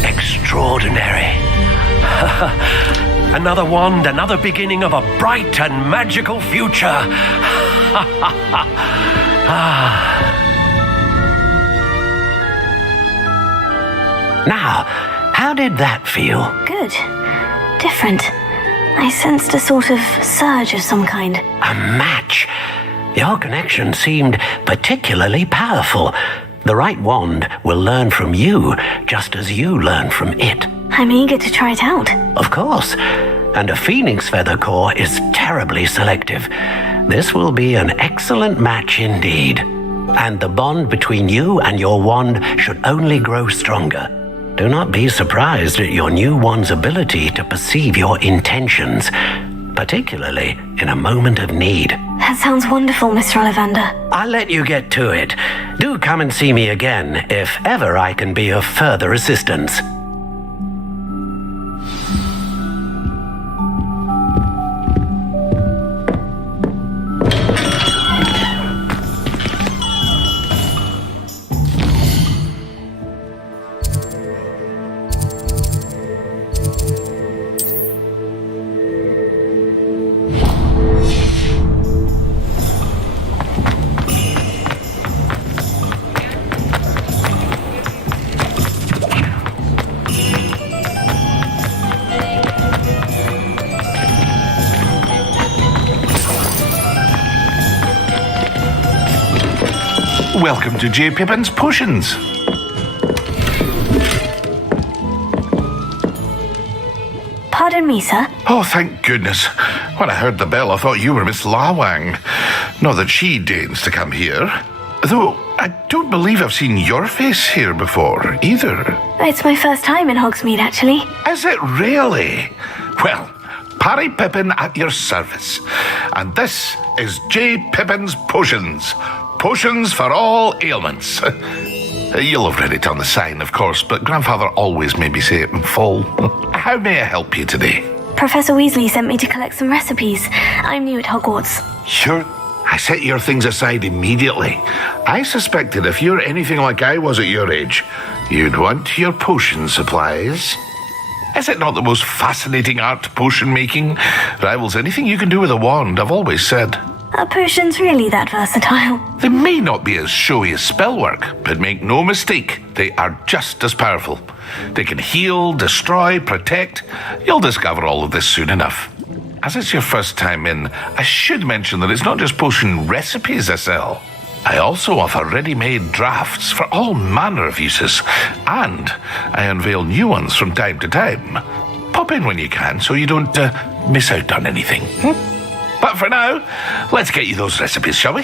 Extraordinary. Another wand, another beginning of a bright and magical future. Now, how did that feel? Good. Different. I sensed a sort of surge of some kind. A match. Your connection seemed particularly powerful. The right wand will learn from you, just as you learn from it. I'm eager to try it out. Of course. And a phoenix feather core is terribly selective. This will be an excellent match indeed. And the bond between you and your wand should only grow stronger. Do not be surprised at your new one's ability to perceive your intentions, particularly in a moment of need. That sounds wonderful, Mr. Ollivander. I'll let you get to it. Do come and see me again if ever I can be of further assistance. Welcome to J. Pippin's Potions. Pardon me, sir. Oh, thank goodness. When I heard the bell, I thought you were Miss Lawang. Not that she deigns to come here. Though, I don't believe I've seen your face here before, either. It's my first time in Hogsmeade, actually. Is it really? Well, Parry Pippin at your service. And this is J. Pippin's Potions. Potions for all ailments. You'll have read it on the sign, of course, but Grandfather always made me say it in full. How may I help you today? Professor Weasley sent me to collect some recipes. I'm new at Hogwarts. Sure. I set your things aside immediately. I suspected if you're anything like I was at your age, you'd want your potion supplies. Is it not the most fascinating art, potion making? Rivals anything you can do with a wand, I've always said. Are potions really that versatile? They may not be as showy as spellwork, but make no mistake, they are just as powerful. They can heal, destroy, protect. You'll discover all of this soon enough. As it's your first time in, I should mention that it's not just potion recipes I sell. I also offer ready-made drafts for all manner of uses, and I unveil new ones from time to time. Pop in when you can so you don't miss out on anything. But for now, let's get you those recipes, shall we?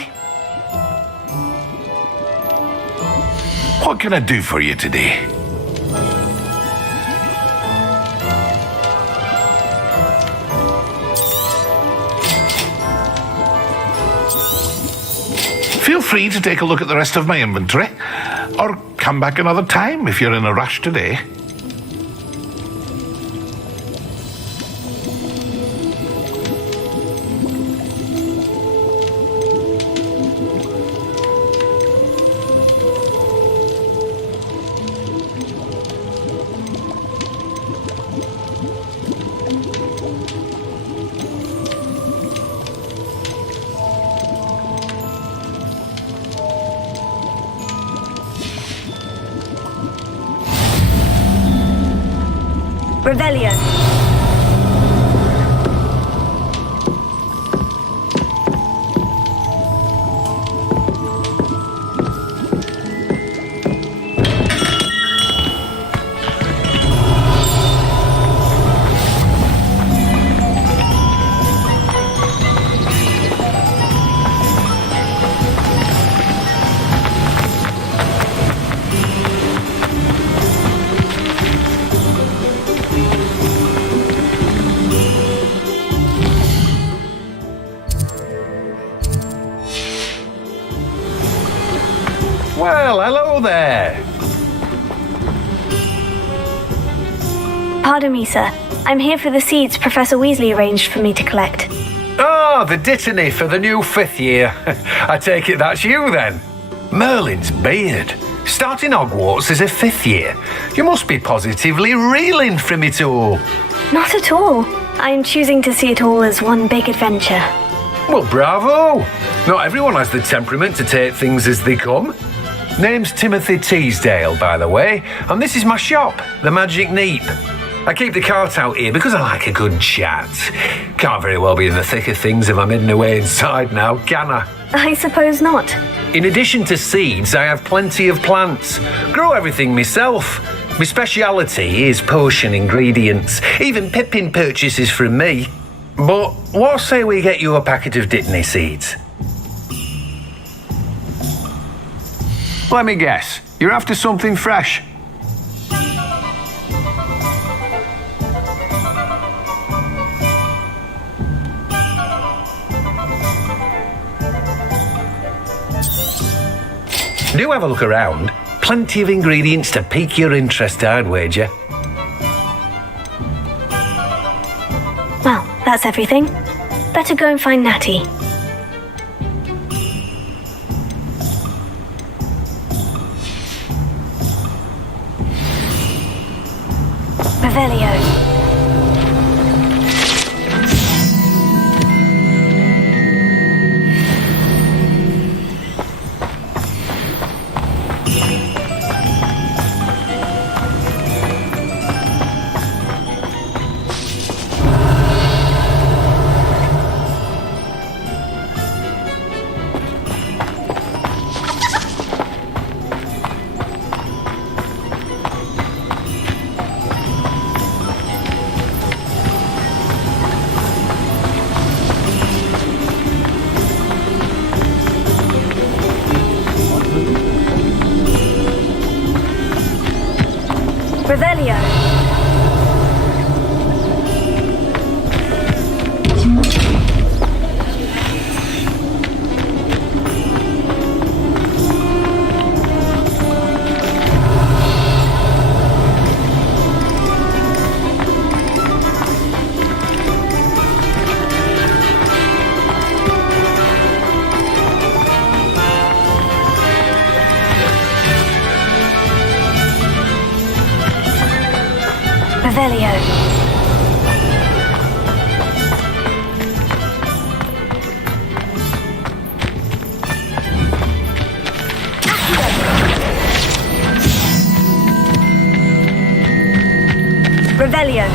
What can I do for you today? Feel free to take a look at the rest of my inventory, or come back another time if you're in a rush today. Revelio. Well, hello there. Pardon me, sir. I'm here for the seeds Professor Weasley arranged for me to collect. Oh, the dittany for the new 5th year. I take it that's you then. Merlin's beard. Starting Hogwarts as a 5th year. You must be positively reeling from it all. Not at all. I'm choosing to see it all as one big adventure. Well, bravo. Not everyone has the temperament to take things as they come. Name's Timothy Teasdale, by the way, and this is my shop, the Magic Neep. I keep the cart out here because I like a good chat. Can't very well be in the thick of things if I'm hidden away inside now, can I? I suppose not. In addition to seeds, I have plenty of plants. Grow everything myself. My speciality is potion ingredients. Even Pippin purchases from me. But what say we get you a packet of dittany seeds? Let me guess. You're after something fresh. Do have a look around. Plenty of ingredients to pique your interest, I'd wager. Well, that's everything. Better go and find Natty. Revelio. Revelio. Revelio.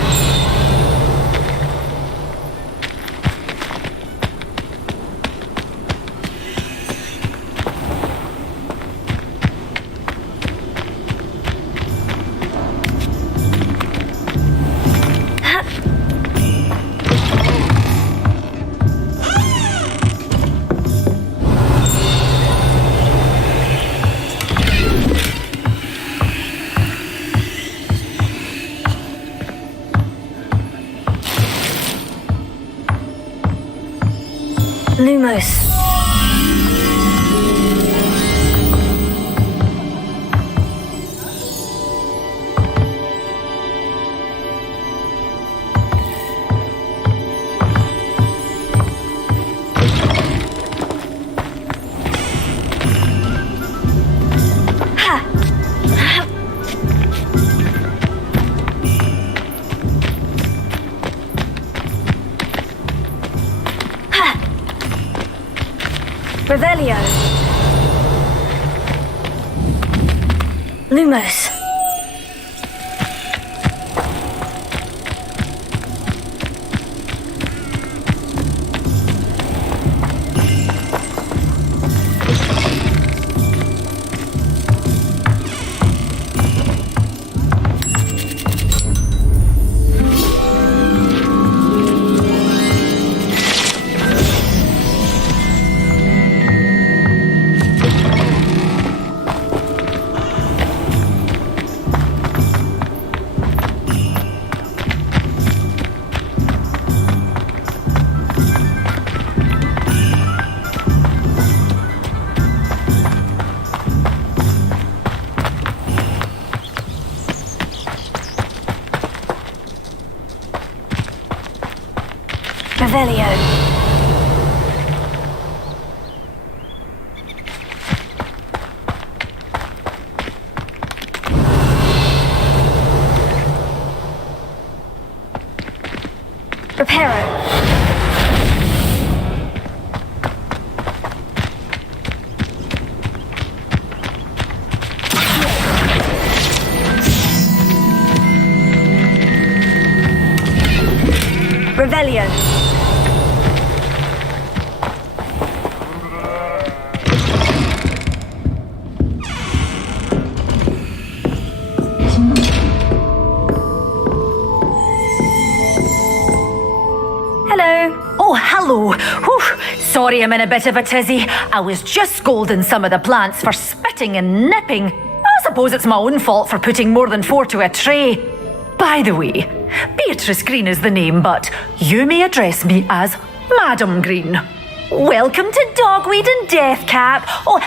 Lumos. Revelio. Lumos. Revelio. Reparo. Revelio. Oh, hello. Whew. Sorry I'm in a bit of a tizzy. I was just scolding some of the plants for spitting and nipping. I suppose it's my own fault for putting more than 4 to a tray. By the way, Beatrice Green is the name, but you may address me as Madam Green. Welcome to Dogweed and Deathcap. Oh,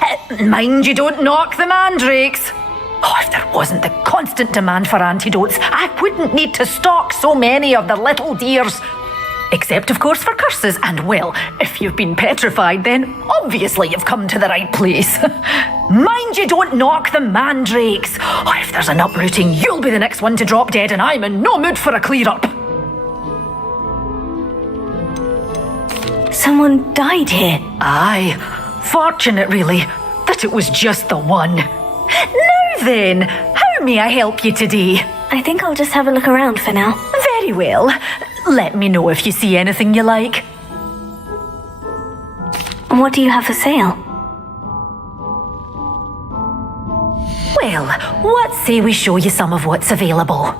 mind you don't knock the mandrakes. Oh, if there wasn't the constant demand for antidotes, I wouldn't need to stock so many of the little dears. Except, of course, for curses. And, well, if you've been petrified, then obviously you've come to the right place. Mind you don't knock the mandrakes. Oh, if there's an uprooting, you'll be the next one to drop dead, and I'm in no mood for a clear-up. Someone died here. Aye. Fortunate, really, that it was just the one. Now then, how may I help you today? I think I'll just have a look around for now. Very well. Let me know if you see anything you like. What do you have for sale? Well, what say we show you some of what's available?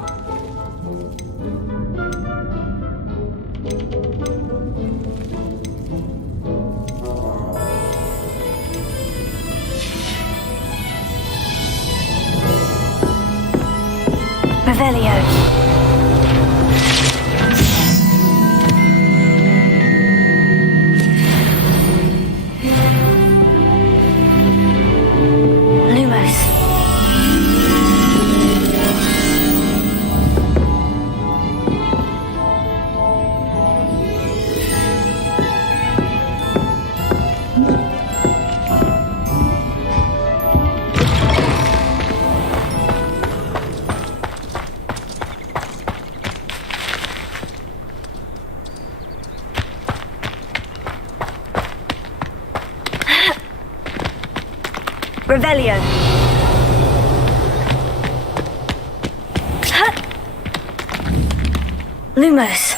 Revelio. Revelio. Lumos.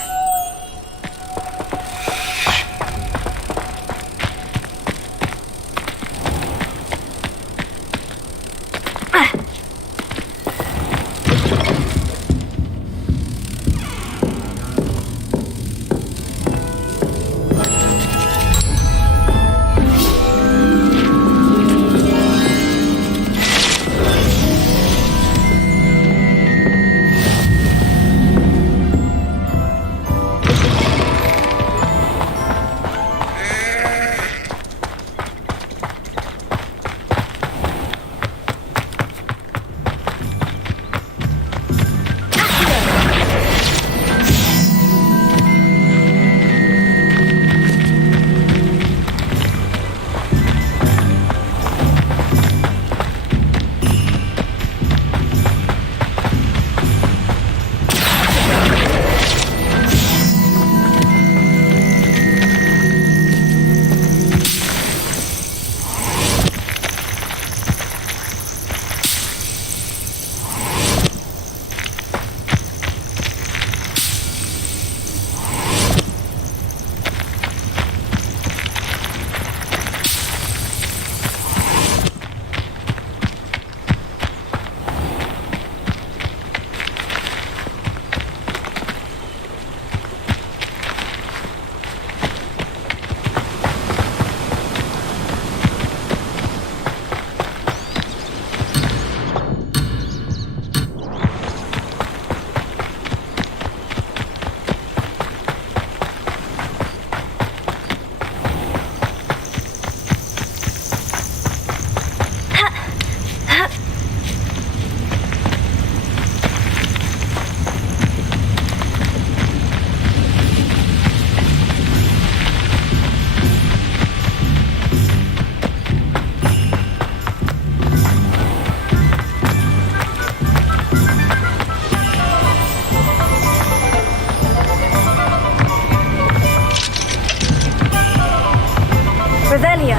Revelio.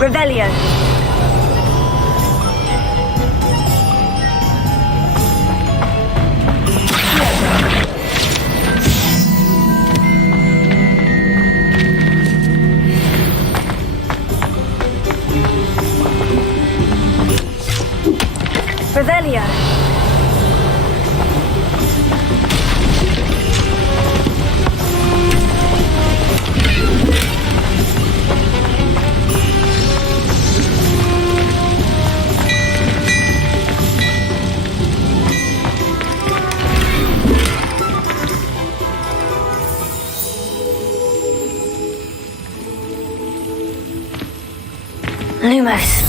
Revelio. Revelio. Lumos.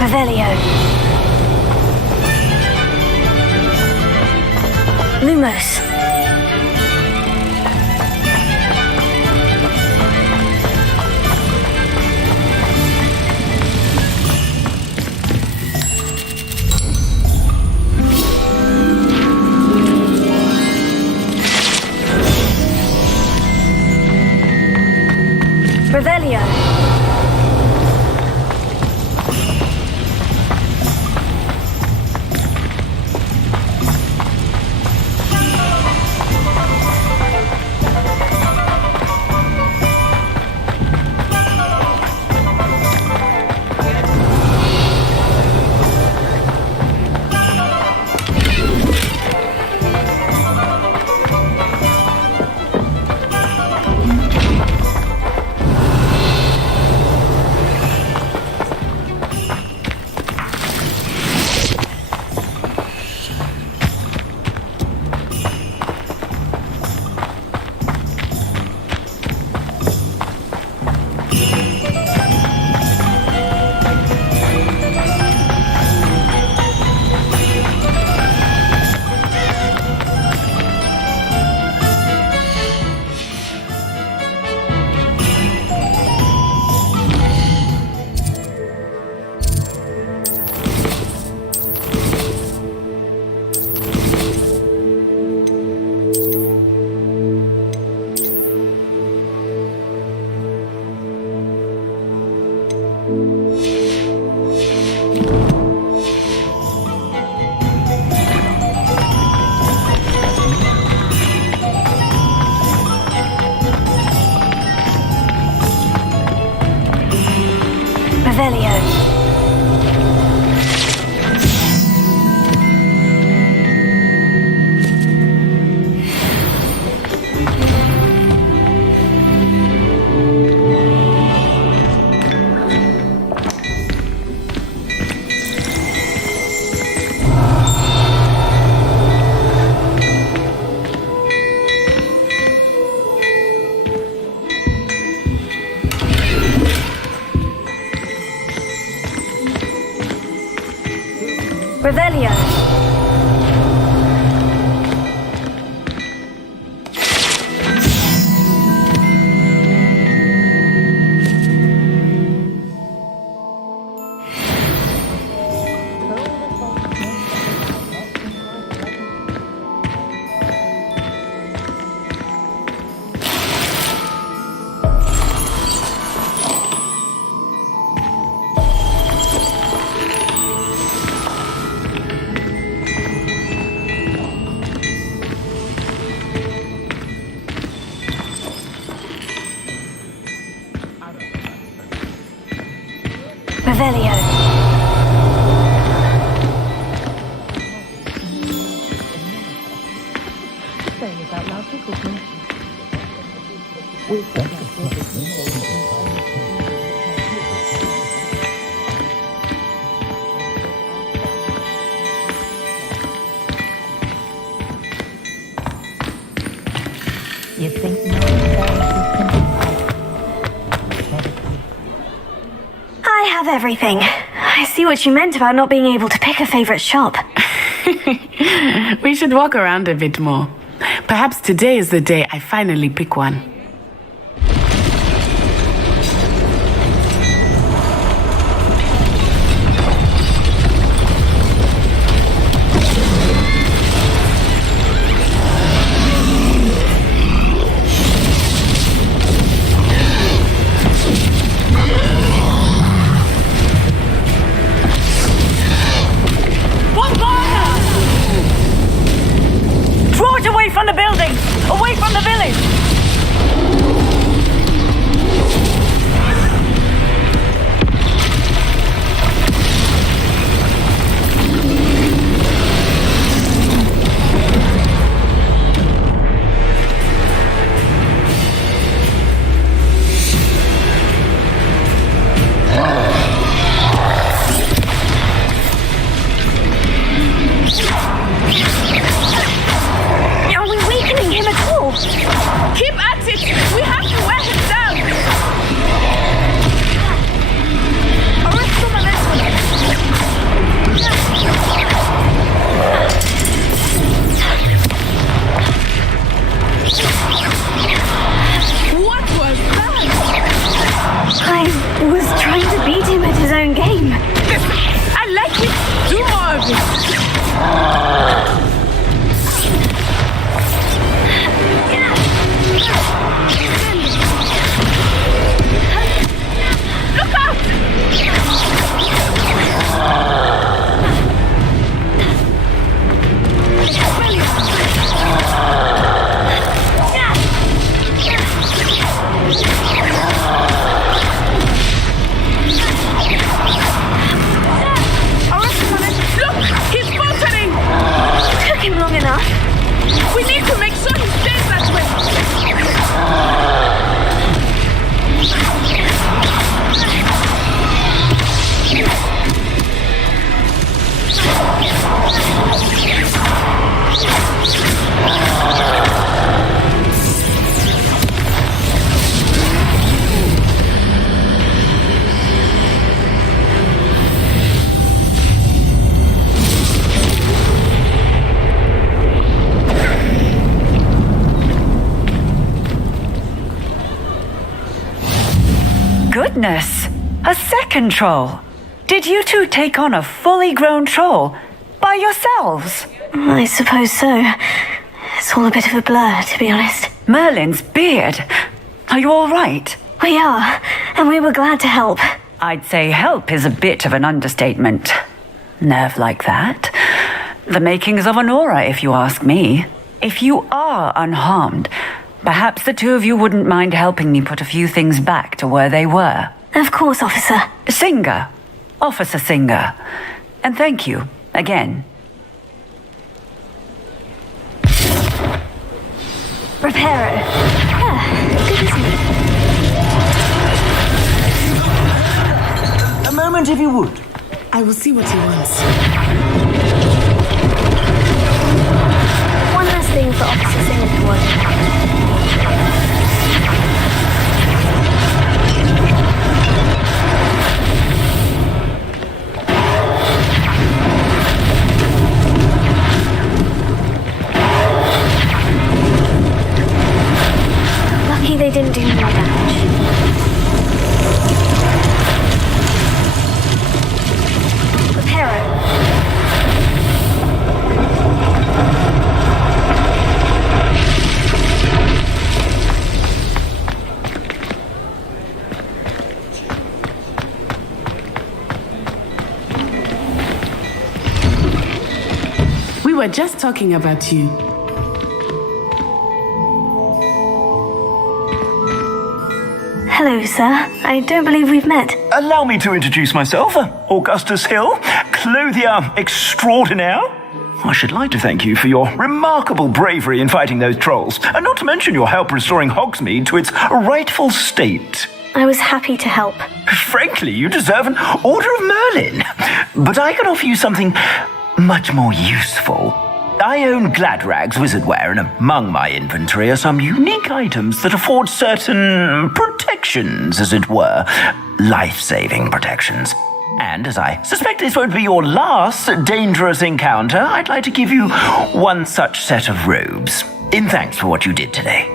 Revelio. Lumos. Revelio. Revelio. Revelio. Revelio. You think I have everything. I see what you meant about not being able to pick a favorite shop. We should walk around a bit more. Perhaps today is the day I finally pick one. goodness! A second troll! Did you two take on a fully grown troll by yourselves? I suppose so. It's all a bit of a blur, to be honest. Merlin's beard. Are you all right? We are, and we were glad to help. I'd say help is a bit of an understatement. Nerve like that. The makings of an aura, if you ask me. If you are unharmed, perhaps the two of you wouldn't mind helping me put a few things back to where they were. Of course, officer. Singer. Officer Singer. And thank you, again. Reparo. Good, isn't it? A moment, if you would. I will see what he wants. One last thing for Officer Singer to worry about. Lucky they didn't do more damage. Reparo. We were just talking about you. Hello, sir. I don't believe we've met. Allow me to introduce myself, Augustus Hill, clothier extraordinaire. I should like to thank you for your remarkable bravery in fighting those trolls, and not to mention your help restoring Hogsmeade to its rightful state. I was happy to help. Frankly, you deserve an Order of Merlin. But I can offer you something much more useful. I own Gladrag's wizardware, and among my inventory are some unique items that afford certain protections, as it were. Life-saving protections. And as I suspect this won't be your last dangerous encounter, I'd like to give you one such set of robes, in thanks for what you did today.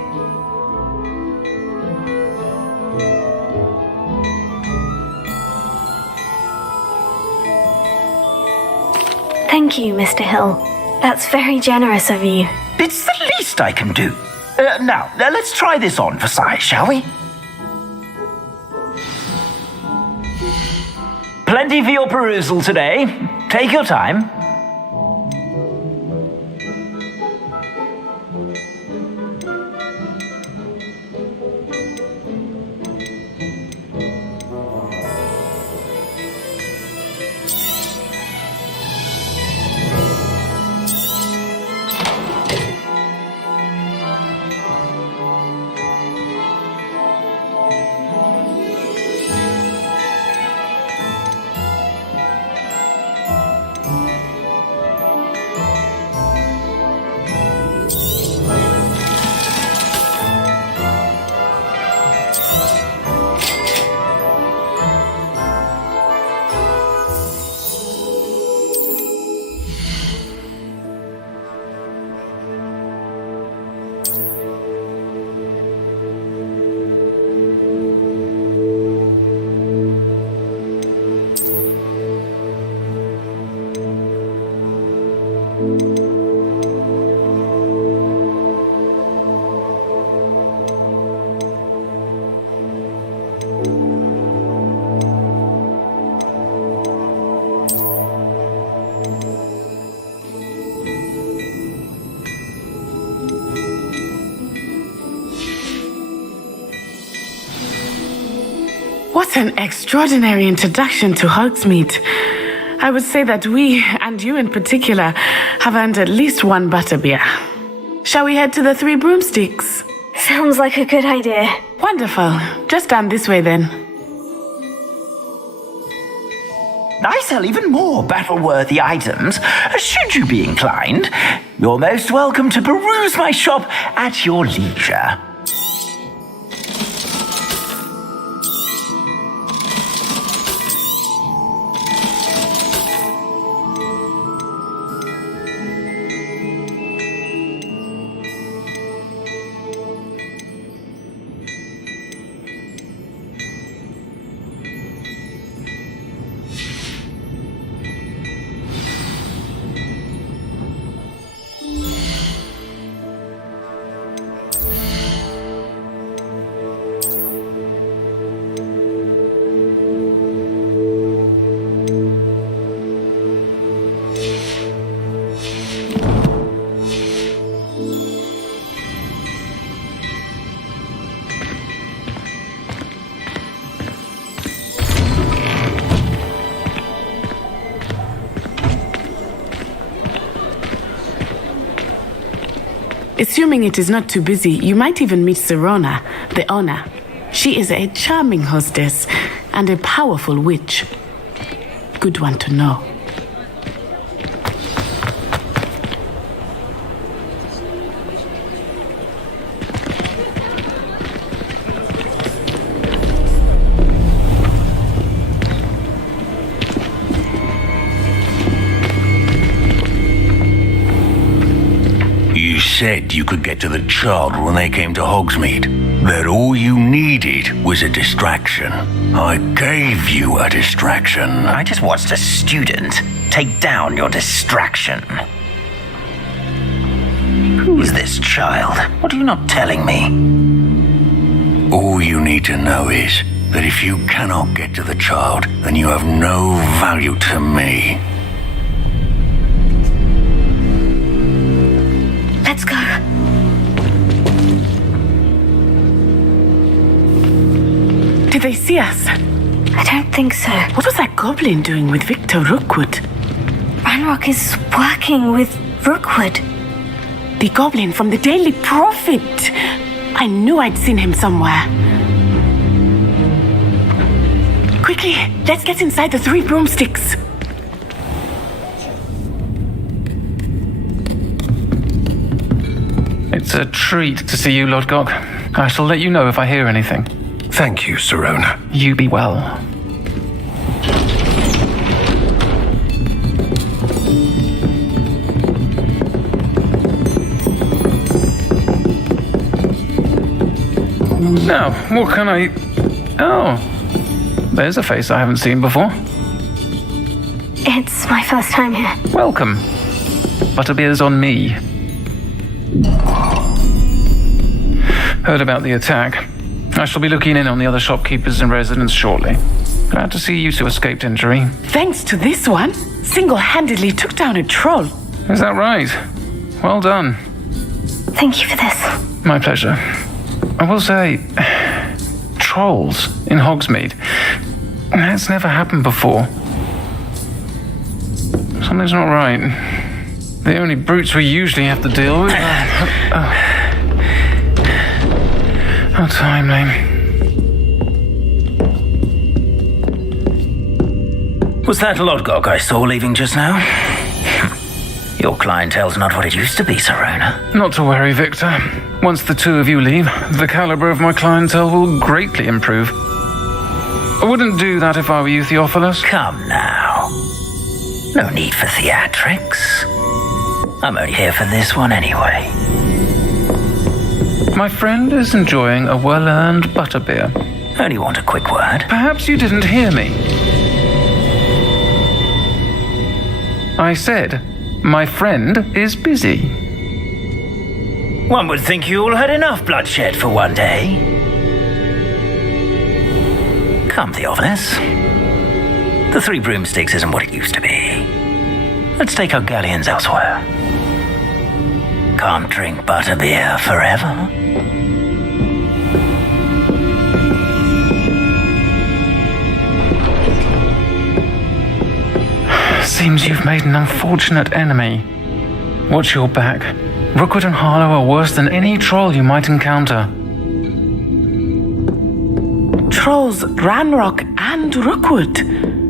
Thank you, Mr. Hill. That's very generous of you. It's the least I can do. Now, let's try this on for size, shall we? Plenty for your perusal today. Take your time. What an extraordinary introduction to Hogsmeade. I would say that we, and you in particular, have earned at least one butterbeer. Shall we head to the Three Broomsticks? Sounds like a good idea. Wonderful. Just down this way then. I sell even more battle-worthy items, should you be inclined. You're most welcome to peruse my shop at your leisure. Assuming it is not too busy, you might even meet Serona, the owner. She is a charming hostess and a powerful witch. Good one to know. You said you could get to the child when they came to Hogsmeade. That all you needed was a distraction. I gave you a distraction. I just watched a student take down your distraction. Who is this child? What are you not telling me? All you need to know is that if you cannot get to the child, then you have no value to me. Let's go. Did they see us? I don't think so. What was that goblin doing with Victor Rookwood? Ranrock is working with Rookwood. The goblin from the Daily Prophet. I knew I'd seen him somewhere. Quickly, let's get inside the 3 broomsticks. It's a treat to see you, Lodgok. I shall let you know if I hear anything. Thank you, Serona. You be well. Now, what can I... Oh, there's a face I haven't seen before. It's my first time here. Welcome. Butterbeer's on me. Heard about the attack. I shall be looking in on the other shopkeepers and residents shortly. Glad to see you two escaped injury. Thanks to this one, single-handedly took down a troll. Is that right? Well done. Thank you for this. My pleasure. I will say, trolls in Hogsmeade. That's never happened before. Something's not right. The only brutes we usually have to deal with are... How timely. Was that Lodgok I saw leaving just now? Your clientele's not what it used to be, Serona. Not to worry, Victor. Once the two of you leave, the caliber of my clientele will greatly improve. I wouldn't do that if I were you, Theophilus. Come now. No need for theatrics. I'm only here for this one anyway. My friend is enjoying a well-earned butterbeer. Only want a quick word. Perhaps you didn't hear me. I said, my friend is busy. One would think you all had enough bloodshed for one day. Come, Theophilus. The 3 broomsticks isn't what it used to be. Let's take our galleons elsewhere. Can't drink butterbeer forever. Seems you've made an unfortunate enemy. Watch your back. Rookwood and Harlow are worse than any troll you might encounter. Trolls, Ranrock, and Rookwood.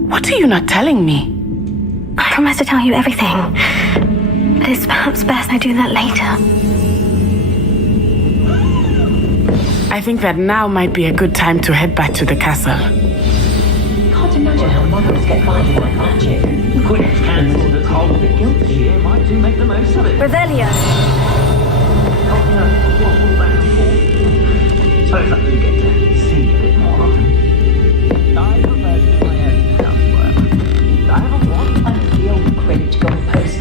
What are you not telling me? I promise to tell you everything. But it's perhaps best I do that later. I think that now might be a good time to head back to the castle. Can't imagine how monarchs get by with their magic. Quick hands that hold a bit guilty here might do make the most of it. Revelia! Suppose I do get to see a bit more often. I prefer to do my own housework. I have a want and the old credit to go and post.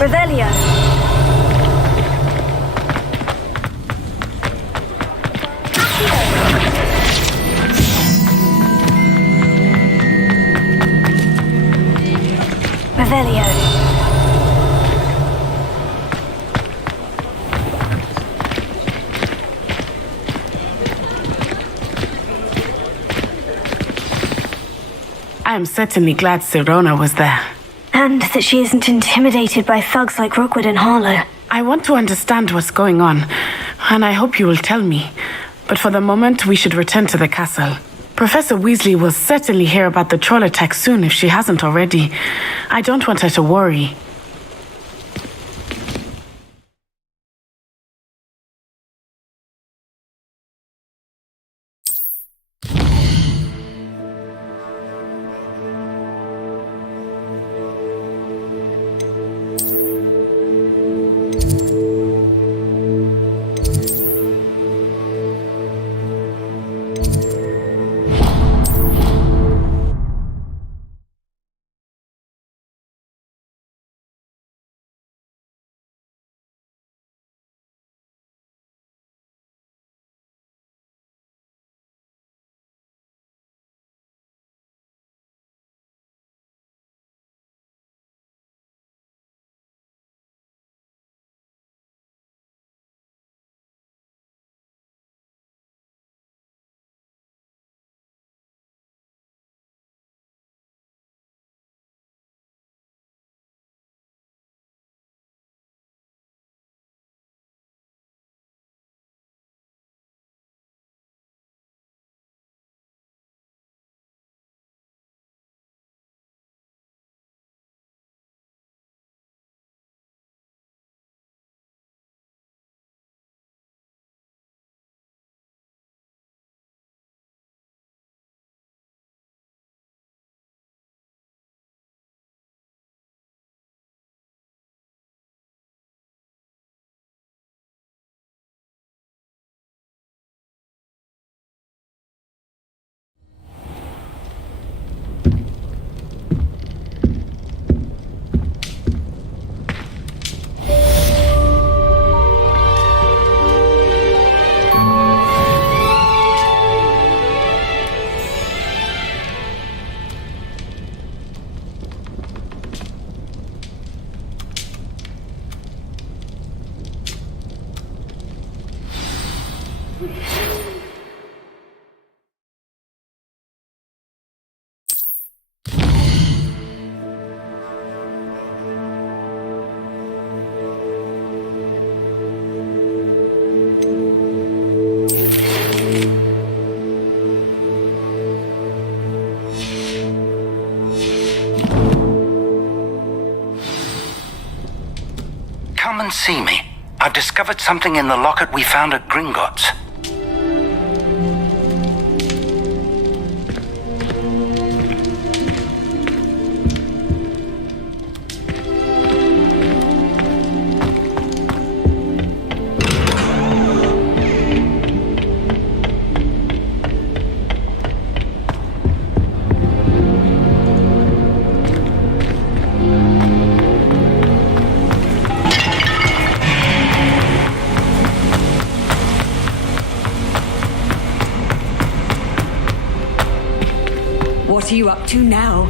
Revelio. Revelio. I am certainly glad Sirona was there. And that she isn't intimidated by thugs like Rookwood and Harlow. I want to understand what's going on, and I hope you will tell me. But for the moment, we should return to the castle. Professor Weasley will certainly hear about the troll attack soon if she hasn't already. I don't want her to worry. Come and see me. I've discovered something in the locket we found at Gringotts. What are you up to now?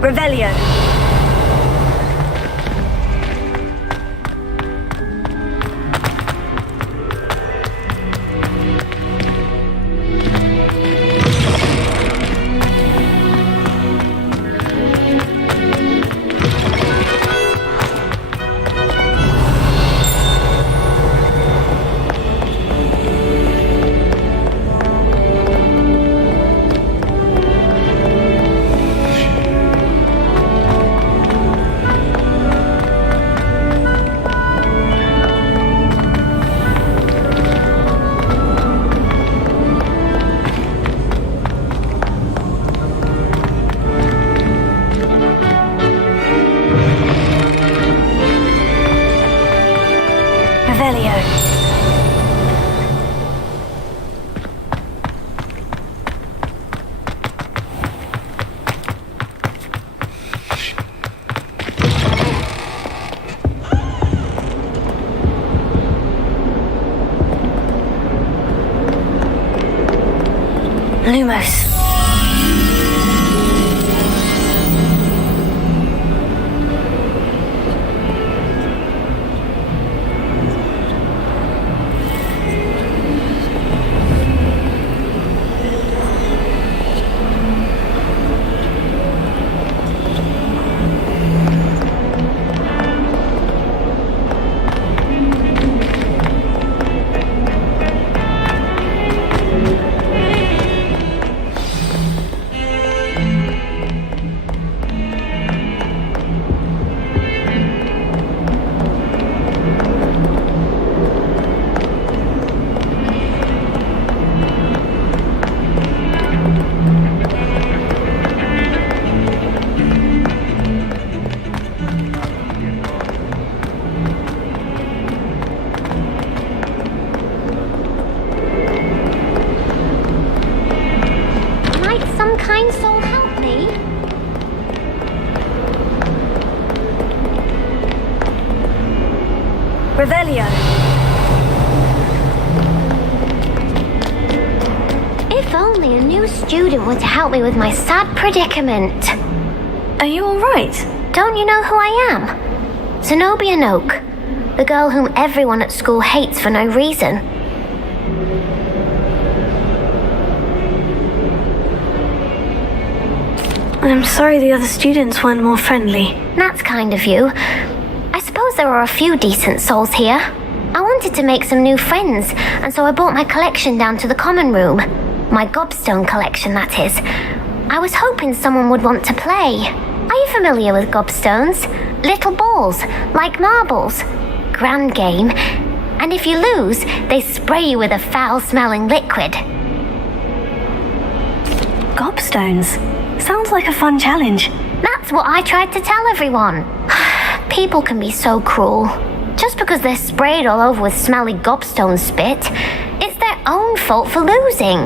Revelio. Lumos. Kind soul help me? Revelio. If only a new student were to help me with my sad predicament. Are you alright? Don't you know who I am? Zenobia Noak, the girl whom everyone at school hates for no reason. I'm sorry the other students weren't more friendly. That's kind of you. I suppose there are a few decent souls here. I wanted to make some new friends, and so I brought my collection down to the common room. My gobstone collection, that is. I was hoping someone would want to play. Are you familiar with gobstones? Little balls, like marbles. Grand game. And if you lose, they spray you with a foul-smelling liquid. Gobstones? Sounds like a fun challenge. That's what I tried to tell everyone. People can be so cruel. Just because they're sprayed all over with smelly gobstone spit, it's their own fault for losing.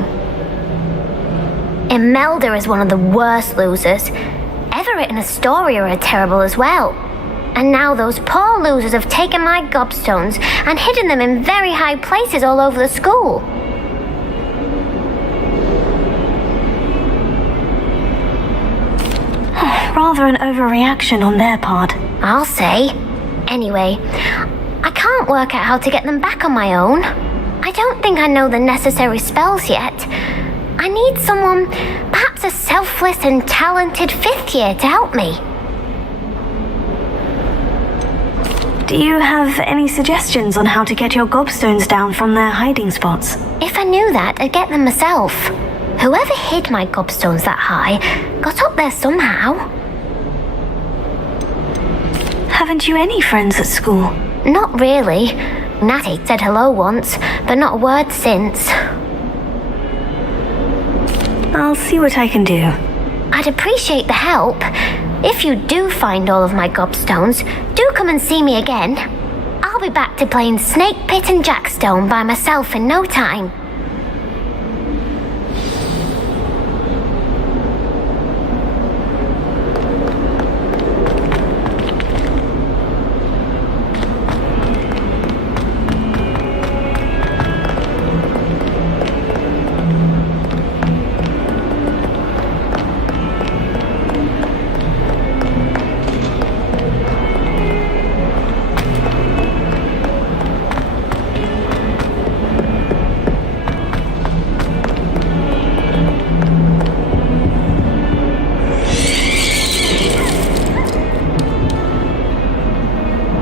Imelda is one of the worst losers. Everett and Astoria are terrible as well. And now those poor losers have taken my gobstones and hidden them in very high places all over the school. Rather an overreaction on their part. I'll say. Anyway, I can't work out how to get them back on my own. I don't think I know the necessary spells yet. I need someone, perhaps a selfless and talented fifth year to help me. Do you have any suggestions on how to get your gobstones down from their hiding spots? If I knew that, I'd get them myself. Whoever hid my gobstones that high got up there somehow. Haven't you any friends at school? Not really. Natty said hello once, but not a word since. I'll see what I can do. I'd appreciate the help. If you do find all of my gobstones, do come and see me again. I'll be back to playing Snake Pit and Jackstone by myself in no time.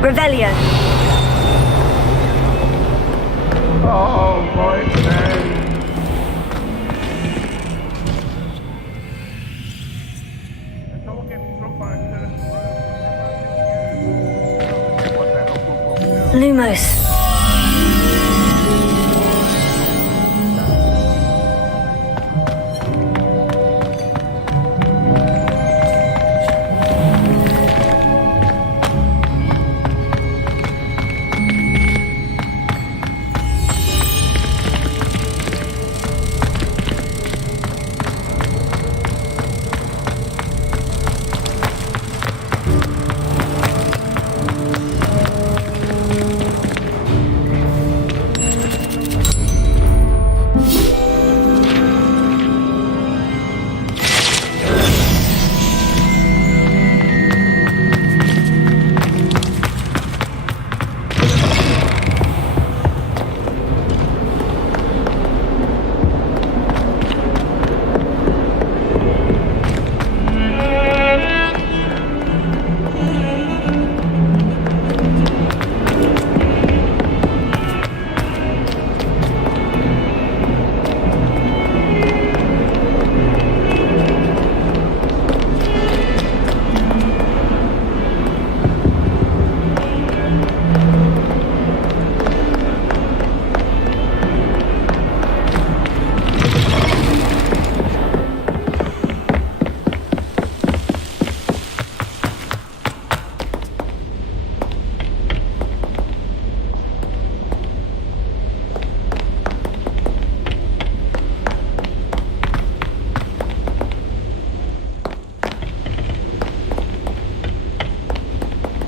Revelio. Oh, my man. Lumos.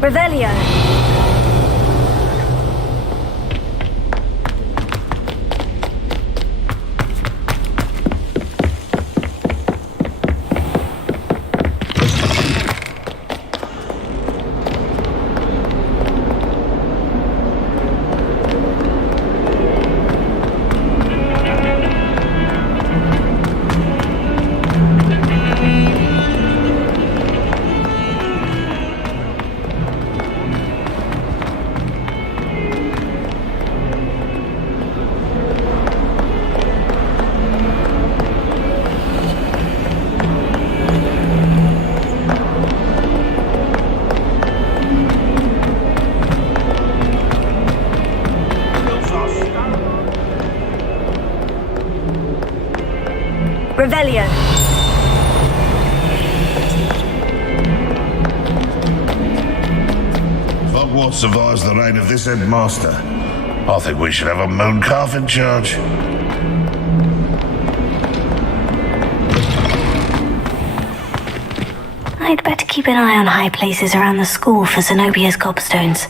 Revelio. Revelio. Hogwarts survives the reign of this headmaster. I think we should have a moon calf in charge. I'd better keep an eye on high places around the school for Zenobia's gobstones.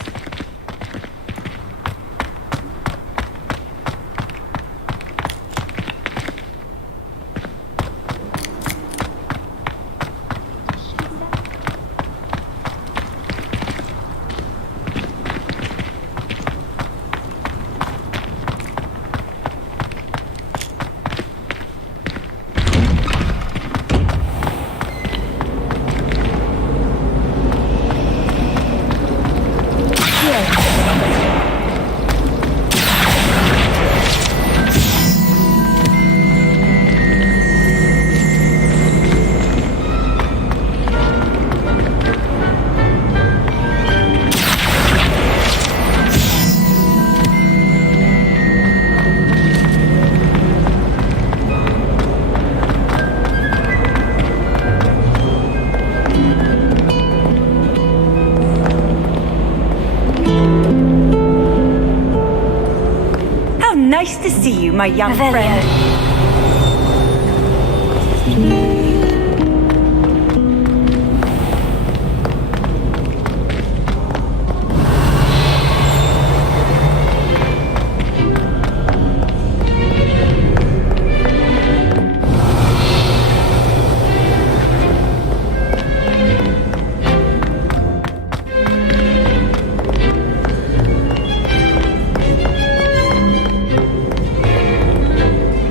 Nice to see you, my young friend.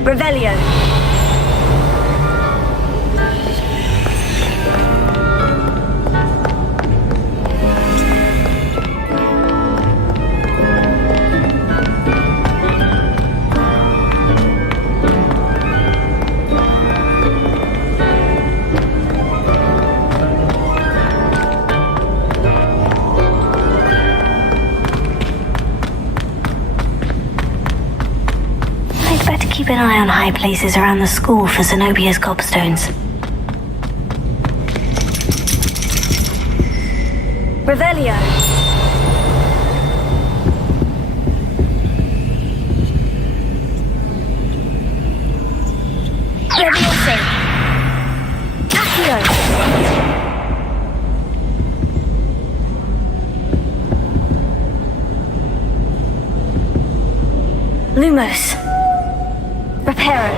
Revelio. Keep an eye on high places around the school for Zenobia's gobstones. Revelio. Leviosa. Accio. Lumos. Reparo.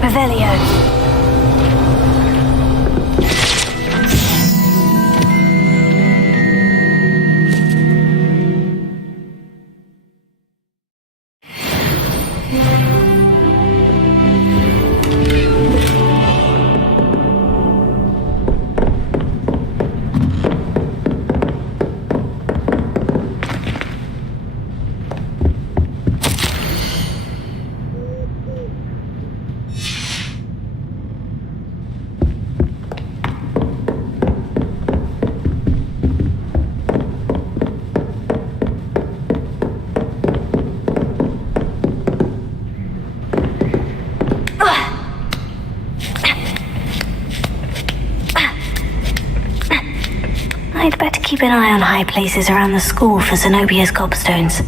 Revelio. I'd better keep an eye on high places around the school for Zenobia's gobstones.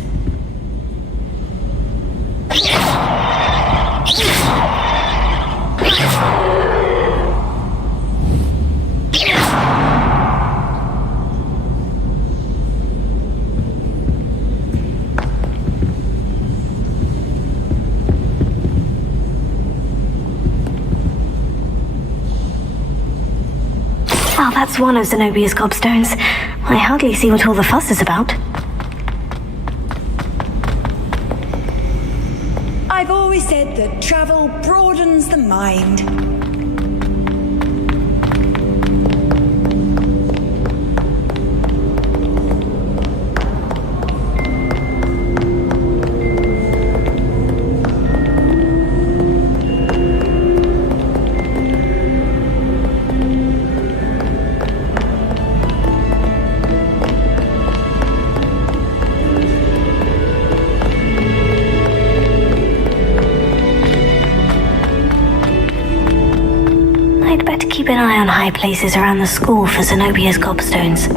Well, that's one of Zenobia's gobstones. I hardly see what all the fuss is about. I've always said that travel broadens the mind. Keep an eye on high places around the school for Zenobia's gobstones.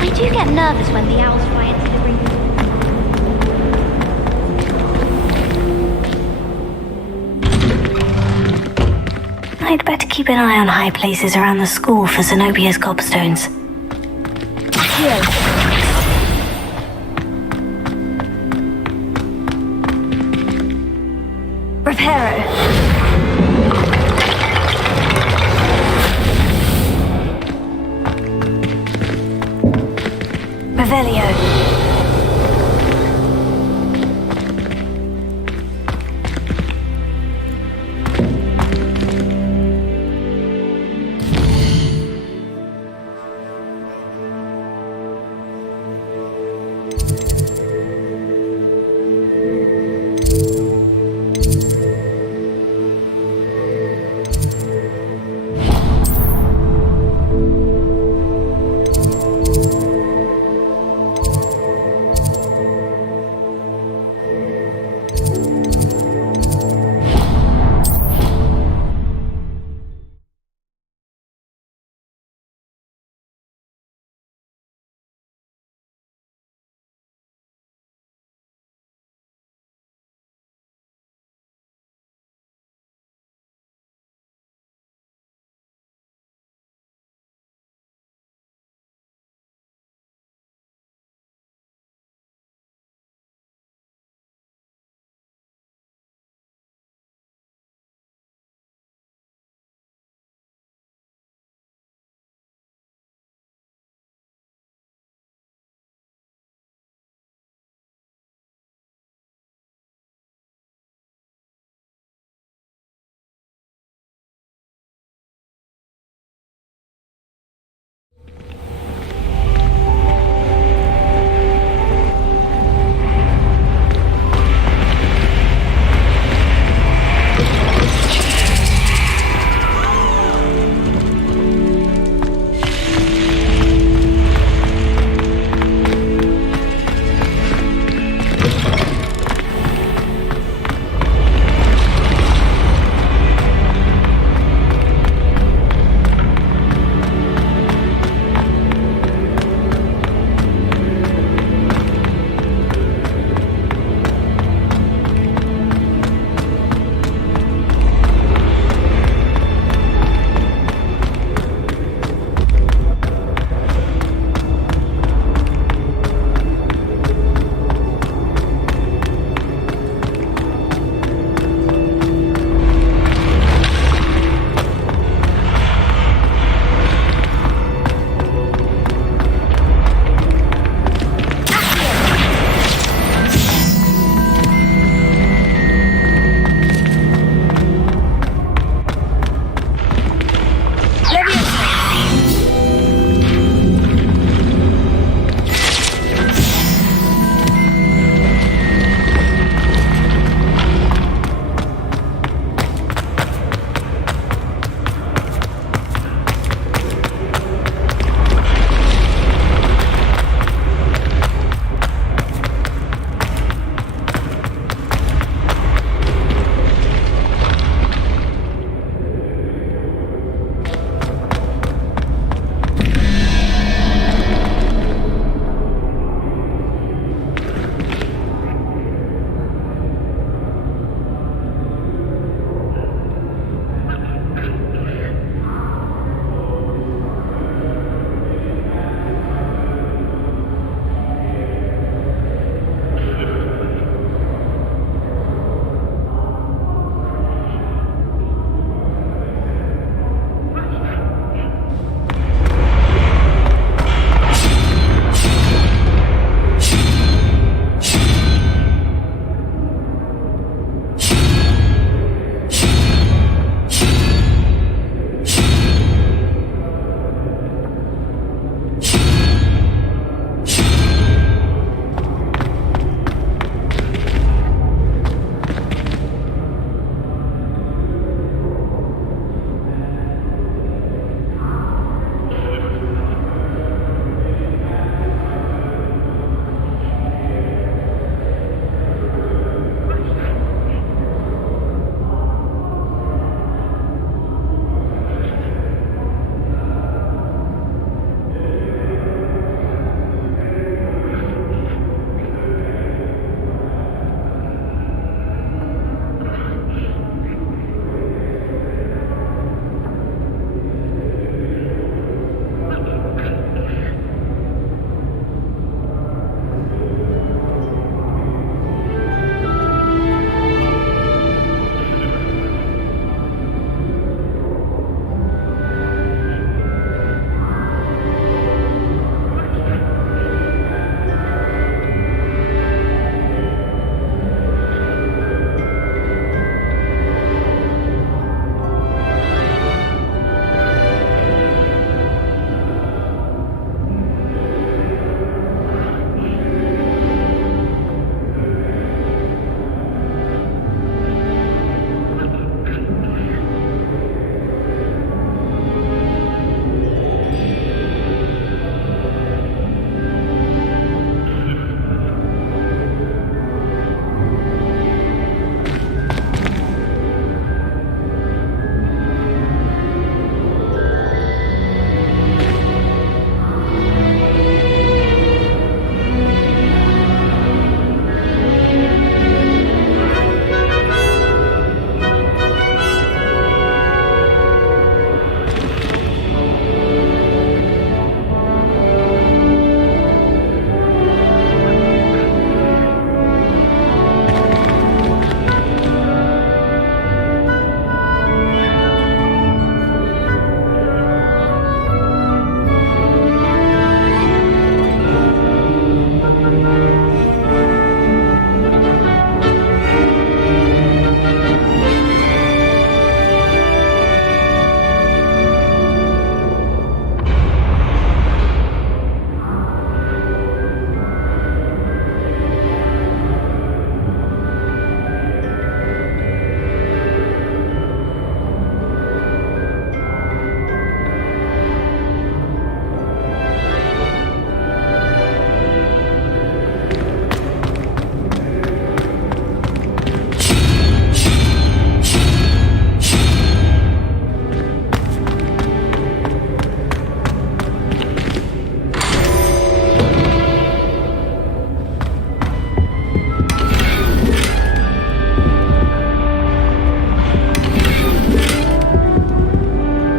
I do get nervous when the owls fly into the room. I'd better keep an eye on high places around the school for Zenobia's gobstones. Here. Reparo. Revelio.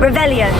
Revelio.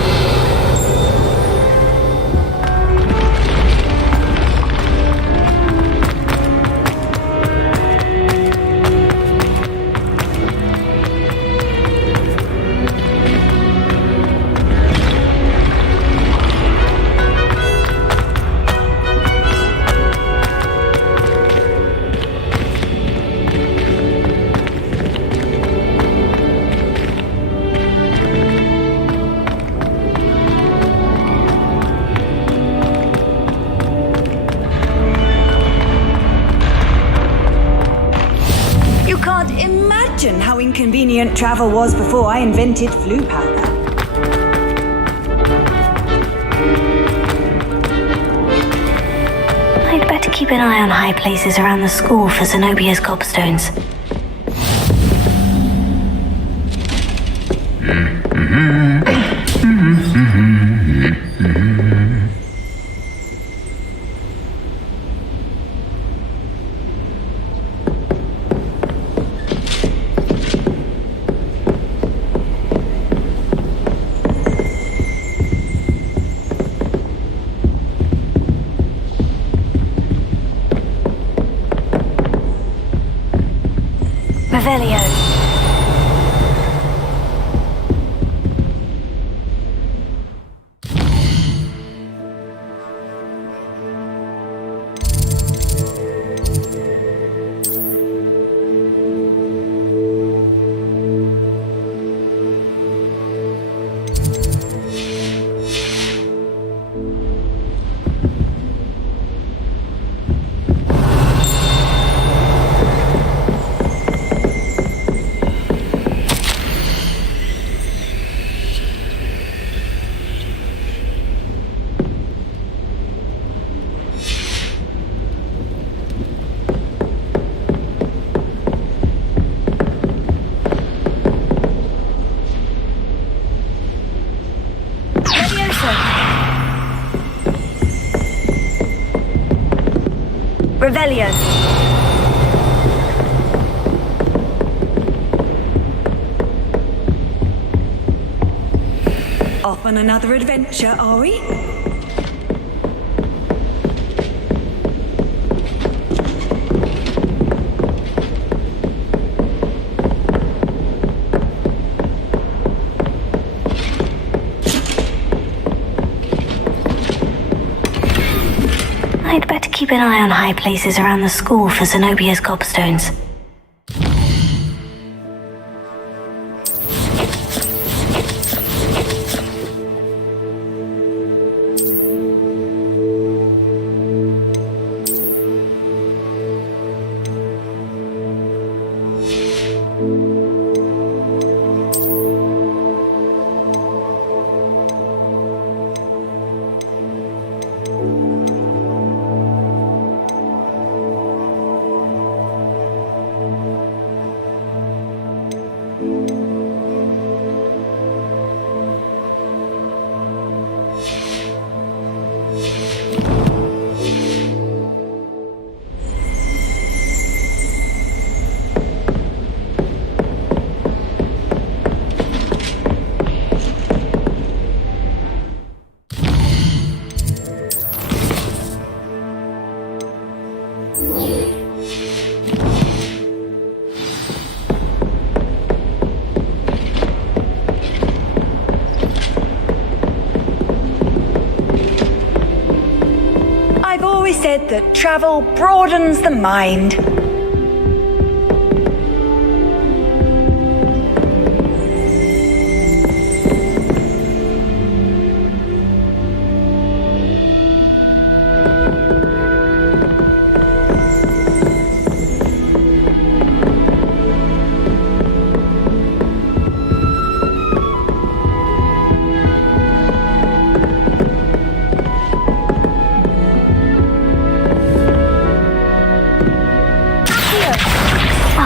How inconvenient travel was before I invented flu powder. I'd better keep an eye on high places around the school for Zenobia's gobstones. Revelio. Revelio. Off on another adventure, are we? I'd better keep an eye on high places around the school for Zenobia's gobstones. I've always said that travel broadens the mind.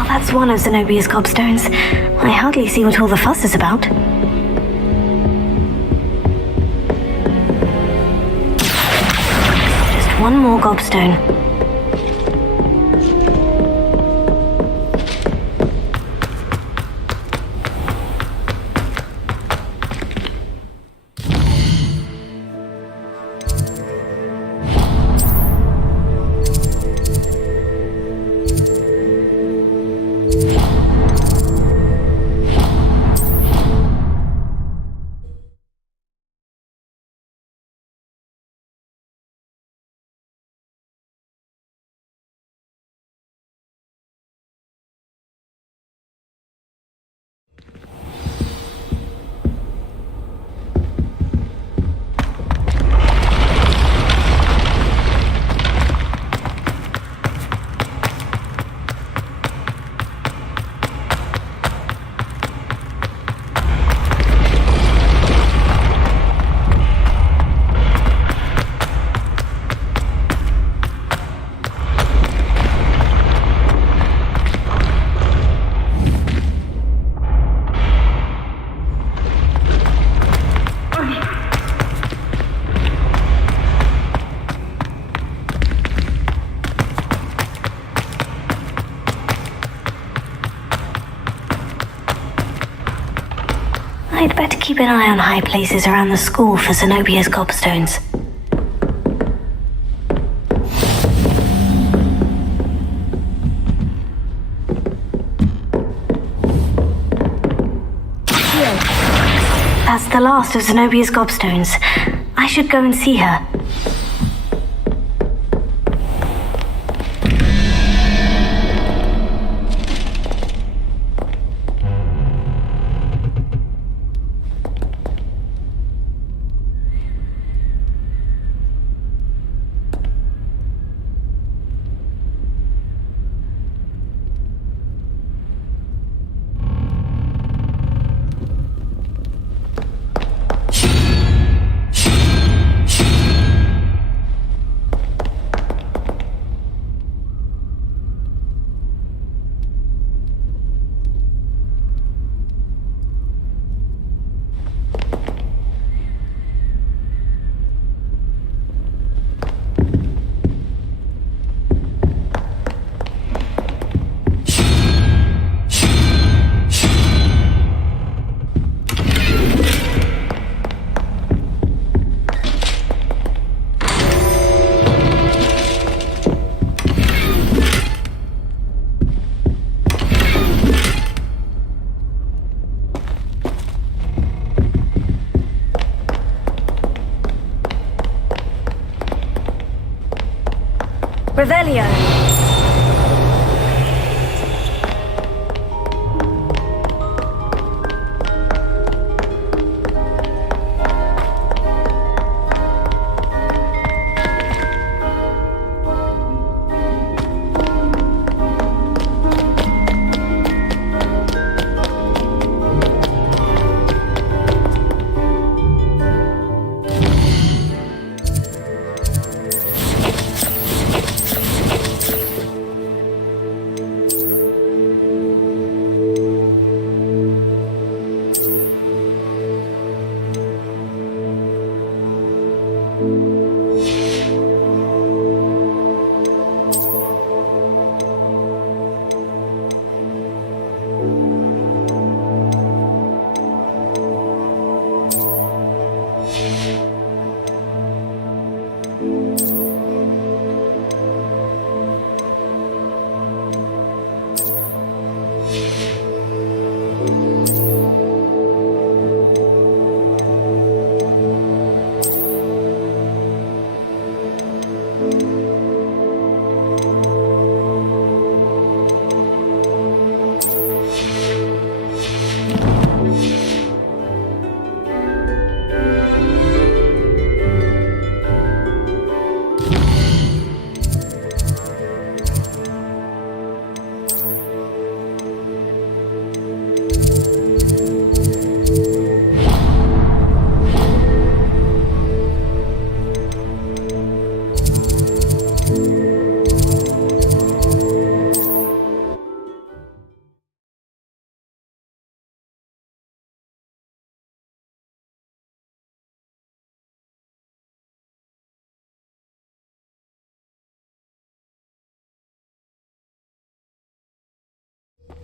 That's one of Zenobia's gobstones. I hardly see what all the fuss is about. Just one more gobstone. I'd better keep an eye on high places around the school for Zenobia's gobstones. That's the last of Zenobia's gobstones. I should go and see her. Revelio.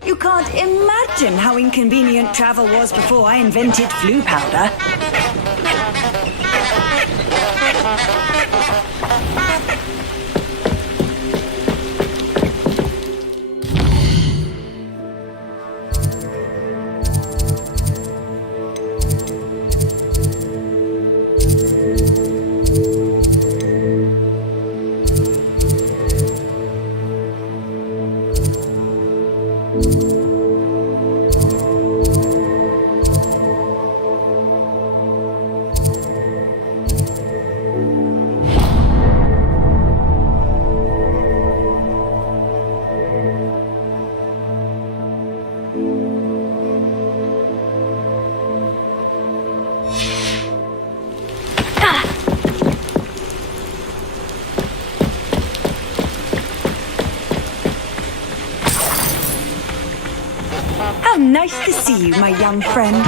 You can't imagine how inconvenient travel was before I invented flu powder. How nice to see you, my young friend.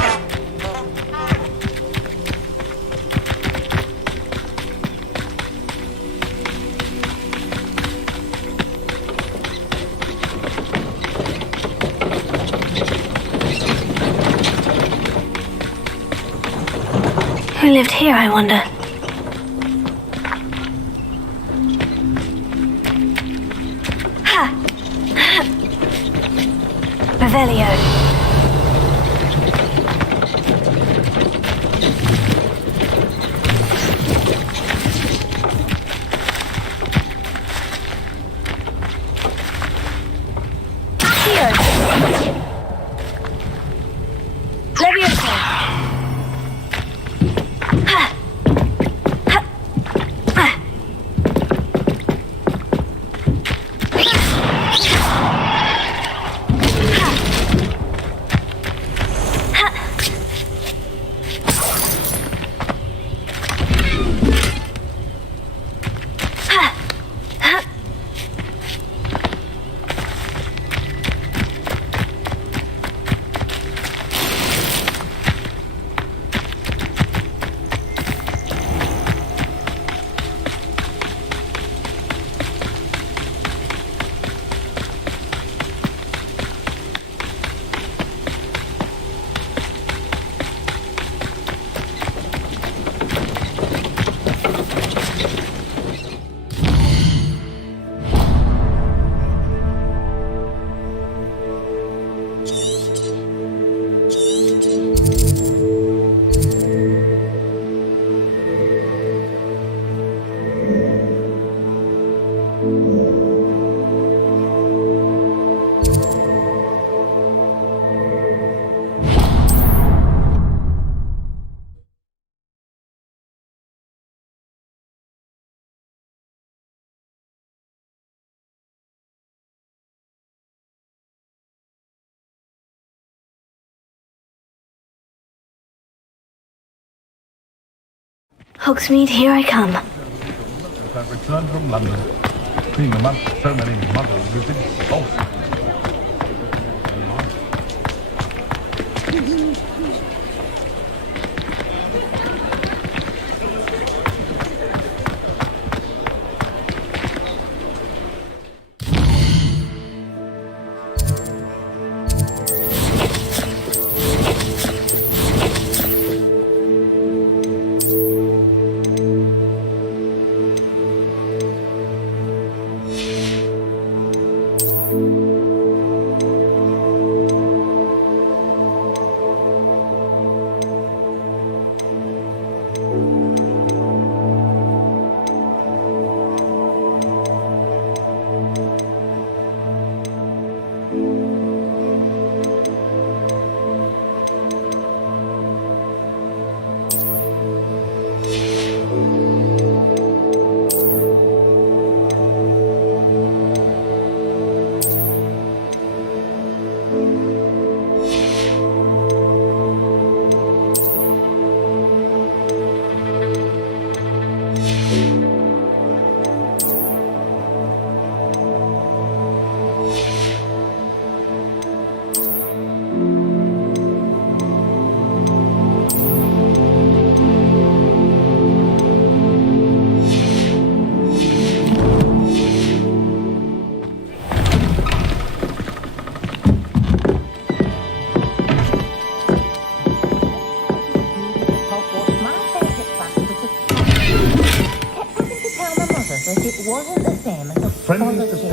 Who lived here, I wonder? Revelio. Hogsmeade, here I come. I've returned from London, being amongst so many muggles who've been false.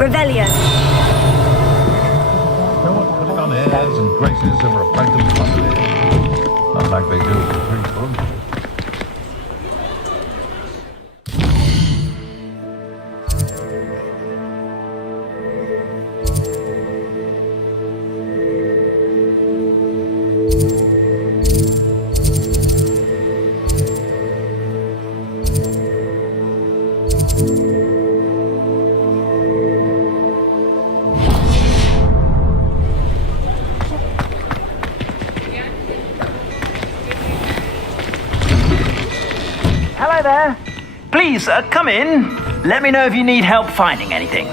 Revelio. No one putting on airs and graces over a pint of coffee. Not like they do at the preschool. Hello there. Please, come in. Let me know if you need help finding anything.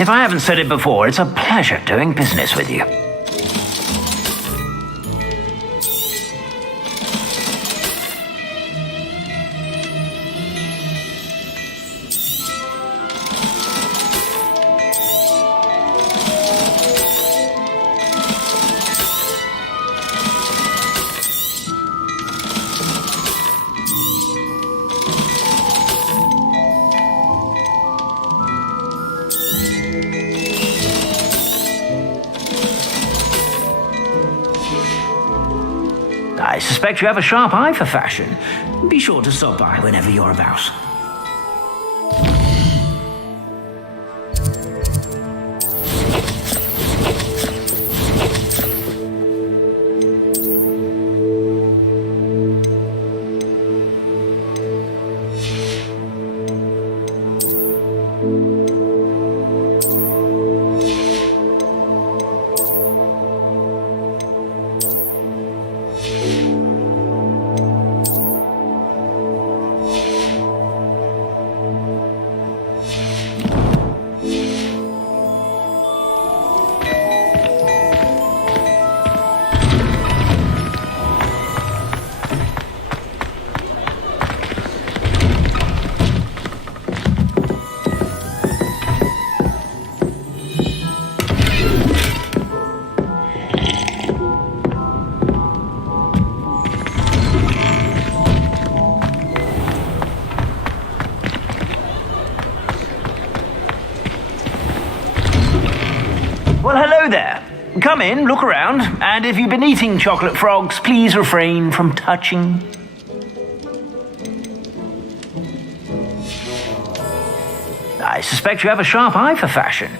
If I haven't said it before, it's a pleasure doing business with you. suspect you have a sharp eye for fashion. Be sure to stop by whenever you're about. Well, hello there. Come in, look around, and if you've been eating chocolate frogs, please refrain from touching. I suspect you have a sharp eye for fashion.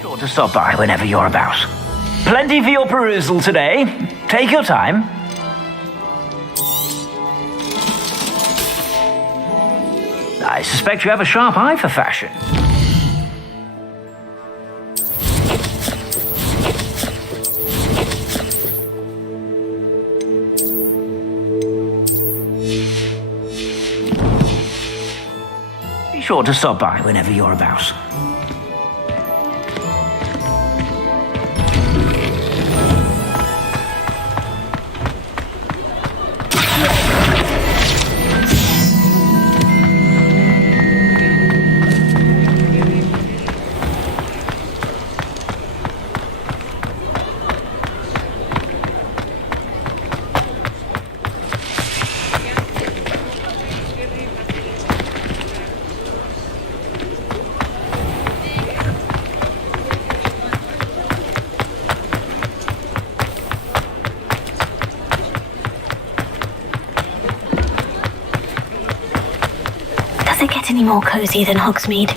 Sure to stop by whenever you're about. Plenty for your perusal today. Take your time. I suspect you have a sharp eye for fashion. Be sure to stop by whenever you're about. Does it get any more cozy than Hogsmeade?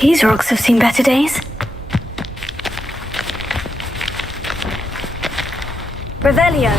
These rocks have seen better days. Revelio.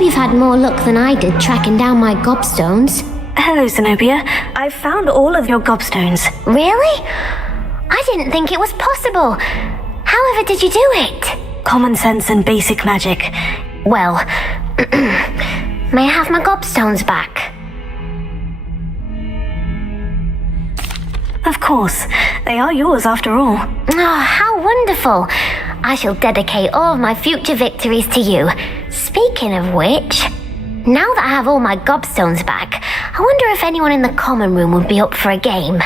hope you've had more luck than I did tracking down my gobstones. Hello, Zenobia. I've found all of your gobstones. Really? I didn't think it was possible. However did you do it? Common sense and basic magic. Well, may I have my gobstones back? Of course. They are yours after all. Oh, how wonderful. I shall dedicate all of my future victories to you. Speaking of which, now that I have all my gobstones back, I wonder if anyone in the common room would be up for a game.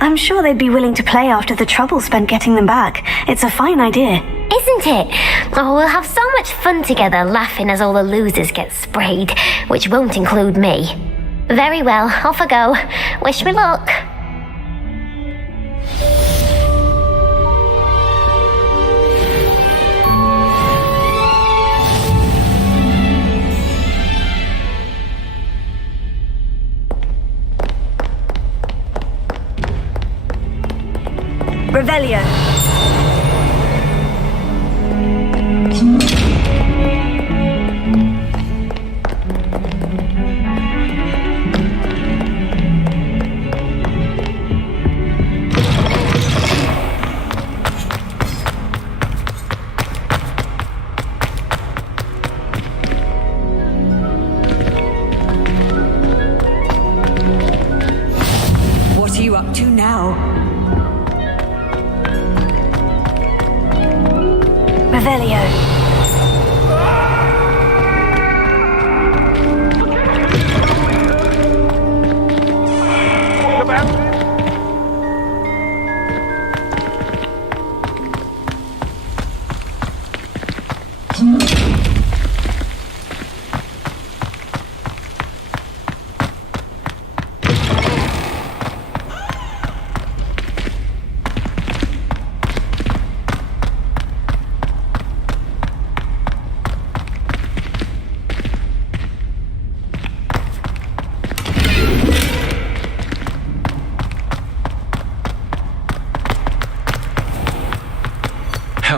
I'm sure they'd be willing to play after the trouble spent getting them back. It's a fine idea. Isn't it? Oh, we'll have so much fun together laughing as all the losers get sprayed, which won't include me. Very well, off I go. Wish me luck. Revelio. What are you up to now? Revelio.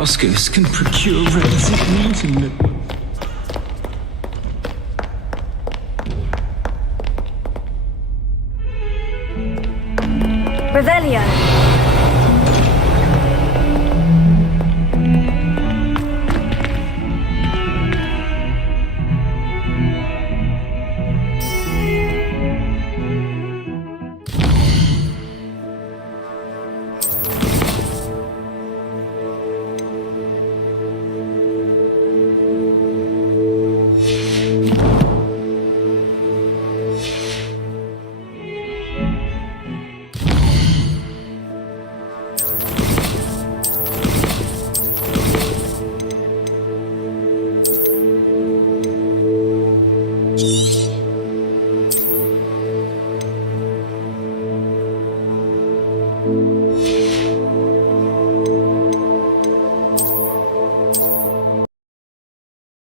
Houseguests can procure requisite meeting network. Revelio. you